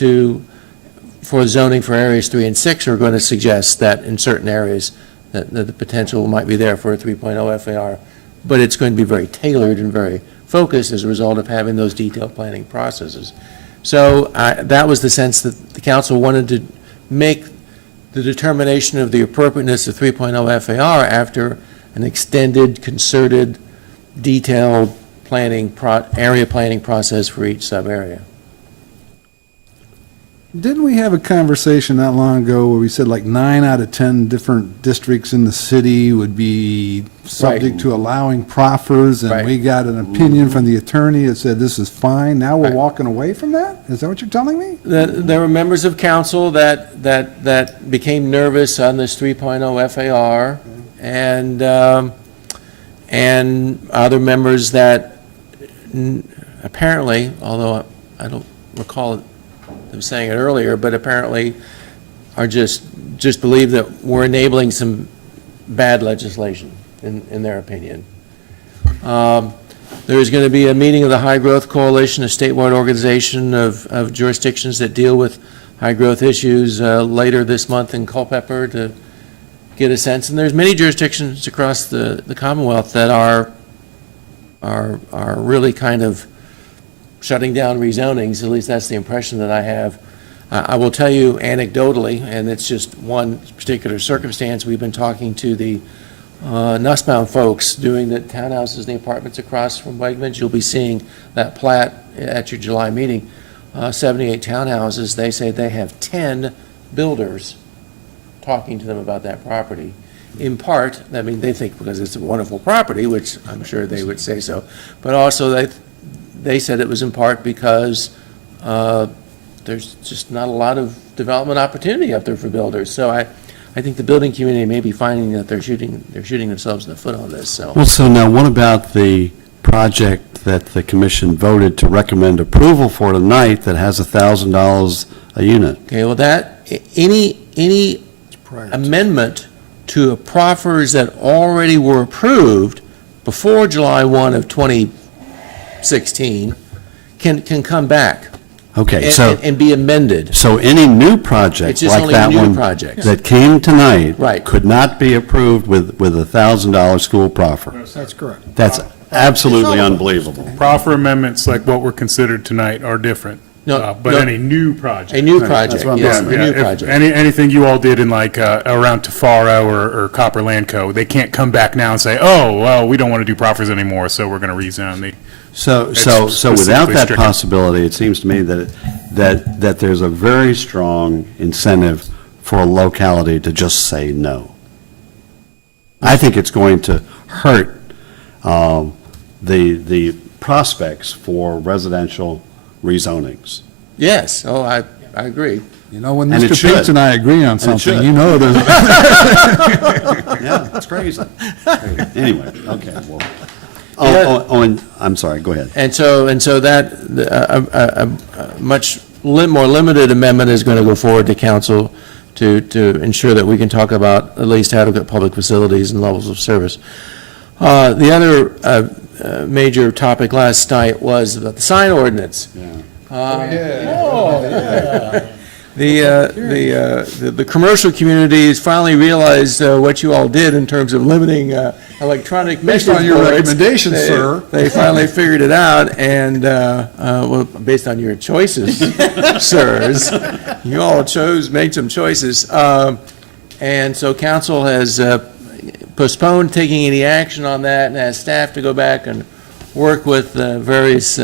for zoning for areas 3 and 6 are going to suggest that in certain areas that the potential might be there for a 3.0 FAR, but it's going to be very tailored and very focused as a result of having those detailed planning processes. So that was the sense that the council wanted to make the determination of the appropriateness of 3.0 FAR after an extended, concerted, detailed area planning process for each sub-area. Didn't we have a conversation not long ago where we said like 9 out of 10 different districts in the city would be subject to allowing proffers, and we got an opinion from the attorney that said this is fine? Now we're walking away from that? Is that what you're telling me? There were members of council that became nervous on this 3.0 FAR, and other members that apparently, although I don't recall them saying it earlier, but apparently are just believe that we're enabling some bad legislation, in their opinion. There is going to be a meeting of the High Growth Coalition, a statewide organization of jurisdictions that deal with high growth issues, later this month in Culpeper, to get a sense. And there's many jurisdictions across the Commonwealth that are really kind of shutting down rezonings. At least that's the impression that I have. I will tell you anecdotally, and it's just one particular circumstance, we've been talking to the Nussbaum folks doing the townhouses and the apartments across from Wegmans. You'll be seeing that plat at your July meeting. 78 townhouses. They say they have 10 builders talking to them about that property. in part, I mean, they think because it's a wonderful property, which I'm sure they would say so, but also they said it was in part because there's just not a lot of development opportunity up there for builders. So I think the building community may be finding that they're shooting themselves in the foot on this, so. Well, so now what about the project that the commission voted to recommend approval for tonight that has $1,000 a unit? Okay, well, any amendment to proffers that already were approved before July 1 of 2016 can come back. Okay, And be amended. So any new project It's just like only that new one projects. that came tonight Right. could not be approved with $1,000 school proffer? That's correct. That's absolutely unbelievable. Proffer amendments like what were considered tonight are different. No, But no. any new project. A new Right, project, that's what I'm yes, a talking new If project. anything you all did in like around Tafaro or Copperland Co., they can't come back now and say, oh, well, we don't want to do proffers anymore, so we're going to rezone. So It's without specifically that stricken. possibility, it seems to me that there's a very strong incentive for a locality to just say no. I think it's going to hurt the prospects for residential rezonings. Yes, oh, I agree. You know, when And it Mr. should. Bates and I agree on it something, should. you know there's, Yeah, it's crazy. Anyway, okay, well. Yeah. And I'm sorry, go ahead. And so that, a much more limited amendment is going to go forward to council to ensure that we can talk about at least adequate public facilities and levels of service. The other major topic last night was about the sign ordinance. The commercial community has finally realized what you all did in terms of limiting electronic Based message on your boards. recommendation, sir. They finally figured it out, and, well, based on your choices, sirs, you all made some choices. And so council has postponed taking any action on that and asked staff to go back and work with various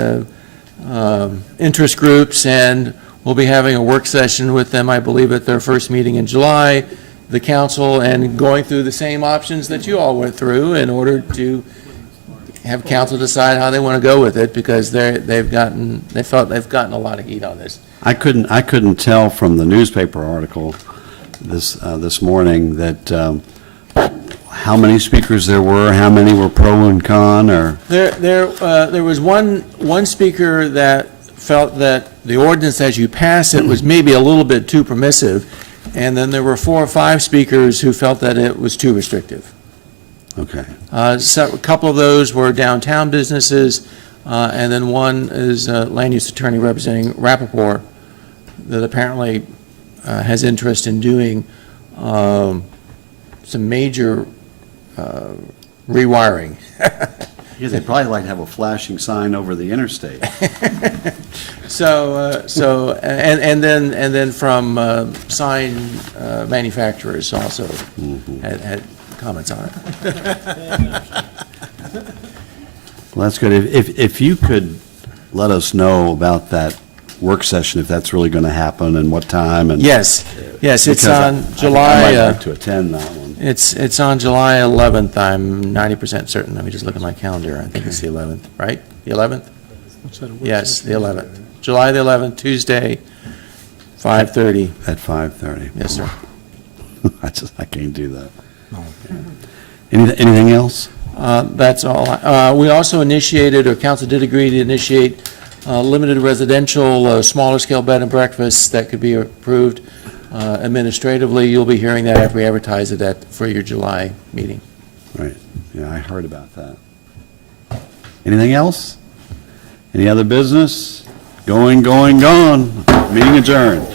interest groups, and we'll be having a work session with them, I believe, at their first meeting in July, the council, and going through the same options that you all went through in order to have council decide how they want to go with it, because they felt they've gotten a lot of heat on this. I couldn't tell from the newspaper article this morning that how many speakers there were, how many were pro and con, or? There was one speaker that felt that the ordinance as you pass it was maybe a little bit too permissive, and then there were 4 or 5 speakers who felt that it was too restrictive. Okay. So a couple of those were downtown businesses, and then one is a land use attorney representing Rappaport that apparently has interest in doing some major rewiring. Yeah, they'd probably like to have a flashing sign over the interstate. And then from sign manufacturers also had comments on it. Well, that's good. If you could let us know about that work session, if that's really going to happen and what time and. Yes, it's Because on July. I might like to attend that one. It's on July 11th, I'm 90% certain. Let me just look at my calendar. I think it's the 11th, right? The 11th? Yes, the 11th. July the 11th, Tuesday, 5:30. At 5:30. Yes, sir. I can't do that. Anything else? That's all. We also initiated, or council did agree to initiate, limited residential, smaller scale bed and breakfasts that could be approved administratively. You'll be hearing that after we advertise it for your July meeting. Right. Yeah, I heard about that. Anything else? Any other business? Going, gone. Meeting adjourned.